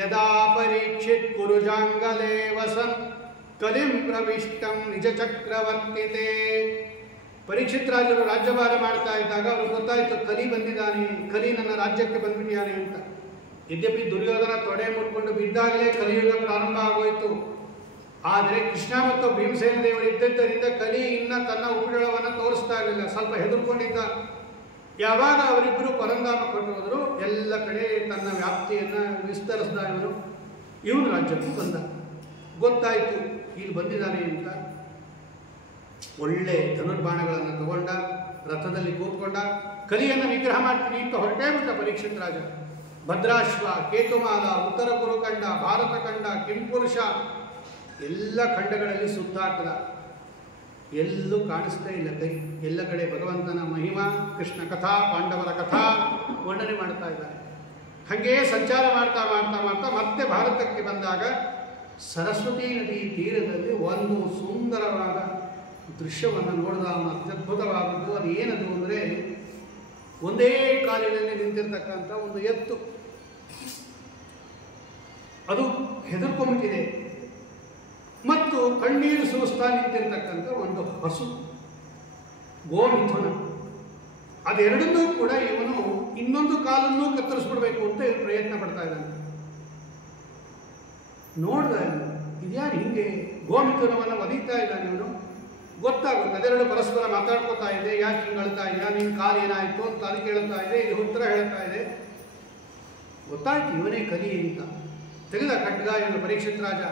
ಯದಾ ಪರೀಕ್ಷಿತ್ ಕುರುಜಾಂಗಲೇ ವಸನ್ ಕಲಿಂ ಪ್ರವಿಷ್ಟಂ ನಿಜ ಚಕ್ರವರ್ತಿತೆ. ಪರೀಕ್ಷಿತ್ ರಾಜರು ರಾಜ್ಯಭಾರ ಮಾಡ್ತಾ ಇದ್ದಾಗ ಅವ್ರಿಗೆ ಗೊತ್ತಾಯಿತು ಕಲಿ ಬಂದಿದ್ದಾನೆ, ಕಲಿ ನನ್ನ ರಾಜ್ಯಕ್ಕೆ ಬಂದ್ಬಿಟ್ಟಿದ್ದಾನೆ ಅಂತ. ಯದ್ಯಪಿ ದುರ್ಯೋಧನ ತೊಡೆ ಮುಟ್ಕೊಂಡು ಬಿದ್ದಾಗಲೇ ಕಲಿಯುಗ ಪ್ರಾರಂಭ ಆಗೋಯಿತು. ಆದರೆ ಕೃಷ್ಣ ಮತ್ತು ಭೀಮಸೇನ ದೇವರು ಇದ್ದದ್ದರಿಂದ ಕಲಿ ಇನ್ನ ತನ್ನ ಉಪಟಳವನ್ನು ತೋರಿಸ್ತಾ ಇರಲಿಲ್ಲ, ಸ್ವಲ್ಪ ಹೆದರ್ಕೊಂಡಿದ್ದ. ಯಾವಾಗ ಅವರಿಬ್ಬರು ಪರಂಧಾಮ ಕೊಟ್ಟರು, ಎಲ್ಲ ಕಡೆ ತನ್ನ ವ್ಯಾಪ್ತಿಯನ್ನು ವಿಸ್ತರಿಸಿದ. ಇವನು ರಾಜ್ಯಕ್ಕೆ ಬಂದ. ಗೊತ್ತಾಯಿತು ಇಲ್ಲಿ ಬಂದಿದ್ದಾನೆ ಅಂತ. ಒಳ್ಳೆ ಧನುರ್ಬಾಣಗಳನ್ನು ತಗೊಂಡ, ರಥದಲ್ಲಿ ಕೂತ್ಕೊಂಡ, ಕಲಿಯನ್ನು ನಿಗ್ರಹ ಮಾಡ್ತೀನಿ ಅಂತ ಹೊರಟೇ ಬಿಟ್ಟ ಪರೀಕ್ಷಿತ್ ರಾಜ. ಭದ್ರಾಶ್ವ, ಕೇತುಮಾಲ, ಉತ್ತರ ಕುರುಖಂಡ, ಭಾರತ ಖಂಡ, ಕಿಂಪುರುಷ ಎಲ್ಲ ಖಂಡಗಳಲ್ಲಿ ಸುತ್ತಾಕದ. ಎಲ್ಲೂ ಕಾಣಿಸ್ತಾ ಇಲ್ಲ ಕೈ. ಎಲ್ಲ ಕಡೆ ಭಗವಂತನ ಮಹಿಮಾ, ಕೃಷ್ಣ ಕಥಾ, ಪಾಂಡವರ ಕಥಾ ವರ್ಣನೆ ಮಾಡ್ತಾ ಇದ್ದಾರೆ. ಹಾಗೆಯೇ ಸಂಚಾರ ಮಾಡ್ತಾ ಮಾಡ್ತಾ ಮಾಡ್ತಾ ಮತ್ತೆ ಭಾರತಕ್ಕೆ ಬಂದಾಗ ಸರಸ್ವತಿ ನದಿ ತೀರದಲ್ಲಿ ಒಂದು ಸುಂದರವಾದ ದೃಶ್ಯವನ್ನು ನೋಡಿದ. ಅವನು ಅತ್ಯದ್ಭುತವಾದದ್ದು. ಅದು ಏನದು ಅಂದರೆ, ಒಂದೇ ಕಾಲಿನಲ್ಲಿ ನಿಂತಿರ್ತಕ್ಕಂಥ ಒಂದು ಎತ್ತು, ಅದು ಹೆದರ್ಕೊಂಬಿಟ್ಟಿದೆ. ಮತ್ತು ಕಣ್ಣೀರು ಸುರಿಸ್ತಾ ನಿಂತಿರ್ತಕ್ಕಂಥ ಒಂದು ಹಸು, ಗೋಮಿಥುನ. ಅದೆರಡನ್ನೂ ಕೂಡ ಇವನು ಇನ್ನೊಂದು ಕಾಲನ್ನೂ ಕತ್ತರಿಸ್ಬಿಡ್ಬೇಕು ಅಂತ ಪ್ರಯತ್ನ ಪಡ್ತಾ ಇದ್ದಾನೆ. ನೋಡ್ದ, ಇದ್ಯಾರು ಹಿಂಗೆ ಗೋಮಿಥುನವನ್ನು ಒದೀತಾ ಇದ್ದಾನೆ ಇವನು. ಗೊತ್ತಾಗುತ್ತೆ, ಅದೆರಡು ಪರಸ್ಪರ ಮಾತಾಡ್ಕೋತಾ ಇದೆ. ಯಾಕೆ ಹಿಂಗೆ ಹೇಳ್ತಾ ಇದೆಯಾ, ನಿನ್ನ ಕಾಲು ಏನಾಯಿತು ಅಂತ ಅದಕ್ಕೆ ಹೇಳ್ತಾ ಇದೆ, ಇದು ಉತ್ತರ ಹೇಳ್ತಾ ಇದೆ. ಗೊತ್ತಾಯ್ತು ಇವನೇ ಕಲಿ ಅಂತ. ತೆಗೆದ ಖಡ್ಗ ಇವನು ಪರೀಕ್ಷಿತ್ ರಾಜ.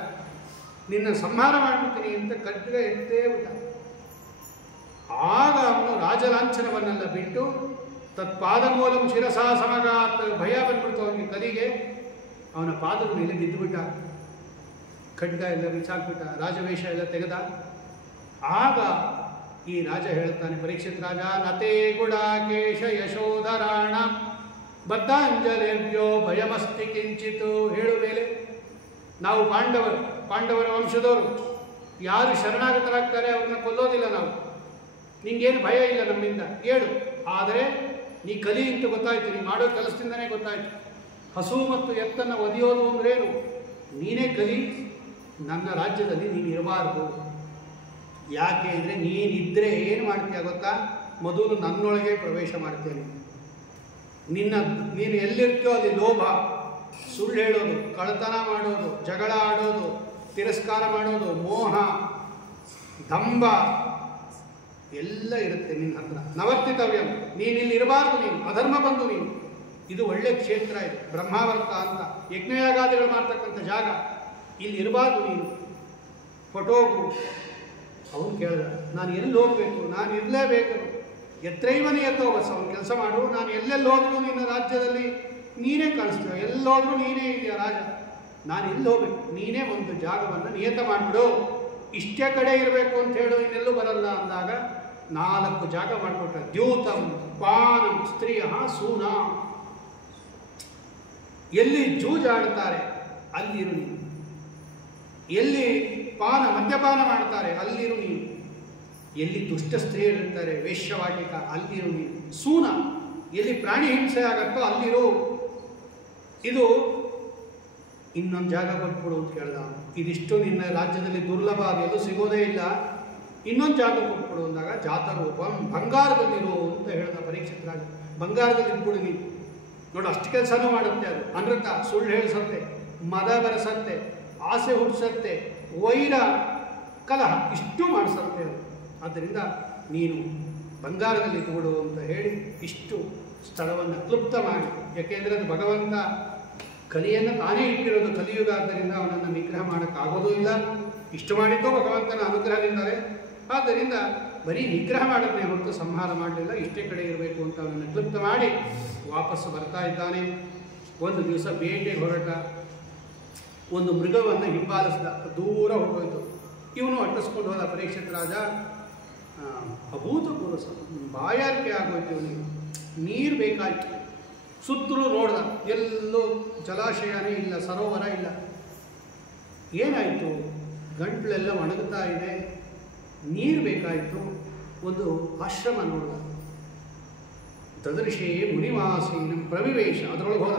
ನಿನ್ನ ಸಂಹಾರ ಮಾಡ್ಬಿಡ್ತೀನಿ ಅಂತ ಖಡ್ಗ ಎತ್ತೇ ಬಿಟ್ಟ. ಆಗ ಅವನು ರಾಜಲಾಂಛನವನ್ನೆಲ್ಲ ಬಿಟ್ಟು ತತ್ಪಾದ ಮೂಲಂ ಶಿರಸಾ ಸಮಗಾತ್, ಭಯ ಬಂದ್ಬಿಡ್ತು ಅವನಿಗೆ ಕಲಿಗೆ. ಅವನ ಪಾದದ ಮೇಲೆ ಬಿದ್ದುಬಿಟ್ಟ, ಖಡ್ಗ ಎಲ್ಲ ಬಿಚ್ಚಾಕ್ಬಿಟ್ಟ, ರಾಜವೇಷ ಎಲ್ಲ ತೆಗೆದ. ಆಗ ಈ ರಾಜ ಹೇಳ್ತಾನೆ, ಪರೀಕ್ಷಿತ್ ರಾಜ, ನತೇ ಗುಡಾಕೇಶ ಯಶೋಧರಾಣ ಬದ್ಧಾಂಜಲೇಭ್ಯೋ ಭಯಮಸ್ತಿ ಕಿಂಚಿತು. ಹೇಳು ಮೇಲೆ, ನಾವು ಪಾಂಡವರ ವಂಶದವರು, ಯಾರು ಶರಣಾಗತರಾಗ್ತಾರೆ ಅವ್ರನ್ನ ಕೊಲ್ಲೋದಿಲ್ಲ ನಾವು, ನಿಂಗೇನು ಭಯ ಇಲ್ಲ ನಮ್ಮಿಂದ, ಹೇಳು. ಆದರೆ ನೀ ಕಲಿ ಅಂತ ಗೊತ್ತಾಯ್ತು, ನೀ ಮಾಡೋ ಕೆಲಸದಿಂದನೇ ಗೊತ್ತಾಯ್ತು. ಹಸು ಮತ್ತು ಎತ್ತನ್ನು ಒದೆಯೋದು ಅಂದ್ರೇನು, ನೀನೇ ಕಲಿ. ನನ್ನ ರಾಜ್ಯದಲ್ಲಿ ನೀನು ಇರಬಾರ್ದು. ಯಾಕೆ ಅಂದರೆ ನೀನಿದ್ದರೆ ಏನು ಮಾಡ್ತೀಯ ಗೊತ್ತಾ, ಮೊದಲು ನನ್ನೊಳಗೆ ಪ್ರವೇಶ ಮಾಡ್ತೇನೆ. ನೀನು ಎಲ್ಲಿರ್ತೀಯೋ ಅಲ್ಲಿ ಲೋಭ, ಸುಳ್ಳು ಹೇಳೋದು, ಕಳ್ಳತನ ಮಾಡೋದು, ಜಗಳ ಆಡೋದು, ತಿರಸ್ಕಾರ ಮಾಡೋದು, ಮೋಹ, ದಂಭ ಎಲ್ಲ ಇರುತ್ತೆ ನಿನ್ನ ಹತ್ರ. ನವರ್ತಿತವ್ಯಂ, ನೀನಿಲ್ಲಿ ಇರಬಾರ್ದು, ನೀನು ಅಧರ್ಮ ಬಂದು ನೀನು. ಇದು ಒಳ್ಳೆ ಕ್ಷೇತ್ರ, ಇದು ಬ್ರಹ್ಮಾವರ್ತ ಅಂತ ಯಜ್ಞಯಾಗಾದಿಗಳು ಮಾಡ್ತಕ್ಕಂಥ ಜಾಗ. ಇಲ್ಲಿ ಇರಬಾರ್ದು ನೀನು, ಹೊಟ್ಟೋಗು. ಅವನು ಕೇಳಿದ, ನಾನು ಎಲ್ಲಿ ಹೋಗಬೇಕು, ನಾನು ಇರಲೇಬೇಕು. ಎತ್ರೈವನೇ ಎತ್ತೋಗಸ, ಅವನು ಕೆಲಸ ಮಾಡು. ನಾನು ಎಲ್ಲೆಲ್ಲಿ ಹೋದ್ರು ನಿನ್ನ ರಾಜ್ಯದಲ್ಲಿ ನೀನೇ ಕಾಣಿಸ್ತೀವ, ಎಲ್ಲೋದ್ರೂ ನೀನೇ ಇದೆಯಾ ರಾಜ. ನಾನು ಎಲ್ಲಿ ಹೋಗ್ಬೇಕು, ನೀನೇ ಒಂದು ಜಾಗವನ್ನು ನಿಯತ ಮಾಡಿಬಿಡು. ಇಷ್ಟೇ ಕಡೆ ಇರಬೇಕು ಅಂತ ಹೇಳು, ಇನ್ನೆಲ್ಲೂ ಬರಲ್ಲ ಅಂದಾಗ 4 ಜಾಗ ಮಾಡಿಕೊಟ್ಟ. ದ್ಯೂತಂ ಪಾನಂ ಸ್ತ್ರೀಯ ಸೂನ. ಎಲ್ಲಿ ಜೂಜಾಡ್ತಾರೆ ಅಲ್ಲಿರು ನೀನು, ಎಲ್ಲಿ ಮದ್ಯಪಾನ ಮಾಡ್ತಾರೆ ಅಲ್ಲಿರು ನೀನು, ಎಲ್ಲಿ ದುಷ್ಟ ಸ್ತ್ರೀಯರಿರ್ತಾರೆ ವೇಶ್ಯವಾಟಿಕ ಅಲ್ಲಿರು ನೀನು. ಸೂನ, ಎಲ್ಲಿ ಪ್ರಾಣಿ ಹಿಂಸೆ ಆಗತ್ತೋ ಅಲ್ಲಿರು. ಇದು ಇನ್ನೊಂದು ಜಾಗ ಕೊಟ್ಬಿಡು ಅಂತ ಕೇಳ್ದ. ಇದಿಷ್ಟು ನಿನ್ನ ರಾಜ್ಯದಲ್ಲಿ ದುರ್ಲಭ, ಅದೆಲ್ಲೂ ಸಿಗೋದೇ ಇಲ್ಲ, ಇನ್ನೊಂದು ಜಾಗ ಕೊಟ್ಬಿಡು ಅಂದಾಗ, ಜಾತರೂಪಂ, ಬಂಗಾರದಲ್ಲಿರು ಅಂತ ಹೇಳ್ದ ಪರೀಕ್ಷಿತ್ ರಾಜ. ಬಂಗಾರದಲ್ಲಿ ಇಟ್ಬಿಡು ನೀನು. ನೋಡು, ಅಷ್ಟು ಕೆಲಸನೂ ಮಾಡುತ್ತೆ ಅದು. ಅನೃತ, ಸುಳ್ಳು ಹೇಳಿಸತ್ತೆ, ಮದ ಬರೆಸತ್ತೆ, ಆಸೆ ಹುಟ್ಟಿಸತ್ತೆ, ವೈರ ಕಲಹ ಇಷ್ಟು ಮಾಡಿಸತ್ತೆ ಅದು. ಆದ್ದರಿಂದ ನೀನು ಬಂಗಾರದಲ್ಲಿ ಇಟ್ಬಿಡು ಅಂತ ಹೇಳಿ ಇಷ್ಟು ಸ್ಥಳವನ್ನು ಕ್ಲುಪ್ತ ಮಾಡಿ, ಯಾಕೆಂದರೆ ಅದು ಭಗವಂತ ಕಲಿಯನ್ನು ತಾನೇ ಇಟ್ಟಿರೋದು ಕಲಿಯುಗ, ಆದ್ದರಿಂದ ಅವನನ್ನು ನಿಗ್ರಹ ಮಾಡೋಕ್ಕಾಗೋದೂ ಇಲ್ಲ. ಇಷ್ಟು ಮಾಡಿದ್ದೋ ಭಗವಂತನ ಅನುಗ್ರಹದಿಂದಲೇ. ಆದ್ದರಿಂದ ಬರೀ ನಿಗ್ರಹ ಮಾಡಿದ್ನೇ ಹೊರತು ಸಂಹಾರ ಮಾಡಲಿಲ್ಲ. ಇಷ್ಟೇ ಕಡೆ ಇರಬೇಕು ಅಂತ ಅವನನ್ನು ಕ್ಲುಪ್ತ ಮಾಡಿ ವಾಪಸ್ಸು ಬರ್ತಾ ಇದ್ದಾನೆ. ಒಂದು ದಿವಸ ಬೇಟೆಗೆ ಹೊರಟ, ಒಂದು ಮೃಗವನ್ನು ಹಿಂಬಾಲಿಸಿದ, ದೂರ ಹೋಗೋಯ್ತು. ಇವನು ಅಟ್ಟಿಸ್ಕೊಂಡು ಹೋದ. ಪರೀಕ್ಷಿತ ರಾಜ ಅಭೂತಪೂರ್ವ ಬಾಯಾರಿಕೆ ಆಗೋಯ್ತು. ಇವನಿಗೆ ನೀರು ಬೇಕಾಯಿತು. ಸುತ್ತಲೂ ನೋಡ್ದ, ಎಲ್ಲೂ ಜಲಾಶಯನೇ ಇಲ್ಲ, ಸರೋವರ ಇಲ್ಲ. ಏನಾಯಿತು? ಗಂಟ್ಲೆಲ್ಲ ಒಣಗುತ್ತಾ ಇದೆ, ನೀರು ಬೇಕಾಯಿತು. ಒಂದು ಆಶ್ರಮ ನೋಡ್ದ. ದದೃಶೇ ಮುನಿವಾಸೀನ ಪ್ರವಿವೇಶ, ಅದರೊಳಗೆ ಹೋದ.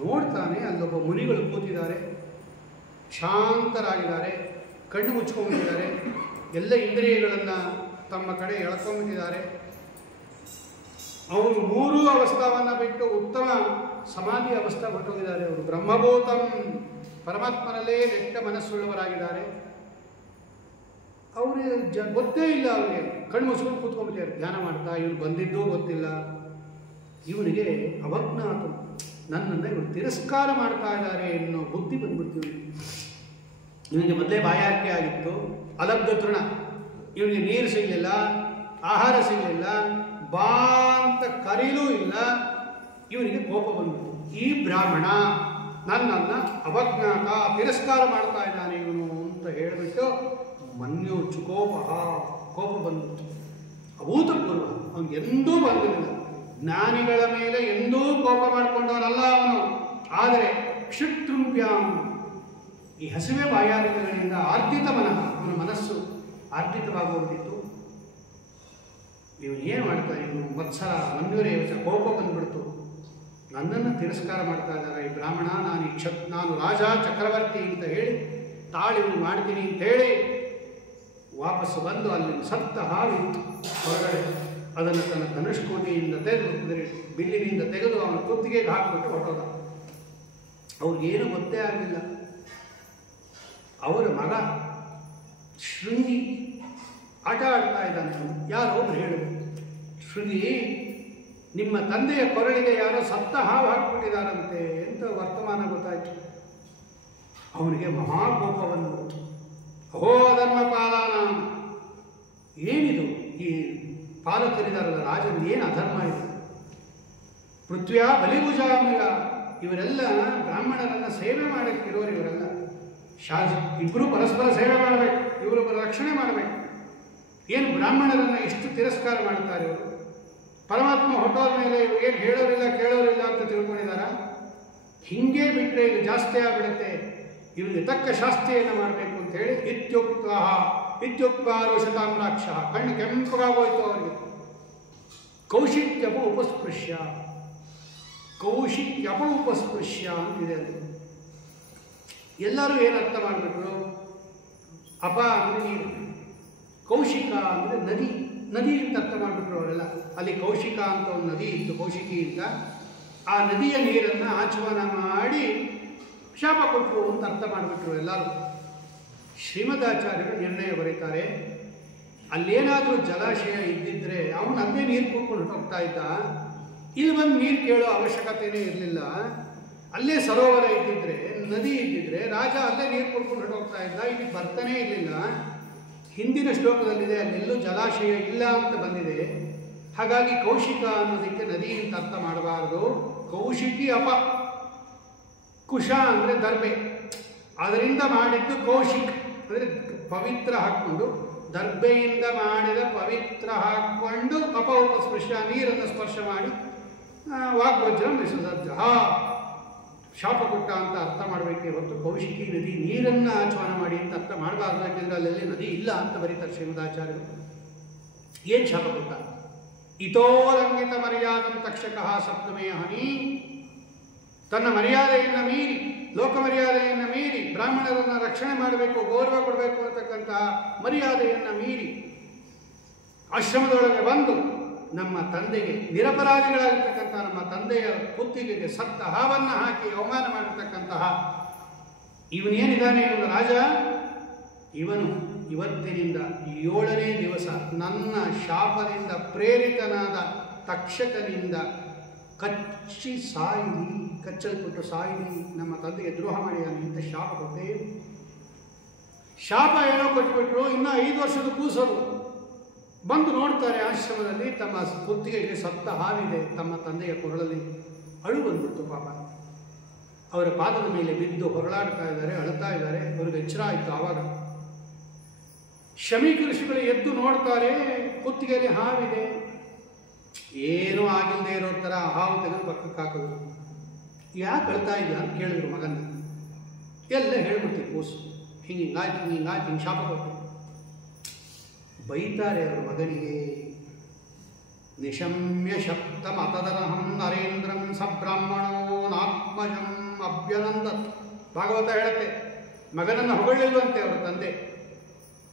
ನೋಡ್ತಾನೆ, ಅಲ್ಲೊಬ್ಬ ಮುನಿಗಳು ಕೂತಿದ್ದಾರೆ, ಶಾಂತರಾಗಿದ್ದಾರೆ, ಕಣ್ಣು ಮುಚ್ಕೊಂಡ್ಬಿಟ್ಟಿದ್ದಾರೆ, ಎಲ್ಲ ಇಂದ್ರಿಯಗಳನ್ನು ತಮ್ಮ ಕಡೆ ಎಳ್ಕೊಂಡ್ಬಿಟ್ಟಿದ್ದಾರೆ. ಅವರು ಮೂರೂ ಅವಸ್ಥಾವನ್ನು ಬಿಟ್ಟು ಉತ್ತಮ ಸಮಾಧಿ ಅವಸ್ಥೆ ಹೊರಟೋಗಿದ್ದಾರೆ. ಅವರು ಬ್ರಹ್ಮಭೂತಂ, ಪರಮಾತ್ಮನಲ್ಲೇ ನೆಟ್ಟ ಮನಸ್ಸುಳ್ಳವರಾಗಿದ್ದಾರೆ. ಅವ್ರಿಗೆ ಗೊತ್ತೇ ಇಲ್ಲ. ಅವರಿಗೆ ಕಣ್ಣು ಮುಚ್ಕೊಂಡು ಕೂತ್ಕೊಂಡ್ಬಿಟ್ಟಿದ್ದಾರೆ, ಧ್ಯಾನ ಮಾಡ್ತಾ. ಇವ್ರು ಬಂದಿದ್ದೂ ಗೊತ್ತಿಲ್ಲ. ಇವನಿಗೆ ಅವಜ್ಞಾತ, ನನ್ನನ್ನು ಇವರು ತಿರಸ್ಕಾರ ಮಾಡ್ತಾ ಇದ್ದಾರೆ ಎನ್ನೋ ಬುದ್ಧಿ ಬಂದ್ಬಿಡ್ತೀವಿ. ಇವನಿಗೆ ಮೊದಲೇ ಬಾಯಾರಿಕೆ ಆಗಿತ್ತು, ಅಲಬ್ಧ ತೃಣ. ಇವನಿಗೆ ನೀರು ಸಿಗಲಿಲ್ಲ, ಆಹಾರ ಸಿಗಲಿಲ್ಲ, ಬಾ ಅಂತ ಕರೀಲೂ ಇಲ್ಲ. ಇವನಿಗೆ ಕೋಪ ಬಂದ್ಬಿಟ್ಟು, ಈ ಬ್ರಾಹ್ಮಣ ನನ್ನನ್ನು ಅವಜ್ಞಾತ, ತಿರಸ್ಕಾರ ಮಾಡ್ತಾ ಇದ್ದಾನೆ ಇವನು ಅಂತ ಹೇಳಿಬಿಟ್ಟು ಮನ್ಯು ಚುಕೋಪ, ಕೋಪ ಬಂದ್ಬಿಟ್ಟು. ಅಭೂತಪೂರ್ವ, ಅವನಿಗೆ ಎಂದೂ ಬಂದಿರಲಿಲ್ಲ. ಜ್ಞಾನಿಗಳ ಮೇಲೆ ಎಂದೂ ಕೋಪ ಮಾಡಿಕೊಂಡವನಲ್ಲ ಅವನು. ಆದರೆ ಕ್ಷುತ್ರುಂಪ್ಯಾಂ, ಈ ಹಸಿವೆ ಬಾಯಾರಿಕೆಗಳಿಂದ ಆರ್ಧಿತ ಮನಃ, ಅವನ ಮನಸ್ಸು ಆರ್ಧಿತವಾಗುವುದಿತ್ತು. ಇವನು ಏನು ಮಾಡ್ತಾ, ಇವನು ಮತ್ಸರ ಮನ್ಯುರೇ ಕೋಪ ಬಂದ್ಬಿಡ್ತು. ನನ್ನನ್ನು ತಿರಸ್ಕಾರ ಮಾಡ್ತಾ ಇದ್ದಾರೆ ಈ ಬ್ರಾಹ್ಮಣ, ನಾನು ರಾಜ ಚಕ್ರವರ್ತಿ ಅಂತ ಹೇಳಿ ತಾಳಿ ಮಾಡ್ತೀನಿ ಅಂತ ಹೇಳಿ ವಾಪಸ್ಸು ಬಂದು ಅಲ್ಲಿ ಸತ್ತ ಹಾವಿತ್ತು ಹೊರಗಡೆ. ಅದನ್ನು ತನ್ನ ಧನುಷ್ಕೋಟಿಯಿಂದ ತೆಗೆದು, ಬಿಲ್ಲಿನಿಂದ ತೆಗೆದು ಅವನ ಕುತ್ತಿಗೆಗೆ ಹಾಕಿಬಿಟ್ಟು ಹೊರಟೋದ. ಅವ್ರಿಗೇನು ಗೊತ್ತೇ ಆಗಲಿಲ್ಲ. ಅವರ ಮಗ ಶೃಂಗಿ ಆಟ ಆಡ್ತಾ ಇದ್ದಾನೆ. ಯಾರೋ ಒಬ್ರು ಹೇಳಿದ್ರು, ಶೃಂಗಿ, ನಿಮ್ಮ ತಂದೆಯ ಕೊರಳಿಗೆ ಯಾರೋ ಸತ್ತ ಹಾವು ಹಾಕಿಬಿಟ್ಟಿದ್ದಾರಂತೆ ಅಂತ ವರ್ತಮಾನ ಗೊತ್ತಾಯಿತು. ಅವನಿಗೆ ಮಹಾಕೋಪ ಬಂದ್ಬಿಡ್ತು. ಅಹೋ ಅಧರ್ಮಪಾಲಾನ, ಏನಿದು? ಈ ಪಾಲಕರಿದಾರಲ್ಲ ರಾಜನ, ಏನು ಅಧರ್ಮ ಇದೆ? ಪೃಥ್ವಿಯ ಬಲಿಭುಜಾಮೃಗ, ಇವರೆಲ್ಲ ಬ್ರಾಹ್ಮಣರನ್ನು ಸೇವೆ ಮಾಡಕ್ಕಿರೋರು ಇವರೆಲ್ಲ. ಇಬ್ಬರು ಪರಸ್ಪರ ಸೇವೆ ಮಾಡಬೇಕು, ಇವರೊಬ್ಬರ ರಕ್ಷಣೆ ಮಾಡಬೇಕು. ಏನು ಬ್ರಾಹ್ಮಣರನ್ನು ಎಷ್ಟು ತಿರಸ್ಕಾರ ಮಾಡ್ತಾರೆ ಇವರು? ಪರಮಾತ್ಮ ಹೊಟ್ಟೋದ ಮೇಲೆ ಇವರು ಏನು ಹೇಳೋರಿಲ್ಲ ಕೇಳೋರಿಲ್ಲ ಅಂತ ತಿಳ್ಕೊಂಡಿದ್ದಾರ? ಹಿಂಗೆ ಬಿಟ್ಟರೆ ಇದು ಜಾಸ್ತಿ ಆಗಿಬಿಡುತ್ತೆ, ಇವರಿಗೆ ತಕ್ಕ ಶಾಸ್ತಿಯನ್ನು ಮಾಡಬೇಕು ಅಂತ ಹೇಳಿ ಇತ್ಯುಕ್ತ ಶತಾಮ್ರಾಕ್ಷ, ಕಣ್ಣು ಕೆಂಪಗಾಗೋಯ್ತು ಅವರಿಗೆ. ಕೌಶಿಕ್ಯಪ ಉಪಸ್ಪೃಶ್ಯ, ಕೌಶಿಕ್ಯಪ ಉಪಸ್ಪೃಶ್ಯ ಅಂತಿದೆ ಅದು. ಎಲ್ಲರೂ ಏನು ಅರ್ಥ ಮಾಡಿಬಿಟ್ರು? ಅಪ ಅಂದರೆ ನೀರು, ಕೌಶಿಕ ಅಂದರೆ ನದಿ, ನದಿ ಅಂತ ಅರ್ಥ ಮಾಡಿಬಿಟ್ರು ಅವರೆಲ್ಲ. ಅಲ್ಲಿ ಕೌಶಿಕ ಅಂತ ಒಂದು ನದಿ ಇತ್ತು, ಕೌಶಿಕಿ ಅಂತ. ಆ ನದಿಯ ನೀರನ್ನು ಆಚಮನ ಮಾಡಿ ಶಾಪ ಕೊಟ್ಟರು ಅಂತ ಅರ್ಥ ಮಾಡಿಬಿಟ್ರು ಎಲ್ಲರೂ. ಶ್ರೀಮದಾಚಾರ್ಯರು ನಿರ್ಣಯ ಬರೀತಾರೆ, ಅಲ್ಲೇನಾದರೂ ಜಲಾಶಯ ಇದ್ದಿದ್ರೆ ಅವನು ಅಲ್ಲೇ ನೀರು ಕುಡ್ಕೊಂಡು ಹೋಗ್ತಾ ಇದ್ದ. ಇಲ್ಲಿ ಬಂದು ನೀರು ಕೇಳೋ ಅವಶ್ಯಕತೆಯೇ ಇರಲಿಲ್ಲ. ಅಲ್ಲೇ ಸರೋವರ ಇದ್ದಿದ್ರೆ, ನದಿ ಇದ್ದಿದ್ರೆ ರಾಜ ಅಲ್ಲೇ ನೀರು ಕುಡ್ಕೊಂಡು ಹೊರಟೋಗ್ತಾ ಇದ್ದ, ಇಲ್ಲಿ ಬರ್ತಾನೇ ಇರಲಿಲ್ಲ. ಹಿಂದಿನ ಶ್ಲೋಕದಲ್ಲಿದೆ ಅಲ್ಲೆಲ್ಲೂ ಜಲಾಶಯ ಇಲ್ಲ ಅಂತ ಬಂದಿದೆ. ಹಾಗಾಗಿ ಕೌಶಿಕ ಅನ್ನೋದಕ್ಕೆ ನದಿ ಅಂತ ಅರ್ಥ ಮಾಡಬಾರದು. ಕೌಶಿಕಿ ಅಪ, ಕುಶ ಅಂದರೆ ದರ್ಬೆ, ಅದರಿಂದ ಮಾಡಿದ್ದು ಕೌಶಿಕ್ ಅಂದರೆ ಪವಿತ್ರ ಹಾಕ್ಕೊಂಡು, ದರ್ಬೆಯಿಂದ ಮಾಡಿದ ಪವಿತ್ರ ಹಾಕ್ಕೊಂಡು ಅಪ ಉಪಸ್ಪೃಶ, ನೀರನ್ನು ಸ್ಪರ್ಶ ಮಾಡಿ ವಾಗ್ವಜ್ರ ವಿಸರ್ಜ, ಶಾಪ ಕೊಟ್ಟ ಅಂತ ಅರ್ಥ ಮಾಡಬೇಕೇ ಹೊರತು ಕೌಶಿಕಿ ನದಿ ನೀರನ್ನು ಆಚಮನ ಮಾಡಿ ಅಂತ ಅರ್ಥ ಮಾಡಬಾರ್ದು. ಯಾಕೆಂದರೆ ಅಲ್ಲೆಲ್ಲಿ ನದಿ ಇಲ್ಲ ಅಂತ ಬರೀತಾರೆ ಶ್ರೀಮದಾಚಾರ್ಯರು. ಏನು ಶಾಪ ಕೊಟ್ಟ? ಇತೋಲಂಘಿತ ಮರ್ಯಾದಂ ತಕ್ಷಕಃ ಸಪ್ತಮೇ ಹನಿ, ತನ್ನ ಮರ್ಯಾದೆಯನ್ನು ಮೀರಿ, ಲೋಕ ಮರ್ಯಾದೆಯನ್ನು ಮೀರಿ, ಬ್ರಾಹ್ಮಣರನ್ನು ರಕ್ಷಣೆ ಮಾಡಬೇಕು, ಗೌರವ ಕೊಡಬೇಕು ಅಂತಕ್ಕಂತಹ ಮರ್ಯಾದೆಯನ್ನು ಮೀರಿ ಆಶ್ರಮದೊಳಗೆ ಬಂದು ನಮ್ಮ ತಂದೆಗೆ, ನಿರಪರಾಧಿಗಳಾಗಿರ್ತಕ್ಕಂಥ ನಮ್ಮ ತಂದೆಯ ಕುತ್ತಿಗೆಗೆ ಸತ್ತ ಹಾವನ್ನು ಹಾಕಿ ಅವಮಾನ ಮಾಡಿರ್ತಕ್ಕಂತಹ ಇವನೇನಿದ್ದಾನೆ, ಇವನು ರಾಜ, ಇವನು ಇವತ್ತಿನಿಂದ 7ನೇ ದಿವಸ ನನ್ನ ಶಾಪದಿಂದ ಪ್ರೇರಿತನಾದ ತಕ್ಷಕನಿಂದ ಕಚ್ಚಿ ಸಾಯಿಲಿ ಕಚ್ಚಲ್ಪಟ್ಟು ಸಾಯಿಲಿ, ನಮ್ಮ ತಂದೆಗೆ ದ್ರೋಹ ಮಾಡಿದಾನೆ ಅಂತ ಶಾಪ ಕೊಟ್ಟೆ. ಶಾಪ ಏನೋ ಕೊಟ್ಟುಬಿಟ್ರು. ಇನ್ನು 5 ವರ್ಷದ ಕೂಸರು ಬಂದು ನೋಡ್ತಾರೆ ಆಶ್ರಮದಲ್ಲಿ, ತಮ್ಮ ಕುತ್ತಿಗೆಗೆ ಸತ್ತ ಹಾವಿದೆ ತಮ್ಮ ತಂದೆಯ ಕೊರಳಲ್ಲಿ. ಅಳು ಬಂದ್ಬಿಡ್ತು ಪಾಪ. ಅವರ ಪಾದದ ಮೇಲೆ ಬಿದ್ದು ಹೊರಳಾಡ್ತಾ ಇದ್ದಾರೆ, ಅಳ್ತಾ ಇದ್ದಾರೆ. ಅವ್ರಿಗೆ ಎಚ್ಚರ ಆಯಿತು. ಆವಾಗ ಶಮೀಕ ಋಷಿಗಳು ಎದ್ದು ನೋಡ್ತಾರೆ, ಕುತ್ತಿಗೆಯಲ್ಲಿ ಹಾವಿದೆ. ಏನೂ ಆಗಿಲ್ಲದೆ ಇರೋ ಥರ ಹಾವು ತೆಗೆದು ಪಕ್ಕಕ್ಕೆ ಹಾಕೋದು. ಯಾಕೆ ಅಳ್ತಾ ಇಲ್ಲ ಅಂತ ಕೇಳಿದ್ರು ಮಗನ. ಎಲ್ಲ ಹೇಳ್ಬಿಡ್ತೀವಿ ಕೂಸು, ಹಿಂಗಾಯ್ತು ಹಿಂಗೆ ಶಾಪ ಕೊಟ್ಟು. ಬೈತಾರೆ ಅವರು ಮಗನಿಗೆ. ನಿಶಮ್ಯ ಶಬ್ದ ಮತದರಹಂ ನರೇಂದ್ರಂ ಸಬ್ರಾಹ್ಮಣೋ ನಾತ್ಮಜಂ ಅಭ್ಯನಂದತ್. ಭಾಗವತ ಹೇಳುತ್ತೆ, ಮಗನನ್ನು ಹೊಗಳಿಲ್ವಂತೆ ಅವರ ತಂದೆ.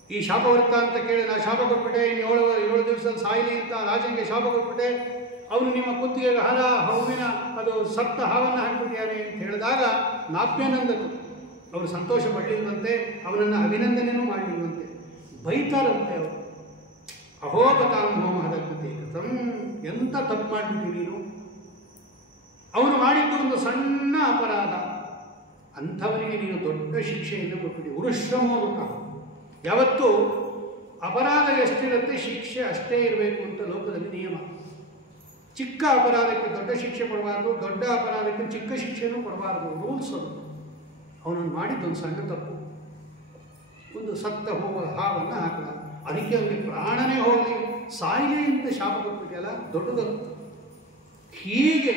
ಈ ಶಾಪ ವೃತ್ತ ಅಂತ ಕೇಳಿ ನಾ ಶಾಪ ಕೊಟ್ಬಿಟ್ಟೆ, ಇನ್ನು 7 ದಿವಸದಲ್ಲಿ ಸಾಯಿಲಿ ಅಂತ ರಾಜನಿಗೆ ಶಾಪ ಕೊಟ್ಬಿಟ್ಟೆ, ಅವನು ನಿಮ್ಮ ಕುತ್ತಿಗೆಗೆ ಹೂವಿನ ಅದು ಸತ್ತ ಹಾವನ್ನು ಹಾಕಿಬಿಟ್ಟಿದ್ದಾರೆ ಅಂತ ಹೇಳಿದಾಗ ನಾಪ್ಯಾನಂದನು. ಅವರು ಸಂತೋಷ ಪಡಲಿಲ್ವಂತೆ, ಅವನನ್ನು ಅಭಿನಂದನೆಯೂ ಮಾಡಲಿಲ್ವಂತೆ. ಬೈತಾರಂತೆ ಅವರು. ಅಹೋಬತಾಂ ಹೋಮಹದಕೃತೆ ಕೃತಂ. ಎಂಥ ತಪ್ಪು ಮಾಡಿಬಿಟ್ಟು ನೀನು. ಅವನು ಮಾಡಿದ್ದು ಒಂದು ಸಣ್ಣ ಅಪರಾಧ, ಅಂಥವನಿಗೆ ನೀನು ದೊಡ್ಡ ಶಿಕ್ಷೆಯನ್ನು ಕೊಟ್ಬಿಡಿ. ಉರುಶ್ರಮೋರುಕ. ಯಾವತ್ತೂ ಅಪರಾಧ ಎಷ್ಟಿರುತ್ತೆ ಶಿಕ್ಷೆ ಅಷ್ಟೇ ಇರಬೇಕು ಅಂತ ಲೋಕದಲ್ಲಿ ನಿಯಮ. ಚಿಕ್ಕ ಅಪರಾಧಕ್ಕೆ ದೊಡ್ಡ ಶಿಕ್ಷೆ ಕೊಡಬಾರ್ದು, ದೊಡ್ಡ ಅಪರಾಧಕ್ಕೆ ಚಿಕ್ಕ ಶಿಕ್ಷೆನೂ ಕೊಡಬಾರ್ದು. ರೂಲ್ಸ್ ಅದು. ಅವನನ್ನು ಮಾಡಿದ್ದೊಂದು ಸಣ್ಣ ತಪ್ಪು, ಒಂದು ಸತ್ತ ಹೋಗುವ ಹಾವನ್ನು ಹಾಕಲ್ಲ. ಅದಕ್ಕೆ ಅವನಿಗೆ ಪ್ರಾಣನೇ ಹೋಗಲಿ ಸಾಯಿಲೆ ಅಂತ ಶಾಪ ಕೊಟ್ಬಿಟ್ಟಿಯಲ್ಲ, ದೊಡ್ಡದಲ್ಲ. ಹೀಗೆ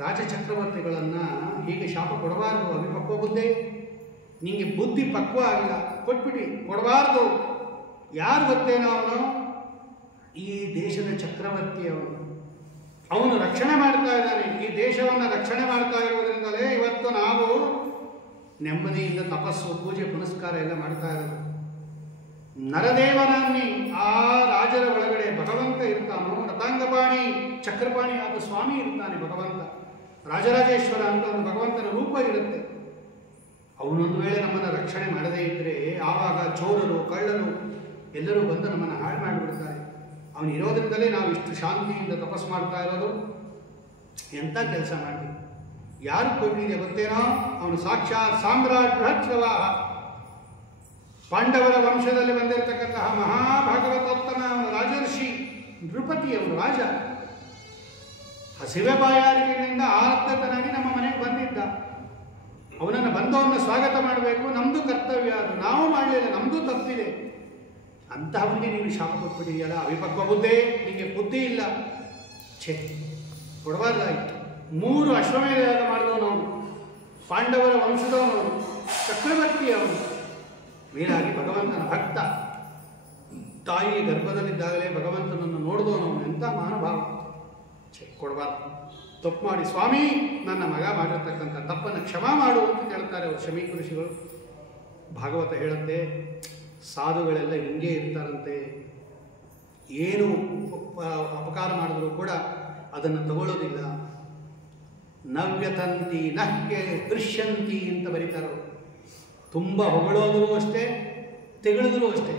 ರಾಜಚಕ್ರವರ್ತಿಗಳನ್ನು ಹೀಗೆ ಶಾಪ ಕೊಡಬಾರ್ದು. ಅವಿಪಕ್ವ ಬುದ್ಧಿ, ನಿಮಗೆ ಬುದ್ಧಿ ಪಕ್ವ ಆಗಿಲ್ಲ, ಕೊಟ್ಬಿಟ್ಟು ಕೊಡಬಾರ್ದು. ಯಾರು ಗೊತ್ತೇನೋ ಅವನು? ಈ ದೇಶದ ಚಕ್ರವರ್ತಿ ಅವನು. ಅವನು ರಕ್ಷಣೆ ಮಾಡ್ತಾ ಇದ್ದಾನೆ. ಈ ದೇಶವನ್ನು ರಕ್ಷಣೆ ಮಾಡ್ತಾ ಇರುವುದರಿಂದಲೇ ಇವತ್ತು ನಾವು ನೆಮ್ಮದಿಯಿಂದ ತಪಸ್ಸು, ಪೂಜೆ, ಪುನಸ್ಕಾರ ಎಲ್ಲ ಮಾಡ್ತಾ ಇರೋದು. ನರದೇವನಾನ್ನಿ ಆ ರಾಜರ ಒಳಗಡೆ ಭಗವಂತ ಇರ್ತಾನೋ, ರತಾಂಗಪಾಣಿ ಚಕ್ರಪಾಣಿ ಆದ ಸ್ವಾಮಿ ಇರ್ತಾನೆ ಭಗವಂತ. ರಾಜರಾಜೇಶ್ವರ ಅಂತ ಒಂದು ಭಗವಂತನ ರೂಪ ಇರುತ್ತೆ. ಅವನೊಂದು ವೇಳೆ ನಮ್ಮನ್ನು ರಕ್ಷಣೆ ಮಾಡದೇ ಇದ್ದರೆ ಆವಾಗ ಚೋರರು, ಕಳ್ಳರು ಎಲ್ಲರೂ ಬಂದು ನಮ್ಮನ್ನು ಹಾಳು ಮಾಡಿಬಿಡ್ತಾರೆ. ಅವನು ಇರೋದ್ರಿಂದಲೇ ನಾವು ಇಷ್ಟು ಶಾಂತಿಯಿಂದ ತಪಸ್ಸು ಮಾಡ್ತಾ ಇರೋದು. ಎಂಥ ಕೆಲಸ ಮಾಡಿ ಯಾರು ಕೊಟ್ಟಿದೆ ಗೊತ್ತೇನೋ? ಅವನು ಸಾಕ್ಷಾತ್ ಸಾಮ್ರಾಟ್ ಬೃಹಚ್ರವಾಹ, ಪಾಂಡವರ ವಂಶದಲ್ಲಿ ಬಂದಿರತಕ್ಕಂತಹ ಮಹಾಭಾಗವತೋತ್ತಮ. ಅವನು ರಾಜರ್ಷಿ, ನೃಪತಿ, ಅವನು ರಾಜ. ಹಸಿವೆ ಬಾಯಾರಿಕೆಯಿಂದ ಆರ್ತನಾಗಿ ನಮ್ಮ ಮನೆಗೆ ಬಂದಿದ್ದ. ಅವನನ್ನು ಬಂದವನ್ನ ಸ್ವಾಗತ ಮಾಡಬೇಕು, ನಮ್ಮದು ಕರ್ತವ್ಯ. ಅದು ನಾವು ಮಾಡಲಿಲ್ಲ, ನಮ್ಮದು ತಪ್ಪಿದೆ. ಅಂತಹವನಿಗೆ ನೀನು ಶಾಪ ಕೊಟ್ಬಿಟ್ಟಿದೆಯಲ್ಲ, ಅವಿಪಕ್ವ ಬುದ್ಧಿ, ನಿಮಗೆ ಬುದ್ಧಿ ಇಲ್ಲ. ಛೇ, ಕೊಡಬಾರ್ದಾಯಿತು. 3 ಅಶ್ವಮೇಧ ಯಾಗ ಮಾಡಿದವನು ಅವನು, ಪಾಂಡವರ ವಂಶದವನು, ಚಕ್ರವರ್ತಿ ಅವನು. ಮೇಲಾಗಿ ಭಗವಂತನ ಭಕ್ತ. ತಾಯಿ ಗರ್ಭದಲ್ಲಿದ್ದಾಗಲೇ ಭಗವಂತನನ್ನು ನೋಡಿದವನು ಅವನು. ಎಂಥ ಮಹಾನುಭಾವ. ಛೇ, ಕೊಡಬಾರ್ದು. ತಪ್ಪು ಮಾಡಿ ಸ್ವಾಮಿ ನನ್ನ ಮಗ ಮಾಡಿರ್ತಕ್ಕಂಥ ತಪ್ಪನ್ನು ಕ್ಷಮಾ ಮಾಡು ಅಂತ ಕೇಳ್ತಾರೆ ಅವರು ಶಮೀಕ ಋಷಿಗಳು. ಭಾಗವತ ಹೇಳುತ್ತೆ, ಸಾಧುಗಳೆಲ್ಲ ಹಿಂಗೆ ಇರ್ತಾರಂತೆ. ಏನು ಅಪಕಾರ ಮಾಡಿದ್ರು ಕೂಡ ಅದನ್ನು ತಗೊಳ್ಳೋದಿಲ್ಲ. ನವ್ಯತಂತಿ ನಹ್ಯ ದೃಶ್ಯಂತಿ ಅಂತ ಬರೀತಾರೆ. ತುಂಬ ಹೊಗಳೋದರೂ ಅಷ್ಟೇ, ತೆಗೆಳಿದ್ರು ಅಷ್ಟೇ.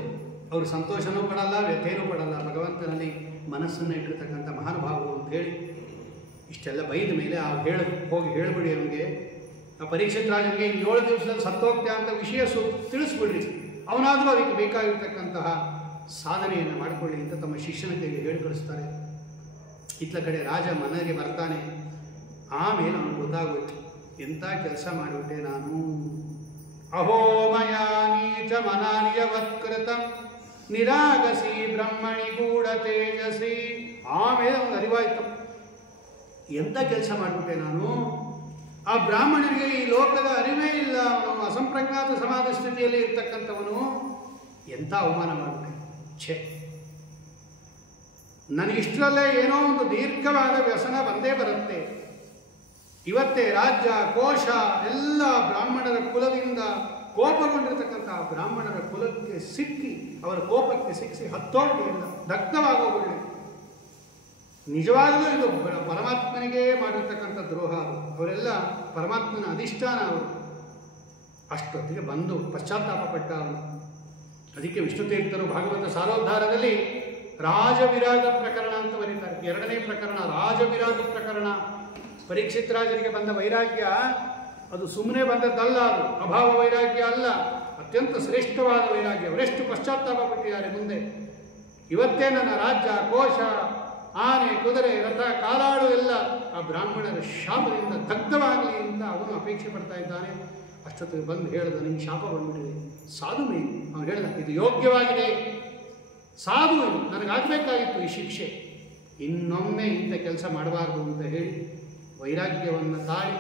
ಅವರು ಸಂತೋಷನೂ ಪಡಲ್ಲ, ವ್ಯಥೆನೂ ಪಡಲ್ಲ. ಭಗವಂತನಲ್ಲಿ ಮನಸ್ಸನ್ನು ಇಟ್ಟಿರ್ತಕ್ಕಂಥ ಮಹಾನುಭಾವರು ಅಂತ ಹೇಳಿ ಇಷ್ಟೆಲ್ಲ ಬೈದ ಮೇಲೆ ಹೋಗಿ ಹೇಳಿಬಿಡಿ ಅವನಿಗೆ, ಆ ಪರೀಕ್ಷಿತ್ ರಾಜನಿಗೆ 7 ದಿವಸದಲ್ಲಿ ಸತ್ತೋಗ್ತಾ ಅಂತ ವಿಷಯ ತಿಳಿಸ್ಬಿಡ್ರಿ. ಅವನಾದರೂ ಅದಕ್ಕೆ ಬೇಕಾಗಿರ್ತಕ್ಕಂತಹ ಸಾಧನೆಯನ್ನು ಮಾಡಿಕೊಳ್ಳಿ ಅಂತ ತಮ್ಮ ಶಿಷ್ಯನ ಕೈಗೆ ಹೇಳಿ ಕಳಿಸ್ತಾರೆ. ಇತ್ತ ಕಡೆ ರಾಜ ಮನೆಗೆ ಬರ್ತಾನೆ. ಆಮೇಲೆ ಅವನು ಗೊತ್ತಾಗೋಯ್ತು, ಎಂಥ ಕೆಲಸ ಮಾಡಿಬಿಟ್ಟೆ ನಾನು. ಅಹೋಮಯ ನೀಚ ಮನಾನಿಯವತ್ಕೃತ ನಿರಾಗಸಿ ಬ್ರಹ್ಮಣಿ ಗೂಢ ತೇಜಸಿ. ಆಮೇಲೆ ಅವನು ಅರಿವಾಯ್ತು, ಎಂಥ ಕೆಲಸ ಮಾಡಿಬಿಟ್ಟೆ ನಾನು. ಆ ಬ್ರಾಹ್ಮಣನಿಗೆ ಈ ಲೋಕದ ಅರಿವೇ ಇಲ್ಲ. ಅವನು ಅಸಂಪ್ರಜ್ಞಾತ ಸಮಾಧಿ ಸ್ಥಿತಿಯಲ್ಲಿ ಇರ್ತಕ್ಕಂಥವನು. ಎಂಥ ಅವಮಾನ ಮಾಡಿಬಿಟ್ಟೆ. ಛೇ, ನನಗಿಷ್ಟರಲ್ಲೇ ಏನೋ ಒಂದು ದೀರ್ಘವಾದ ವ್ಯಸನ ಬಂದೇ ಬರುತ್ತೆ. ಇವತ್ತೇ ರಾಜ್ಯ, ಕೋಶ ಎಲ್ಲ ಬ್ರಾಹ್ಮಣರ ಕುಲದಿಂದ ಕೋಪಗೊಂಡಿರ್ತಕ್ಕಂಥ ಬ್ರಾಹ್ಮಣರ ಕುಲಕ್ಕೆ ಸಿಕ್ಕಿ, ಅವರ ಕೋಪಕ್ಕೆ ಸಿಕ್ಕಿಸಿ ಹತ್ತೋಗ್ಲಿಲ್ಲ, ದಗ್ಧವಾಗೋಗ್ಬಿಡಲಿ. ನಿಜವಾಗಲೂ ಇದು ಪರಮಾತ್ಮನಿಗೆ ಮಾಡಿರ್ತಕ್ಕಂಥ ದ್ರೋಹ. ಅವರೆಲ್ಲ ಪರಮಾತ್ಮನ ಅಧಿಷ್ಠಾನ ಅವರು. ಅಷ್ಟೊತ್ತಿಗೆ ಬಂದು ಪಶ್ಚಾತ್ತಾಪ ಪಟ್ಟ ಅವನು. ಅದಕ್ಕೆ ವಿಷ್ಣುತೀರ್ಥರು ಭಾಗವತ ಸಾರೋದ್ಧಾರದಲ್ಲಿ ರಾಜವಿರಾಗ ಪ್ರಕರಣ ಅಂತ ಬರೀತಾರೆ. 2ನೇ ಪ್ರಕರಣ ರಾಜವಿರಾಗ ಪ್ರಕರಣ. ಪರೀಕ್ಷಿತ್ ರಾಜನಿಗೆ ಬಂದ ವೈರಾಗ್ಯ ಅದು ಸುಮ್ಮನೆ ಬಂದದ್ದಲ್ಲ, ಅದು ಅಭಾವ ವೈರಾಗ್ಯ ಅಲ್ಲ, ಅತ್ಯಂತ ಶ್ರೇಷ್ಠವಾದ ವೈರಾಗ್ಯ. ಅವರೆಷ್ಟು ಪಶ್ಚಾತ್ತಾಪ ಪಟ್ಟಿದ್ದಾರೆ ಮುಂದೆ. ಇವತ್ತೇ ನನ್ನ ರಾಜ್ಯ, ಕೋಶ, ಆನೆ, ಕುದುರೆ, ರಥ, ಕಾಲಾಡು ಎಲ್ಲ ಆ ಬ್ರಾಹ್ಮಣರ ಶಾಪದಿಂದ ದಗ್ಧವಾಗಲಿ ಅಂತ ಅವನು ಅಪೇಕ್ಷೆ ಪಡ್ತಾ ಇದ್ದಾನೆ. ಅಷ್ಟೊತ್ತಿಗೆ ಬಂದು ಹೇಳ್ದ, ನಿಮ್ಗೆ ಶಾಪ ಬಂದ್ಬಿಟ್ಟಿದೆ, ಸಾಧು ಮೇ. ಅವನು ಹೇಳ್ದ, ಇದು ಯೋಗ್ಯವಾಗಿದೆ, ಸಾಧು, ಇದು ನನಗಾಗಬೇಕಾಗಿತ್ತು ಈ ಶಿಕ್ಷೆ, ಇನ್ನೊಮ್ಮೆ ಇಂಥ ಕೆಲಸ ಮಾಡಬಾರ್ದು ಅಂತ ಹೇಳಿ ವೈರಾಗ್ಯವನ್ನು ತಾಳಿ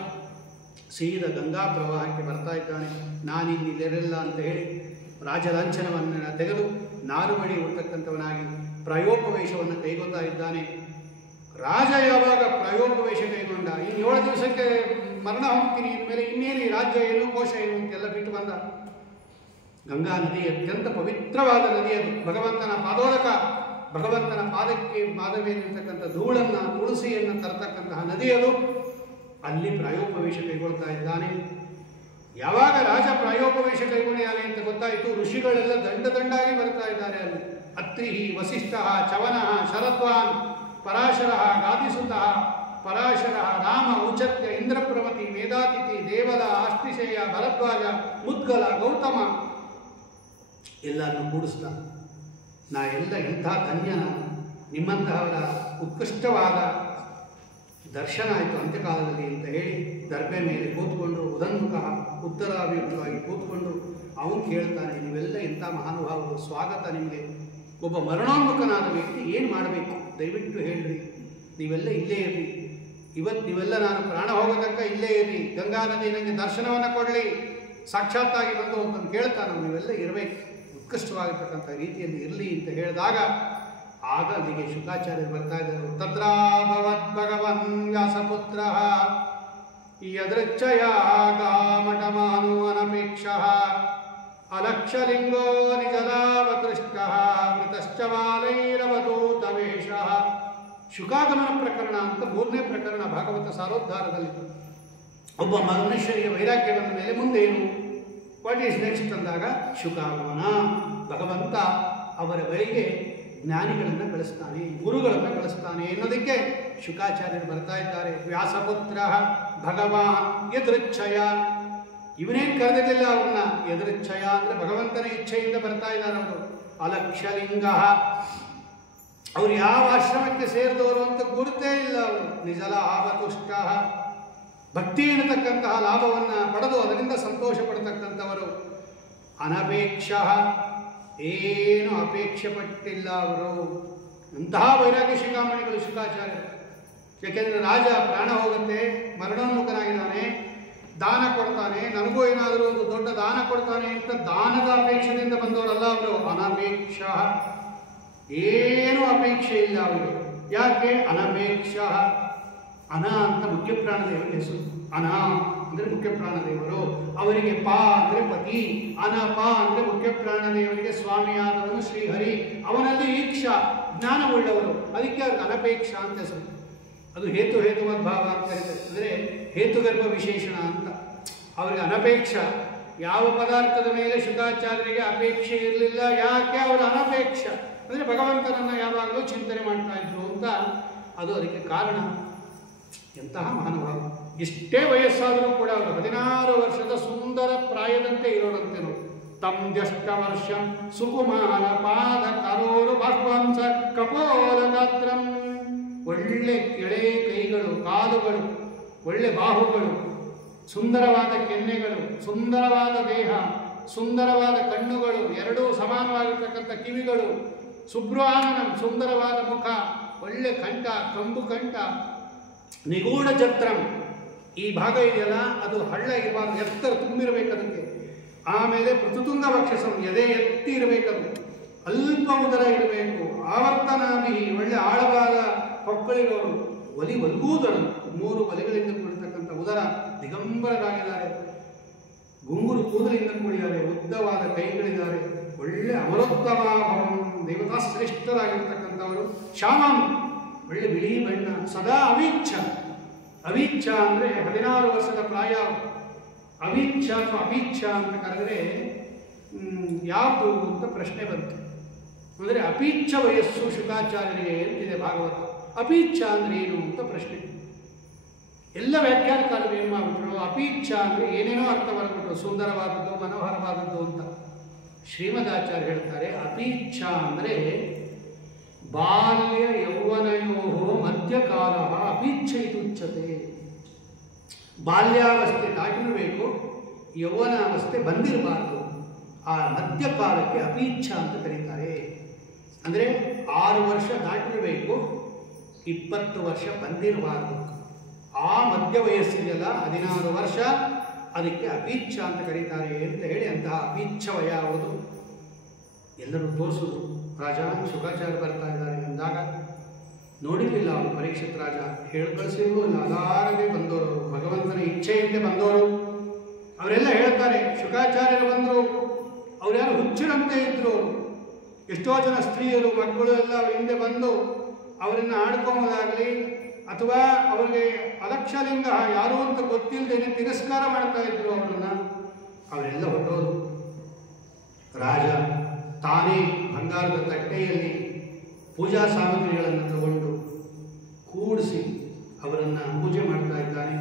ಸೀದ ಗಂಗಾ ಪ್ರವಾಹಕ್ಕೆ ಬರ್ತಾ ಇದ್ದಾನೆ. ನಾನಿನ್ನಿಲ್ಲಿರಲ್ಲ ಅಂತ ಹೇಳಿ ರಾಜಲಾಂಛನವನ್ನು ತೆಗೆದು ನಾರುಮಡಿ ಉಡ್ತಕ್ಕಂಥವನಾಗಿ ಪ್ರಾಯೋಪವೇಶವನ್ನು ಕೈಗೊಳ್ತಾ ಇದ್ದಾನೆ. ರಾಜ ಯಾವಾಗ ಪ್ರಾಯೋಪವೇಶ ಕೈಗೊಂಡ, ಇನ್ನು 7 ದಿವಸಕ್ಕೆ ಮರಣ ಹೋಗ್ತೀನಿ, ಇನ್ಮೇಲೆ ಇನ್ನೇನು ಈ ರಾಜ್ಯ ಏನು, ಕೋಶ ಏನು ಅಂತೆಲ್ಲ ಬಿಟ್ಟು ಬಂದ. ಗಂಗಾ ನದಿ ಅತ್ಯಂತ ಪವಿತ್ರವಾದ ನದಿ, ಅದು ಭಗವಂತನ ಪಾದೋದಕ, ಭಗವಂತನ ಪಾದಕ್ಕೆ ಇರ್ತಕ್ಕಂಥ ಧೂಳನ್ನು, ತುಳಸಿಯನ್ನು ತರತಕ್ಕಂತಹ ನದಿ ಅದು. ಅಲ್ಲಿ ಪ್ರಾಯೋಪವೇಶ ಕೈಗೊಳ್ತಾ ಇದ್ದಾನೆ. ಯಾವಾಗ ರಾಜ ಪ್ರಾಯೋಪವೇಶ ಕೈಗೊಂಡಿದ್ದಾನೆ ಅಂತ ಗೊತ್ತಾಯಿತು, ಋಷಿಗಳೆಲ್ಲ ದಂಡಾಗಿ ಬರ್ತಾ ಇದ್ದಾರೆ ಅಲ್ಲಿ. ಅತ್ರಿ, ವಸಿಷ್ಠ, ಚವನ, ಶರದ್ವಾನ್, ಪರಾಶರ, ಗಾದಿಸುತ, ಪರಾಶರ, ರಾಮ, ಉಚತ್ಯ, ಇಂದ್ರಪ್ರಮತಿ, ಮೇಧಾತಿಥಿ, ದೇವಲ, ಆಷ್ಟಿಶೇಯ, ಭರದ್ವಾಜ, ಮುದ್ಗಲ, ಗೌತಮ ಎಲ್ಲರನ್ನು ಕೂಡಿಸ್ತ. ನಾ ಎಲ್ಲ ಎಂಥ ಧನ್ಯನ, ನಿಮ್ಮಂತಹವರ ಉತ್ಕೃಷ್ಟವಾದ ದರ್ಶನ ಆಯಿತು ಅಂತ್ಯಕಾಲದಲ್ಲಿ ಅಂತ ಹೇಳಿ ದರ್ಬೆ ಮೇಲೆ ಕೂತ್ಕೊಂಡು ಉದನ್ಮುಖ ಉತ್ತರಾಭಿಮುಖವಾಗಿ ಕೂತ್ಕೊಂಡು ಅವನು ಕೇಳ್ತಾನೆ, ನೀವೆಲ್ಲ ಎಂಥ ಮಹಾನುಭಾವರು, ಸ್ವಾಗತ ನಿಮಗೆ. ಒಬ್ಬ ಮರಣೋನ್ಮುಖನಾದ ವ್ಯಕ್ತಿ ಏನು ಮಾಡಬೇಕು ದಯವಿಟ್ಟು ಹೇಳ್ರಿ, ನೀವೆಲ್ಲ ಇಲ್ಲೇ ಇರ್ರಿ, ಇವತ್ತು ನೀವೆಲ್ಲ ನಾನು ಪ್ರಾಣ ಹೋಗೋದಕ್ಕ ಇಲ್ಲೇ ಇರ್ರಿ, ಗಂಗಾ ನದಿ ನನಗೆ ದರ್ಶನವನ್ನು ಕೊಡಲಿ, ಸಾಕ್ಷಾತ್ತಾಗಿ ಬಂದು ಒಬ್ಬನು ಕೇಳ್ತಾನೆ, ನೀವೆಲ್ಲ ಇರಬೇಕು, ಉತ್ಕೃಷ್ಟವಾಗಿರ್ತಕ್ಕಂಥ ರೀತಿಯಲ್ಲಿ ಇರಲಿ ಅಂತ ಹೇಳಿದಾಗ ಆಗ ಅಲ್ಲಿಗೆ ಶುಕಾಚಾರ್ಯರು ಬರ್ತಾ ಇದ್ದರು. ತದ್ರಾಭವದ್ ಭಗವನ್ ವ್ಯಾಸಪುತ್ರ ಯದೃಚ್ಛಯ ಗಾಮಟಮಾನು ಅನಪೇಕ್ಷ ಅಲಕ್ಷಲಿಂಗೋ ನಿಜಲಾವದೃಷ್ಟ ಮೃತಶ್ಚ ಮಾಲೈರವಧೂತವೇಷ. ಶುಕಾಗಮನ ಪ್ರಕರಣ ಅಂತ 3ನೇ ಪ್ರಕರಣ ಭಾಗವತ ಸಾರೋದ್ಧಾರದಲ್ಲಿ. ಒಬ್ಬ ಮನುಷ್ಯನಿಗೆ ವೈರಾಗ್ಯ ಬಂದ ಮೇಲೆ ಮುಂದೇನು, ವಾಟ್ ಈಸ್ ನೆಕ್ಸ್ಟ್ ಅಂದಾಗ ಶುಕಾಗಮನ. ಭಗವಂತ ಅವರ ಬಳಿಗೆ ಜ್ಞಾನಿಗಳನ್ನು ಕಳಿಸ್ತಾನೆ, ಗುರುಗಳನ್ನು ಕಳಿಸ್ತಾನೆ ಎನ್ನುವುದಕ್ಕೆ ಶುಕಾಚಾರ್ಯರು ಬರ್ತಾ ಇದ್ದಾರೆ. ವ್ಯಾಸಪುತ್ರ ಭಗವಾನ್ ಯದೃಚ್ಛಯ, ಇವನೇನು ಕರೆದಿರಲಿಲ್ಲ ಅವ್ರನ್ನ, ಯದೃಚ್ಛಯ ಅಂದರೆ ಭಗವಂತನ ಇಚ್ಛೆಯಿಂದ ಬರ್ತಾ ಇದ್ದಾರೆ ಅವರು. ಅಲಕ್ಷಲಿಂಗ, ಅವ್ರು ಯಾವ ಆಶ್ರಮಕ್ಕೆ ಸೇರಿದವರು ಅಂತ ಗುರುತೇ ಇಲ್ಲ ಅವರು. ನಿಜಲ ಆವತುಷ್ಟ, ಭಕ್ತಿ ಎನ್ನತಕ್ಕಂತಹ ಲಾಭವನ್ನು ಪಡೆದು ಅದರಿಂದ ಸಂತೋಷ ಪಡ್ತಕ್ಕಂಥವರು. ಅನಪೇಕ್ಷ, ಏನು ಅಪೇಕ್ಷೆ ಪಟ್ಟಿಲ್ಲ ಅವರು. ಅಂತಹ ವೈರಾಗ್ಯ ಶಿಖಾಮಣಿಗಳು ಶುಕಾಚಾರ್ಯರು. ಯಾಕೆಂದರೆ ರಾಜ ಪ್ರಾಣ ಹೋಗುತ್ತೆ, ಮರಣೋನ್ಮುಖನಾಗಿದ್ದಾನೆ, ದಾನ ಕೊಡ್ತಾನೆ, ನನಗೂ ಏನಾದರೂ ಒಂದು ದೊಡ್ಡ ದಾನ ಕೊಡ್ತಾನೆ ಅಂತ ದಾನದ ಅಪೇಕ್ಷೆಯಿಂದ ಬಂದವರಲ್ಲ ಅವರು. ಅನಪೇಕ್ಷ, ಏನೂ ಅಪೇಕ್ಷೆ ಇಲ್ಲ ಅವರು. ಯಾಕೆ ಅನಪೇಕ್ಷ? ಅನ ಅಂತ ಮುಖ್ಯ ಪ್ರಾಣದೇವರ ಹೆಸರು. ಅನ ಅಂದರೆ ಮುಖ್ಯ ಪ್ರಾಣದೇವರು, ಅವರಿಗೆ ಪ ಅಂದರೆ ಪತಿ, ಅನಪ ಅಂದರೆ ಮುಖ್ಯ ಪ್ರಾಣದೇವರಿಗೆ ಸ್ವಾಮಿಯಾದವನು ಶ್ರೀಹರಿ, ಅವನಲ್ಲಿ ಈಕ್ಷಾ ಜ್ಞಾನವುಳ್ಳವರು, ಅದಕ್ಕೆ ಅವ್ರಿಗೆ ಅನಪೇಕ್ಷ ಅಂತ ಹೆಸರು. ಅದು ಹೇತುವದ್ಭಾವ ಅಂತ ಹೇಳ್ತಾರೆ, ಅಂದರೆ ಹೇತುಗರ್ಭ ವಿಶೇಷಣ ಅಂತ. ಅವರಿಗೆ ಅನಪೇಕ್ಷ. ಯಾವ ಪದಾರ್ಥದ ಮೇಲೆ ಶುಕಾಚಾರ್ಯರಿಗೆ ಅಪೇಕ್ಷೆ ಇರಲಿಲ್ಲ, ಯಾಕೆ ಅವರು ಅನಪೇಕ್ಷ ಅಂದರೆ ಭಗವಂತನನ್ನು ಯಾವಾಗಲೂ ಚಿಂತನೆ ಮಾಡ್ತಾ ಇದ್ರು ಅಂತ. ಅದು ಅದಕ್ಕೆ ಕಾರಣ. ಎಂತಹ ಮಹಾನುಭಾವ. ಇಷ್ಟೇ ವಯಸ್ಸಾದರೂ ಕೂಡ ಅವರು 16 ವರ್ಷದ ಸುಂದರ ಪ್ರಾಯದಂತೆ ಇರೋರಂತೆ ನೋಡಿ. ತಮ್ದ್ಯಷ್ಟ ವರ್ಷಂ ಸುಕುಮಾರ ಪಾದ ಕರೋರು ಬಾಹ್ವಾಂಸ ಕಪೋಲ ಗಾತ್ರಂ. ಒಳ್ಳೆ ಎಳೆ ಕೈಗಳು, ಕಾಲುಗಳು, ಒಳ್ಳೆ ಬಾಹುಗಳು, ಸುಂದರವಾದ ಕೆನ್ನೆಗಳು, ಸುಂದರವಾದ ದೇಹ, ಸುಂದರವಾದ ಕಣ್ಣುಗಳು, ಎರಡೂ ಸಮಾನವಾಗಿರ್ತಕ್ಕಂಥ ಕಿವಿಗಳು, ಸುಬ್ರಹ್ಮಣ್ಯಂ ಸುಂದರವಾದ ಮುಖ, ಒಳ್ಳೆ ಕಂಠ, ಕಂಬು ಕಂಠ, ನಿಗೂಢ ಜತ್ರಂ. ಈ ಭಾಗ ಇದೆಯಲ್ಲ ಅದು ಹಳ್ಳ ಇರಬಾರ್ದು, ಎತ್ತರ ತುಂಬಿರಬೇಕು ಅದಕ್ಕೆ. ಆಮೇಲೆ ಪೃಥುತುಂಗ ವಕ್ಷಸಂ, ಎದೆ ಎತ್ತಿ ಇರಬೇಕದು, ಅಲ್ಪ ಉದರ ಇರಬೇಕು. ಆವರ್ತನಾಭಿ, ಒಳ್ಳೆ ಆಳವಾದ ಹೊಕ್ಕಳಿರೋರು, ಒಲ್ಗೂದಳು, 3 ಒಲೆಗಳಿಂದ ಕೂಡಿರ್ತಕ್ಕಂಥ ಉದರ, ದಿಗಂಬರರಾಗಿದ್ದಾರೆ, ಗುಂಗುರು ಕೂದಲಿಂದ ಕೂಡಿದ್ದಾರೆ, ಉದ್ದವಾದ ಕೈಗಳಿದ್ದಾರೆ, ಒಳ್ಳೆ ಅಮರೋತ್ತಮ ಭವಂ, ದೇವತಾ ಶ್ರೇಷ್ಠರಾಗಿರ್ತಕ್ಕಂಥವರು. ಶ್ಯಾಮಂ, ಒಳ್ಳೆ ಬಿಳಿ ಬಣ್ಣ, ಸದಾ ಅವಿಚ್ಛ. ಅವಿಚ್ಛ ಅಂದರೆ 16 ವರ್ಷದ ಪ್ರಾಯ. ಅವಿಚ್ಛ ಅಥವಾ ಅಭಿಚ್ಛ ಅಂತ ಕರೆದರೆ ಯಾವುದು ಅಂತ ಪ್ರಶ್ನೆ ಬಂತು. ಅಂದರೆ ಅಪಿಚ್ಛ ವಯಸ್ಸು ಶುಕಾಚಾರ್ಯರಿಗೆ ಅಂತಿದೆ ಭಾಗವತ. ಅಪಿಚ್ಛ ಅಂದರೆ ಏನು ಅಂತ ಪ್ರಶ್ನೆ. ಎಲ್ಲ ವ್ಯಾಖ್ಯಾನಕಾರರು ಏನು ಮಾಡಿಬಿಟ್ರು, ಅಪೀಚ್ಛ ಅಂದರೆ ಏನೇನೋ ಅರ್ಥ ಮಾಡಿಬಿಟ್ರು, ಸುಂದರವಾದದ್ದು, ಮನೋಹರವಾದದ್ದು ಅಂತ. ಶ್ರೀಮದಾಚಾರ್ಯ ಹೇಳ್ತಾರೆ, ಅಪೀಚ್ಛ ಅಂದರೆ ಬಾಲ್ಯ ಯೌವನಯೋ ಮಧ್ಯಕಾಲ ಅಪೀಚ್ಛ ಇತ್ಯುಚ್ಯತೆ. ಬಾಲ್ಯಾವಸ್ಥೆ ದಾಟಿರಬೇಕು, ಯೌವನಾವಸ್ಥೆ ಬಂದಿರಬಾರ್ದು. ಆ ಮಧ್ಯಕಾಲಕ್ಕೆ ಅಪೀಚ್ಛ ಅಂತ ಕರೀತಾರೆ. ಅಂದರೆ 6 ವರ್ಷ ದಾಟಿರಬೇಕು, 20 ವರ್ಷ ಬಂದಿರಬಾರ್ದು. ಆ ಮಧ್ಯ ವಯಸ್ಸಿದೆಯಲ್ಲ 16 ವರ್ಷ, ಅದಕ್ಕೆ ಅಪೀಚ್ಛ ಅಂತ ಕರೀತಾರೆ ಅಂತ ಹೇಳಿ ಅಂತಹ ಅಪೀಚ್ಛ ವಯ ಯಾವುದು ಎಲ್ಲರೂ ತೋರಿಸುದು. ರಾಜ ಶುಕಾಚಾರ್ಯ ಬರ್ತಾ ಇದ್ದಾರೆ ಎಂದಾಗ ನೋಡಿರಲಿಲ್ಲ ಅವನು. ಪರೀಕ್ಷಿತ್ ರಾಜ ಹೇಳಿ ಕಳಿಸಿರ್ಲೂ ಇಲ್ಲ, ಅಲಾರದೆ ಬಂದವರು, ಭಗವಂತನ ಇಚ್ಛೆಯಂತೆ ಬಂದವರು. ಅವರೆಲ್ಲ ಹೇಳ್ತಾರೆ ಶುಕಾಚಾರ್ಯರು ಬಂದರು, ಅವ್ರು ಯಾರು ಹುಚ್ಚರಂತೆ ಇದ್ರು. ಎಷ್ಟೋ ಜನ ಸ್ತ್ರೀಯರು ಮಕ್ಕಳು ಎಲ್ಲ ಹಿಂದೆ ಬಂದು ಅವರನ್ನು ಆಡ್ಕೊಂಬೋದಾಗಲಿ ಅಥವಾ ಅವರಿಗೆ ಅಲಕ್ಷಲಿಂಗ ಯಾರು ಅಂತ ಗೊತ್ತಿಲ್ಲದೇನೆ ತಿರಸ್ಕಾರ ಮಾಡ್ತಾ ಇದ್ರು ಅವರನ್ನ. ಅವರೆಲ್ಲ ಹೊರಟೋದು. ರಾಜ ತಾನೇ ಬಂಗಾರದ ತಟ್ಟೆಯಲ್ಲಿ ಪೂಜಾ ಸಾಮಗ್ರಿಗಳನ್ನು ತಗೊಂಡು ಕೂಡಿಸಿ ಅವರನ್ನು ಪೂಜೆ ಮಾಡ್ತಾ ಇದ್ದಾನೆ,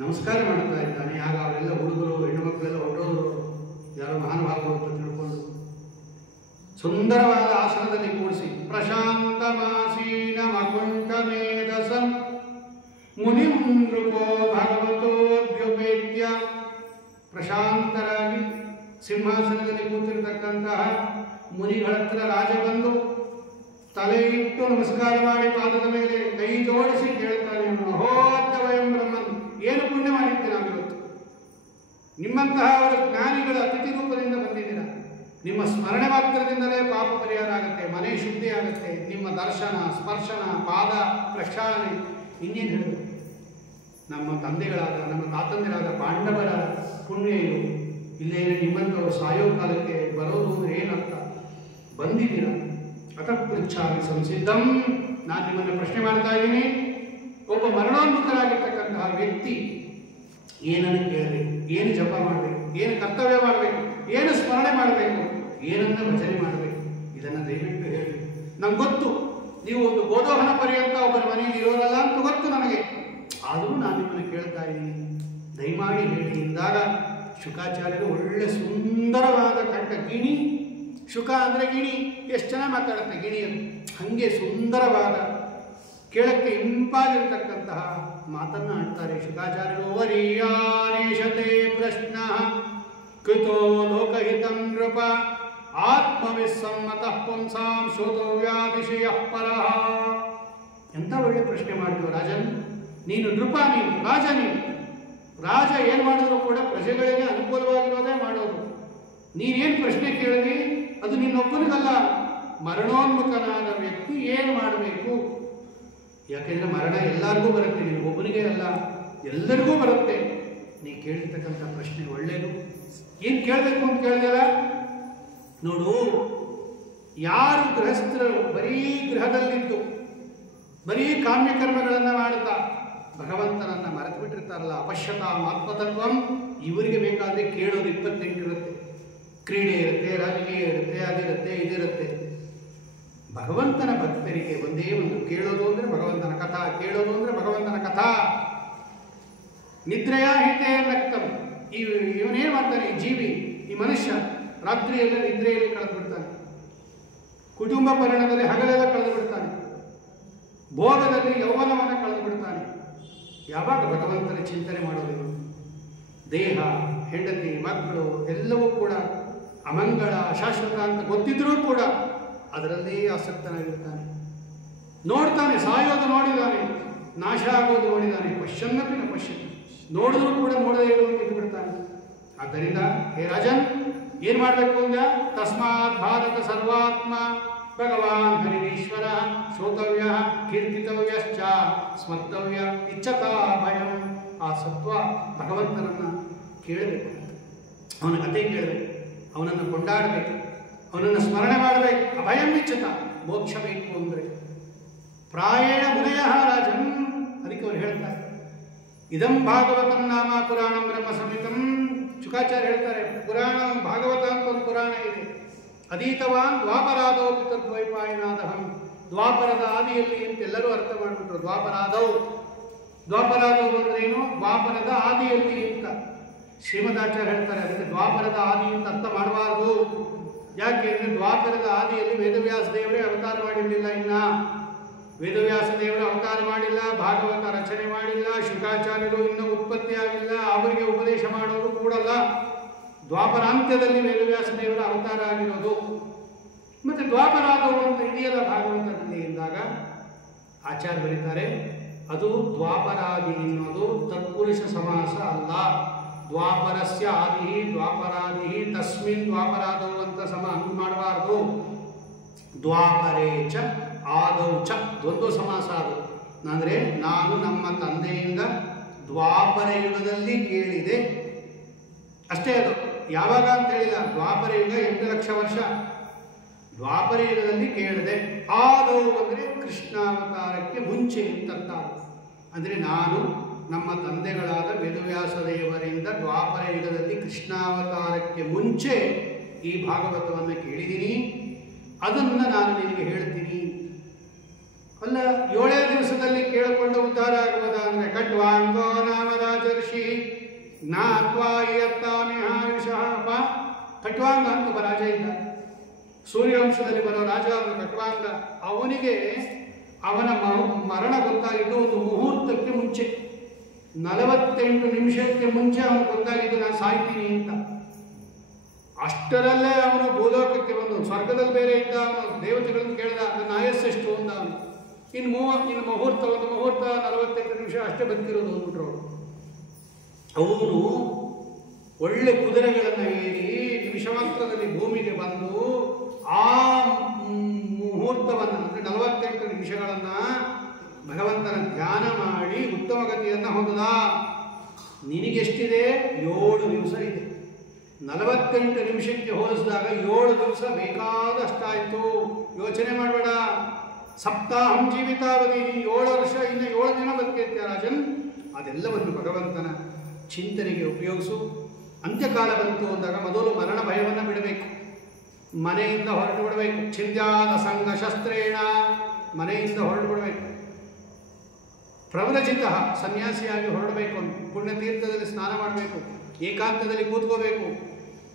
ನಮಸ್ಕಾರ ಮಾಡ್ತಾ ಇದ್ದಾನೆ. ಆಗ ಅವರೆಲ್ಲ ಹುಡುಗರು ಹೆಣ್ಣುಮಕ್ಕಳೆಲ್ಲ ಹೊರಟೋರು, ಯಾರೋ ಮಹಾನುಭಾವರು ಅಂತ ತಿಳ್ಕೊಂಡು ಸುಂದರವಾದ ಆಸನದಲ್ಲಿ ಕೂಡಿಸಿ ಪ್ರಶಾಂತ ಮಾಸೀನ ಮಕುಂಠ ಮೇಧಸಂ ಮುನಿಂ ನೃಪೋ ಭಗವತೋದ್ಯುಪೇತ್ಯ. ಪ್ರಶಾಂತರಾಗಿ ಸಿಂಹಾಸನದಲ್ಲಿ ಕೂತಿರತಕ್ಕಂತಹ ಮುನಿಗಳ ಹತ್ರ ರಾಜ ಬಂದು ತಲೆ ಇಟ್ಟು ನಮಸ್ಕಾರ ಮಾಡಿ ಪಾದದ ಮೇಲೆ ಕೈ ಜೋಡಿಸಿ ಕೇಳ್ತಾನೆ, ಮಹೋತ್ತ ವಯಂ ಬ್ರಹ್ಮನ್, ಏನು ಪುಣ್ಯ ಮಾಡಿದ್ದೆ ನಾವಿವತ್ತು. ನಿಮ್ಮಂತಹ ಅವರ ಜ್ಞಾನಿಗಳ ಅತಿಥಿ ರೂಪದಿಂದ ಬಂದಿದ್ದೀರಾ. ನಿಮ್ಮ ಸ್ಮರಣೆ ಮಾತ್ರದಿಂದಲೇ ಪಾಪ ಪರಿಹಾರ ಆಗುತ್ತೆ, ಮನೆ ಶುದ್ಧಿ ಆಗುತ್ತೆ. ನಿಮ್ಮ ದರ್ಶನ, ಸ್ಪರ್ಶನ, ಪಾದ ಪ್ರಕ್ಷಾಳನೆ, ಇನ್ನೇನು ಹೇಳಬೇಕು. ನಮ್ಮ ತಂದೆಗಳಾದ, ನಮ್ಮ ತಾತಂದಿರಾದ ಪಾಂಡವರ ಪುಣ್ಯ ಇದು. ಇಲ್ಲೇ ನಿಮ್ಮಂಥವ್ರು ಸಾಯೋ ಕಾಲಕ್ಕೆ ಬರೋದು ಅಂದರೆ ಏನರ್ಥ? ಬಂದಿದ್ದೀರಾ. ಅತಃ ಪೃಚ್ಛಾಮಿ ಸಂಸಿದ್ಧಂ. ನಾನು ನಿಮ್ಮನ್ನು ಪ್ರಶ್ನೆ ಮಾಡ್ತಾ ಇದ್ದೀನಿ, ಒಬ್ಬ ಮರಣೋನ್ಮುಖರಾಗಿರ್ತಕ್ಕಂತಹ ವ್ಯಕ್ತಿ ಏನನ್ನು ಕೇಳಬೇಕು, ಏನು ಜಪ ಮಾಡಬೇಕು, ಏನು ಕರ್ತವ್ಯ ಮಾಡಬೇಕು, ಏನು ಸ್ಮರಣೆ ಮಾಡಬೇಕು, ಏನನ್ನ ಭಜನೆ ಮಾಡಬೇಕು, ಇದನ್ನು ದಯವಿಟ್ಟು ಹೇಳಿ. ನಂಗೆ ಗೊತ್ತು ನೀವು ಒಂದು ಗೋದೋಹನ ಪರ್ಯಂತ ಒಬ್ಬರ ಮನೆಯಲ್ಲಿ ಇರೋರಲ್ಲ ಅಂತ ಗೊತ್ತು ನನಗೆ, ಆದರೂ ನಾನು ನಿಮ್ಮನ್ನು ಕೇಳ್ತಾ ಇದ್ದೀನಿ, ದಯಮಾಡಿ ಹೇಳಿ ಎಂದಾಗ ಶುಕಾಚಾರ್ಯರು ಒಳ್ಳೆ ಸುಂದರವಾದ ಕಂಠ, ಗಿಣಿ, ಶುಕ ಅಂದರೆ ಗಿಣಿ, ಎಷ್ಟು ಚೆನ್ನಾಗಿ ಮಾತಾಡುತ್ತೆ ಗಿಣಿಯನ್ನು, ಹಾಗೆ ಸುಂದರವಾದ ಕೇಳಕ್ಕೆ ಇಂಪಾಗಿರತಕ್ಕಂತಹ ಮಾತನ್ನು ಆಡ್ತಾರೆ ಶುಕಾಚಾರ್ಯರು. ವರೀಯಾನೇಶತೆ ಪ್ರಶ್ನ ಕೃತೋ ಲೋಕಹಿತಂ ನೃಪ ಆತ್ಮವಿಸ್ಸಮ್ಮತಃ ಪುಂಸಾಂ ಶ್ರೋತವ್ಯಾದಿಶಯ ಪರಃ. ಎಂಥ ಒಳ್ಳೆ ಪ್ರಶ್ನೆ ಮಾಡಿದ್ರು ರಾಜನ್. ನೀನು ನೃಪ, ನೀನು ರಾಜ, ನೀನು ರಾಜ ಏನು ಮಾಡಿದ್ರು ಕೂಡ ಪ್ರಜೆಗಳಿಗೆ ಅನುಕೂಲವಾಗಿರೋದೇ ಮಾಡೋದು. ನೀನೇನು ಪ್ರಶ್ನೆ ಕೇಳಿದಿ ಅದು ನಿನ್ನೊಬ್ಬನಿಗಲ್ಲ, ಮರಣೋನ್ಮುಖನಾದ ವ್ಯಕ್ತಿ ಏನು ಮಾಡಬೇಕು. ಯಾಕೆಂದರೆ ಮರಣ ಎಲ್ಲರಿಗೂ ಬರುತ್ತೆ, ನೀನು ಒಬ್ಬನಿಗೆ ಅಲ್ಲ, ಎಲ್ಲರಿಗೂ ಬರುತ್ತೆ. ನೀ ಕೇಳಿರ್ತಕ್ಕಂಥ ಪ್ರಶ್ನೆ ಒಳ್ಳೆಯದು. ಏನು ಕೇಳಬೇಕು ಅಂತ ಕೇಳಿದಲ್ಲ ನೋಡು, ಯಾರು ಗೃಹಸ್ಥರು ಬರೀ ಗೃಹದಲ್ಲಿದ್ದು ಬರೀ ಕಾಮ್ಯಕರ್ಮಗಳನ್ನು ಮಾಡುತ್ತಾ ಭಗವಂತನನ್ನು ಮರೆತು ಬಿಟ್ಟಿರ್ತಾರಲ್ಲ, ಅಪಶ್ಯತ ಆತ್ಮತತ್ವಂ, ಇವರಿಗೆ ಬೇಕಾದರೆ ಕೇಳೋದು 28 ಇರುತ್ತೆ. ಕ್ರೀಡೆ ಇರುತ್ತೆ, ರಾಜಕೀಯ ಇರುತ್ತೆ, ಅದಿರುತ್ತೆ, ಇದಿರುತ್ತೆ. ಭಗವಂತನ ಭಕ್ತರಿಗೆ ಒಂದೇ ಒಂದು, ಕೇಳೋದು ಅಂದರೆ ಭಗವಂತನ ಕಥಾ, ಕೇಳೋದು ಅಂದರೆ ಭಗವಂತನ ಕಥಾ. ನಿದ್ರೆಯ ಹಿತೇ ನಕ್ತಂ. ಇವನೇನು ಮಾಡ್ತಾನೆ, ಈ ಜೀವಿ, ಈ ಮನುಷ್ಯ ರಾತ್ರಿಯೆಲ್ಲ ನಿದ್ರೆಯಲ್ಲಿ ಕಳೆದು ಬಿಡ್ತಾನೆ, ಕುಟುಂಬ ಪರಿಣಾಮದಲ್ಲಿ ಹಗಲೆಲ್ಲ ಕಳೆದು ಬಿಡ್ತಾನೆ, ಭೋಗದಲ್ಲಿ ಯೌವನವನ್ನು ಕಳೆದು ಬಿಡ್ತಾನೆ. ಯಾವಾಗ ಭಗವಂತನ ಚಿಂತನೆ ಮಾಡೋದಿಲ್ಲ. ದೇಹ, ಹೆಂಡತಿ, ಮಕ್ಕಳು ಎಲ್ಲವೂ ಕೂಡ ಅಮಂಗಳ, ಅಶಾಶ್ವತ ಅಂತ ಗೊತ್ತಿದ್ರೂ ಕೂಡ ಅದರಲ್ಲೇ ಆಸಕ್ತನಾಗಿರ್ತಾನೆ. ನೋಡ್ತಾನೆ, ಸಾಯೋದು ನೋಡಿದಾನೆ, ನಾಶ ಆಗೋದು ನೋಡಿದಾನೆ, ಪಶ್ಯನ್ನಪಿನ ಪಶ್ಯ, ನೋಡಿದ್ರು ಕೂಡ ನೋಡದೇ ಇರೋದು ಬಿಡ್ತಾನೆ. ಆದ್ದರಿಂದ ಹೇ ರಾಜನ್, ಏನು ಮಾಡಬೇಕು ಅಂದ? ತಸ್ಮಾತ್ ಭಾರತ ಸರ್ವಾತ್ಮ ಭಗವಾನ್ ಹರಿರೀಶ್ವರ ಶ್ರೋತವ್ಯ ಕೀರ್ತಿತವ್ಯಶ್ಚ ಸ್ಮರ್ತವ್ಯ ಇಚ್ಛತಾ ಭಯಂ. ಆ ಸತ್ವ ಭಗವಂತನನ್ನು ಕೇಳಬೇಕು, ಅವನ ಕಥೆ ಕೇಳಬೇಕು, ಅವನನ್ನು ಕೊಂಡಾಡಬೇಕು, ಅವನನ್ನು ಸ್ಮರಣೆ ಮಾಡಬೇಕು. ಅಭಯಂ ಇಚ್ಛತ, ಮೋಕ್ಷ ಬೇಕು ಅಂದರೆ ಪ್ರಾಯೇಣ ಮುನಯ ರಾಜನ್. ಅದಕ್ಕೆ ಅವ್ರು ಹೇಳ್ತಾರೆ, ಇದಂ ಭಾಗವತಂ ನಾಮ ಪುರಾಣಂ ಬ್ರಹ್ಮ ಸಂಹಿತಂ. ಶುಕಾಚಾರ್ಯ ಹೇಳ್ತಾರೆ, ಪುರಾಣ ಭಾಗವತ ಅಂತ ಒಂದು ಪುರಾಣ ಇದೆ. ಅದೀತವಾನ್ ದ್ವಾಪರಾಧೌ ಪಿತೃದ್ವೈಪಾಯನಾದಹಂ. ದ್ವಾಪರದ ಆದಿಯಲ್ಲಿ ಅಂತೆಲ್ಲರೂ ಅರ್ಥ ಮಾಡಿಬಿಟ್ರು. ದ್ವಾಪರಾಧೌ, ದ್ವಾಪರಾದವು ಅಂದ್ರೇನು? ದ್ವಾಪರದ ಆದಿಯಲ್ಲಿ ಅಂತ ಶ್ರೀಮದಾಚಾರ್ಯ ಹೇಳ್ತಾರೆ. ಅದಕ್ಕೆ ದ್ವಾಪರದ ಆದಿ ಅಂತ ಅರ್ಥ ಮಾಡಬಾರದು. ಯಾಕೆ ಅಂದರೆ ದ್ವಾಪರದ ಆದಿಯಲ್ಲಿ ವೇದವ್ಯಾಸ ದೇವರೇ ಅವತಾರ ಮಾಡಿರಲಿಲ್ಲ. ಇನ್ನ ವೇದವ್ಯಾಸ ದೇವರು ಅವತಾರ ಮಾಡಿಲ್ಲ, ಭಾಗವತ ರಚನೆ ಮಾಡಿಲ್ಲ, ಶುಕಾಚಾರ್ಯರು ಇನ್ನೂ ಉತ್ಪತ್ತಿ ಆಗಿಲ್ಲ, ಅವರಿಗೆ ಉಪದೇಶ ಮಾಡೋದು ಕೂಡಲ್ಲ. ದ್ವಾಪರಾಂತ್ಯದಲ್ಲಿ ವೇದವ್ಯಾಸ ದೇವರ ಅವತಾರ ಆಗಿರೋದು. ಮತ್ತು ದ್ವಾಪರಾದವು ಅಂತ ಇದೆಯಲ್ಲ ಭಾಗವತದಲ್ಲಿ ಎಂದಾಗ ಆಚಾರ್ಯ ಬರೀತಾರೆ, ಅದು ದ್ವಾಪರಾದಿ ಎನ್ನುವುದು ತತ್ಪುರುಷ ಸಮಾಸ ಅಲ್ಲ. ದ್ವಾಪರಸ್ಯ ಆದಿ ದ್ವಾಪರಾದಿ ತಸ್ಮಿನ್ ದ್ವಾಪರಾದವು ಅಂತ ಅಂದು ಮಾಡಬಾರ್ದು. ದ್ವಾಪರೇ ಚ ಆದೌ ಚ ದ್ವಂದ್ವ ಸಮಾಸ ಅದು. ಅಂದರೆ ನಾನು ನಮ್ಮ ತಂದೆಯಿಂದ ದ್ವಾಪರ ಯುಗದಲ್ಲಿ ಕೇಳಿದೆ ಅಷ್ಟೇ. ಅದು ಯಾವಾಗ ಅಂತ ಹೇಳಿಲ್ಲ. ದ್ವಾಪರ ಯುಗ 8 ಲಕ್ಷ ವರ್ಷ. ದ್ವಾಪರ ಯುಗದಲ್ಲಿ ಕೇಳಿದೆ. ಆದೌ ಅಂದರೆ ಕೃಷ್ಣಾವತಾರಕ್ಕೆ ಮುಂಚೆ ಅಂತ. ಅಂದರೆ ನಾನು ನಮ್ಮ ತಂದೆಗಳಾದ ವೇದವ್ಯಾಸ ದೇವರಿಂದ ದ್ವಾಪರ ಯುಗದಲ್ಲಿ ಕೃಷ್ಣಾವತಾರಕ್ಕೆ ಮುಂಚೆ ಈ ಭಾಗವತವನ್ನು ಕೇಳಿದ್ದೀನಿ, ಅದನ್ನು ನಾನು ನಿನಗೆ ಹೇಳ್ತೀನಿ. ಅಲ್ಲ, 7 ದಿವಸದಲ್ಲಿ ಕೇಳಿಕೊಂಡು ಉದ್ಧಾರ ಆಗುವುದಾ ಅಂದರೆ ಖಟ್ವಾಂಗೋ ನಾಮ ರಾಜರ್ಷಿ ಜ್ಞಾತ್ವಾಯತ್ತಾಮಿಹಾಯುಷಃ. ಖಟ್ವಾಂಗ ಅಂತ ಒಬ್ಬ ರಾಜ ಇದ್ದ, ಸೂರ್ಯವಂಶದಲ್ಲಿ ಬರೋ ರಾಜ ಅವನು ಖಟ್ವಾಂಗ. ಅವನಿಗೆ ಅವನ ಮರಣ ಗೊತ್ತಾಗಿದ್ದು ಒಂದು ಮುಹೂರ್ತಕ್ಕೆ ಮುಂಚೆ, 48 ನಿಮಿಷಕ್ಕೆ ಮುಂಚೆ ಅವನು ಗೊತ್ತಾಗಿದ್ದು ನಾನು ಸಾಯ್ತೀನಿ ಅಂತ. ಅಷ್ಟರಲ್ಲೇ ಅವನು ಭೂಲೋಕಕ್ಕೆ ಬಂದು, ಸ್ವರ್ಗದಲ್ಲಿ ಬೇರೆ ಇದ್ದ, ಅವನು ದೇವತೆಗಳನ್ನು ಕೇಳಿದ, ನನ್ನ ಆಯಸ್ಸೆಷ್ಟು ಅಂದ ಅವನು. ಇನ್ನು ಮುಹೂರ್ತ, ಒಂದು ಮುಹೂರ್ತ 48 ನಿಮಿಷ ಅಷ್ಟೇ ಬದುಕಿರೋದು ಅಂದ್ಬಿಟ್ರು ಅವರು. ಅವನು ಒಳ್ಳೆ ಕುದುರೆಗಳನ್ನು ಏರಿ ನಿಮಿಷ ಮಾತ್ರದಲ್ಲಿ ಭೂಮಿಗೆ ಬಂದು ಆ ಮುಹೂರ್ತವನ್ನು ಅಂದರೆ 48 ನಿಮಿಷಗಳನ್ನು ಭಗವಂತನ ಧ್ಯಾನ ಮಾಡಿ ಉತ್ತಮ ಗತಿಯನ್ನು ಹೊಂದದ. ನಿನಗೆಷ್ಟಿದೆ? 7 ದಿವಸ ಇದೆ. 48 ನಿಮಿಷಕ್ಕೆ ಹೋಲಿಸಿದಾಗ 7 ದಿವಸ ಬೇಕಾದಷ್ಟಾಯಿತು. ಯೋಚನೆ ಮಾಡಬೇಡ. ಸಪ್ತಾಹಂ ಜೀವಿತಾವಧಿ, 7 ವರ್ಷ, ಇನ್ನು 7 ದಿನ ಬದುಕಿರ್ತೀಯ ರಾಜನ್. ಅದೆಲ್ಲವನ್ನು ಭಗವಂತನ ಚಿಂತನೆಗೆ ಉಪಯೋಗಿಸು. ಅಂತ್ಯಕಾಲ ಬಂತು ಅಂದಾಗ ಮೊದಲು ಮರಣ ಭಯವನ್ನು ಬಿಡಬೇಕು, ಮನೆಯಿಂದ ಹೊರಟು ಬಿಡಬೇಕು. ಛಿಂದ್ಯಾದ ಸಂಘ ಶಸ್ತ್ರೇಣ, ಮನೆಯಿಂದ ಹೊರಟು ಬಿಡಬೇಕು. ಪ್ರವ್ರಜಿತ, ಸನ್ಯಾಸಿಯಾಗಿ ಹೊರಡಬೇಕು. ಪುಣ್ಯತೀರ್ಥದಲ್ಲಿ ಸ್ನಾನ ಮಾಡಬೇಕು, ಏಕಾಂತದಲ್ಲಿ ಕೂತ್ಕೋಬೇಕು,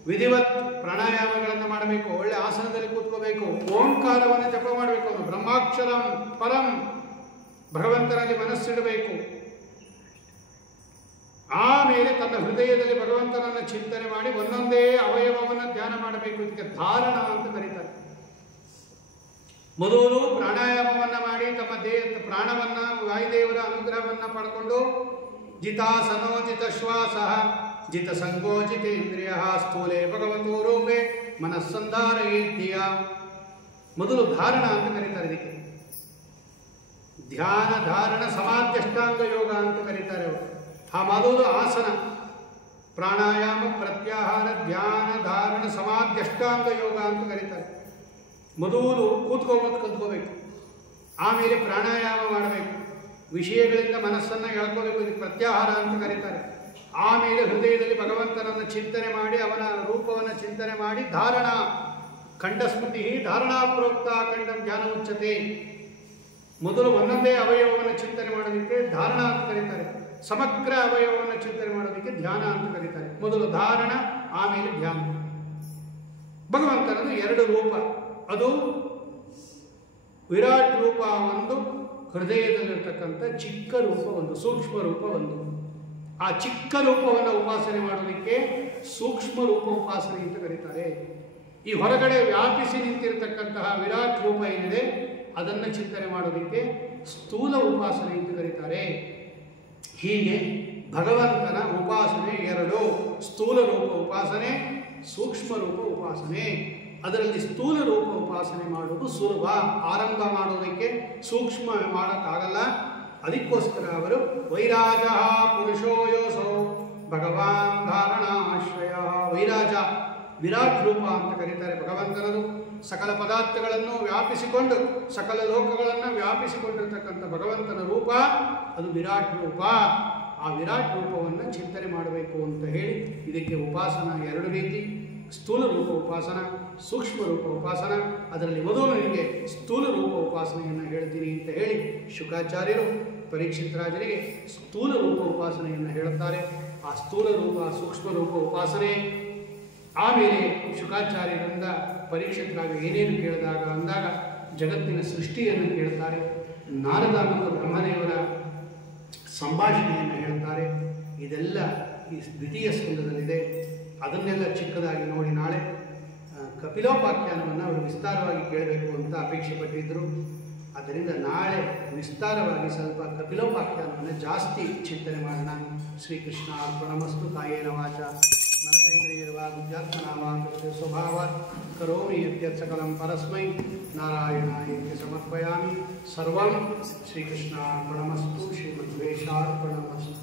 ವಿಧಿವತ್ ಪ್ರಾಣಾಯಾಮಗಳನ್ನು ಮಾಡಬೇಕು, ಒಳ್ಳೆ ಆಸನದಲ್ಲಿ ಕೂತ್ಕೋಬೇಕು, ಓಂಕಾರವನ್ನು ಜಪ ಮಾಡಬೇಕು. ಬ್ರಹ್ಮಾಕ್ಷರಂ ಪರಂ, ಭಗವಂತನಲ್ಲಿ ಮನಸ್ಸಿಡಬೇಕು. ಆಮೇಲೆ ತನ್ನ ಹೃದಯದಲ್ಲಿ ಭಗವಂತನನ್ನು ಚಿಂತನೆ ಮಾಡಿ ಒಂದೊಂದೇ ಅವಯವವನ್ನು ಧ್ಯಾನ ಮಾಡಬೇಕು. ಇದಕ್ಕೆ ಧಾರಣ ಅಂತ ಕರೀತಾರೆ. ಮೊದಲು ಪ್ರಾಣಾಯಾಮವನ್ನು ಮಾಡಿ ತಮ್ಮ ಪ್ರಾಣವನ್ನು, ವಾಯುದೇವರ ಅನುಗ್ರಹವನ್ನು ಪಡ್ಕೊಂಡು ಜಿತಾಸನೋ ಜಿತ ಶ್ವಾಸ ಜಿತ ಸಂಕೋಚಿತೇಂದ್ರಿಯ ಸ್ಥೂಲೇ ಭಗವತೋ ರೂಪೇ ಮನಸ್ಸಂಧಾರಯೇತ್ಯ. ಮೊದಲು ಧಾರಣ ಅಂತ ಕರೀತಾರೆ. ಇದಕ್ಕೆ ಧ್ಯಾನ, ಧಾರಣ, ಸಮಾಧ್ಯಷ್ಟಾಂಗ ಯೋಗ ಅಂತ ಕರೀತಾರೆ ಅವರು. ಆ ಮೊದಲು ಆಸನ, ಪ್ರಾಣಾಯಾಮ, ಪ್ರತ್ಯಾಹಾರ, ಧ್ಯಾನ, ಧಾರಣ, ಸಮಾಧ್ಯಷ್ಟಾಂಗ ಯೋಗ ಅಂತ ಕರೀತಾರೆ. ಮೊದಲು ಕೂತ್ಕೋಬೋದು, ಕಲ್ತ್ಕೋಬೇಕು. ಆಮೇಲೆ ಪ್ರಾಣಾಯಾಮ ಮಾಡಬೇಕು, ವಿಷಯಗಳಿಂದ ಮನಸ್ಸನ್ನು ಎಳ್ಕೋಬೇಕು. ಇದಕ್ಕೆ ಪ್ರತ್ಯಾಹಾರ ಅಂತ ಕರೀತಾರೆ. ಆಮೇಲೆ ಹೃದಯದಲ್ಲಿ ಭಗವಂತನನ್ನು ಚಿಂತನೆ ಮಾಡಿ ಅವನ ರೂಪವನ್ನು ಚಿಂತನೆ ಮಾಡಿ ಧಾರಣ, ಖಂಡಸ್ಮೃತಿ ಧಾರಣಾ ಪ್ರೋಕ್ತ ಖಂಡಂ ಧ್ಯಾನ ಉಚ್ಯತೆ. ಮೊದಲು ಒಂದೊಂದೇ ಅವಯವವನ್ನು ಚಿಂತನೆ ಮಾಡೋದಕ್ಕೆ ಧಾರಣ ಅಂತ ಕರೀತಾರೆ. ಸಮಗ್ರ ಅವಯವವನ್ನು ಚಿಂತನೆ ಮಾಡೋದಕ್ಕೆ ಧ್ಯಾನ ಅಂತ ಕರೀತಾರೆ. ಮೊದಲು ಧಾರಣ, ಆಮೇಲೆ ಧ್ಯಾನ. ಭಗವಂತನದು 2 ರೂಪ. ಅದು ವಿರಾಟ್ ರೂಪ ಒಂದು, ಹೃದಯದಲ್ಲಿರ್ತಕ್ಕಂಥ ಚಿಕ್ಕ ರೂಪ ಒಂದು, ಸೂಕ್ಷ್ಮ ರೂಪ ಒಂದು. ಆ ಚಿಕ್ಕ ರೂಪವನ್ನು ಉಪಾಸನೆ ಮಾಡೋದಕ್ಕೆ ಸೂಕ್ಷ್ಮ ರೂಪ ಉಪಾಸನೆ ಅಂತ ಕರೀತಾರೆ. ಈ ಹೊರಗಡೆ ವ್ಯಾಪಿಸಿ ನಿಂತಿರತಕ್ಕಂತಹ ವಿರಾಟ್ ರೂಪ ಏನಿದೆ ಅದನ್ನು ಚಿಂತನೆ ಮಾಡೋದಕ್ಕೆ ಸ್ಥೂಲ ಉಪಾಸನೆ ಅಂತ ಕರೀತಾರೆ. ಹೀಗೆ ಭಗವಂತನ ಉಪಾಸನೆ 2: ಸ್ಥೂಲ ರೂಪ ಉಪಾಸನೆ, ಸೂಕ್ಷ್ಮ ರೂಪ ಉಪಾಸನೆ. ಅದರಲ್ಲಿ ಸ್ಥೂಲ ರೂಪ ಉಪಾಸನೆ ಮಾಡೋದು ಸುಲಭ. ಆರಂಭ ಮಾಡೋದಕ್ಕೆ ಸೂಕ್ಷ್ಮ ಮಾಡೋಕ್ಕಾಗಲ್ಲ. ಅದಕ್ಕೋಸ್ಕರ ಅವರು ವೈರಾಜ ಪುರುಷೋ ಯೋಸೌ ಭಗವಾನ್ ಧಾರಣಾಶ್ರಯ. ವೈರಾಜ ವಿರಾಟ್ ರೂಪ ಅಂತ ಕರೀತಾರೆ ಭಗವಂತನದು. ಸಕಲ ಪದಾರ್ಥಗಳನ್ನು ವ್ಯಾಪಿಸಿಕೊಂಡು, ಸಕಲ ಲೋಕಗಳನ್ನು ವ್ಯಾಪಿಸಿಕೊಂಡಿರ್ತಕ್ಕಂಥ ಭಗವಂತನ ರೂಪ ಅದು ವಿರಾಟ್ ರೂಪ. ಆ ವಿರಾಟ್ ರೂಪವನ್ನು ಚಿಂತನೆ ಮಾಡಬೇಕು ಅಂತ ಹೇಳಿ ಇದಕ್ಕೆ ಉಪಾಸನ 2 ರೀತಿ: ಸ್ಥೂಲ ರೂಪ ಉಪಾಸನ, ಸೂಕ್ಷ್ಮ ರೂಪ ಉಪಾಸನ. ಅದರಲ್ಲಿ ಮೊದಲು ನಿಮಗೆ ಸ್ಥೂಲ ರೂಪ ಉಪಾಸನೆಯನ್ನು ಹೇಳ್ತೀನಿ ಅಂತ ಹೇಳಿ ಶುಕಾಚಾರ್ಯರು ಪರೀಕ್ಷಿತ್ ರಾಜರಿಗೆ ಸ್ಥೂಲ ರೂಪ ಉಪಾಸನೆಯನ್ನು ಹೇಳುತ್ತಾರೆ. ಆ ಸ್ಥೂಲ ರೂಪ ಸೂಕ್ಷ್ಮ ರೂಪ ಉಪಾಸನೆ ಆಮೇಲೆ ಶುಕಾಚಾರ್ಯರಿಂದ ಪರೀಕ್ಷಿತ್ ರಾಜ ಏನೇನು ಕೇಳಿದಾಗ ಅಂದಾಗ ಜಗತ್ತಿನ ಸೃಷ್ಟಿಯನ್ನು ಕೇಳುತ್ತಾರೆ. ನಾರದ ಮತ್ತು ಬ್ರಹ್ಮದೇವರ ಸಂಭಾಷಣೆಯನ್ನು ಹೇಳ್ತಾರೆ. ಇದೆಲ್ಲ ಈ ದ್ವಿತೀಯ ಸ್ಕಂದದಲ್ಲಿದೆ. ಅದನ್ನೆಲ್ಲ ಚಿಕ್ಕದಾಗಿ ನೋಡಿ ನಾಳೆ ಕಪಿಲೋಪಾಖ್ಯಾನವನ್ನು ಅವರು ವಿಸ್ತಾರವಾಗಿ ಕೇಳಬೇಕು ಅಂತ ಅಪೇಕ್ಷೆ ಪಟ್ಟಿದ್ದರು. ಆದ್ದರಿಂದ ನಾಳೆ ವಿಸ್ತಾರವಾಗಿ ಸ್ವಲ್ಪ ಕಪಿಲೋಪಾಖ್ಯಾನವನ್ನು ಜಾಸ್ತಿ ಚಿಂತನೆ ಮಾಡೋಣ. ಶ್ರೀಕೃಷ್ಣ ಅರ್ಪಣಮಸ್ತು. ಕಾಯೇನ ವಾಚ ಮನಸೇಂದ್ರಿಯರ್ವಾ ಬುದ್ಧ್ಯಾತ್ಮನಾ ಸ್ವಭಾವ ಕರೋಮಿ ಯತ್ಯತ್ ಸಕಲಂ ಪರಸ್ಮೈ ನಾರಾಯಣಾಯ ಸಮರ್ಪಯಾಮಿ. ಸರ್ವಂ ಶ್ರೀಕೃಷ್ಣ ಅರ್ಪಣಮಸ್ತು. ಶ್ರೀಮದ್ವೇಷಾರ್ಪಣಮಸ್ತು.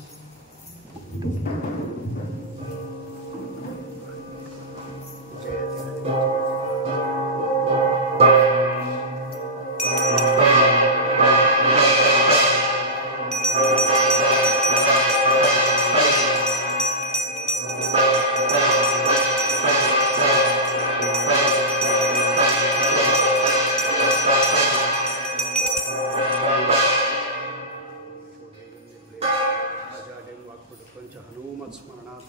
ಹನುಮತ್ ಸ್ಮರಣಾತ್.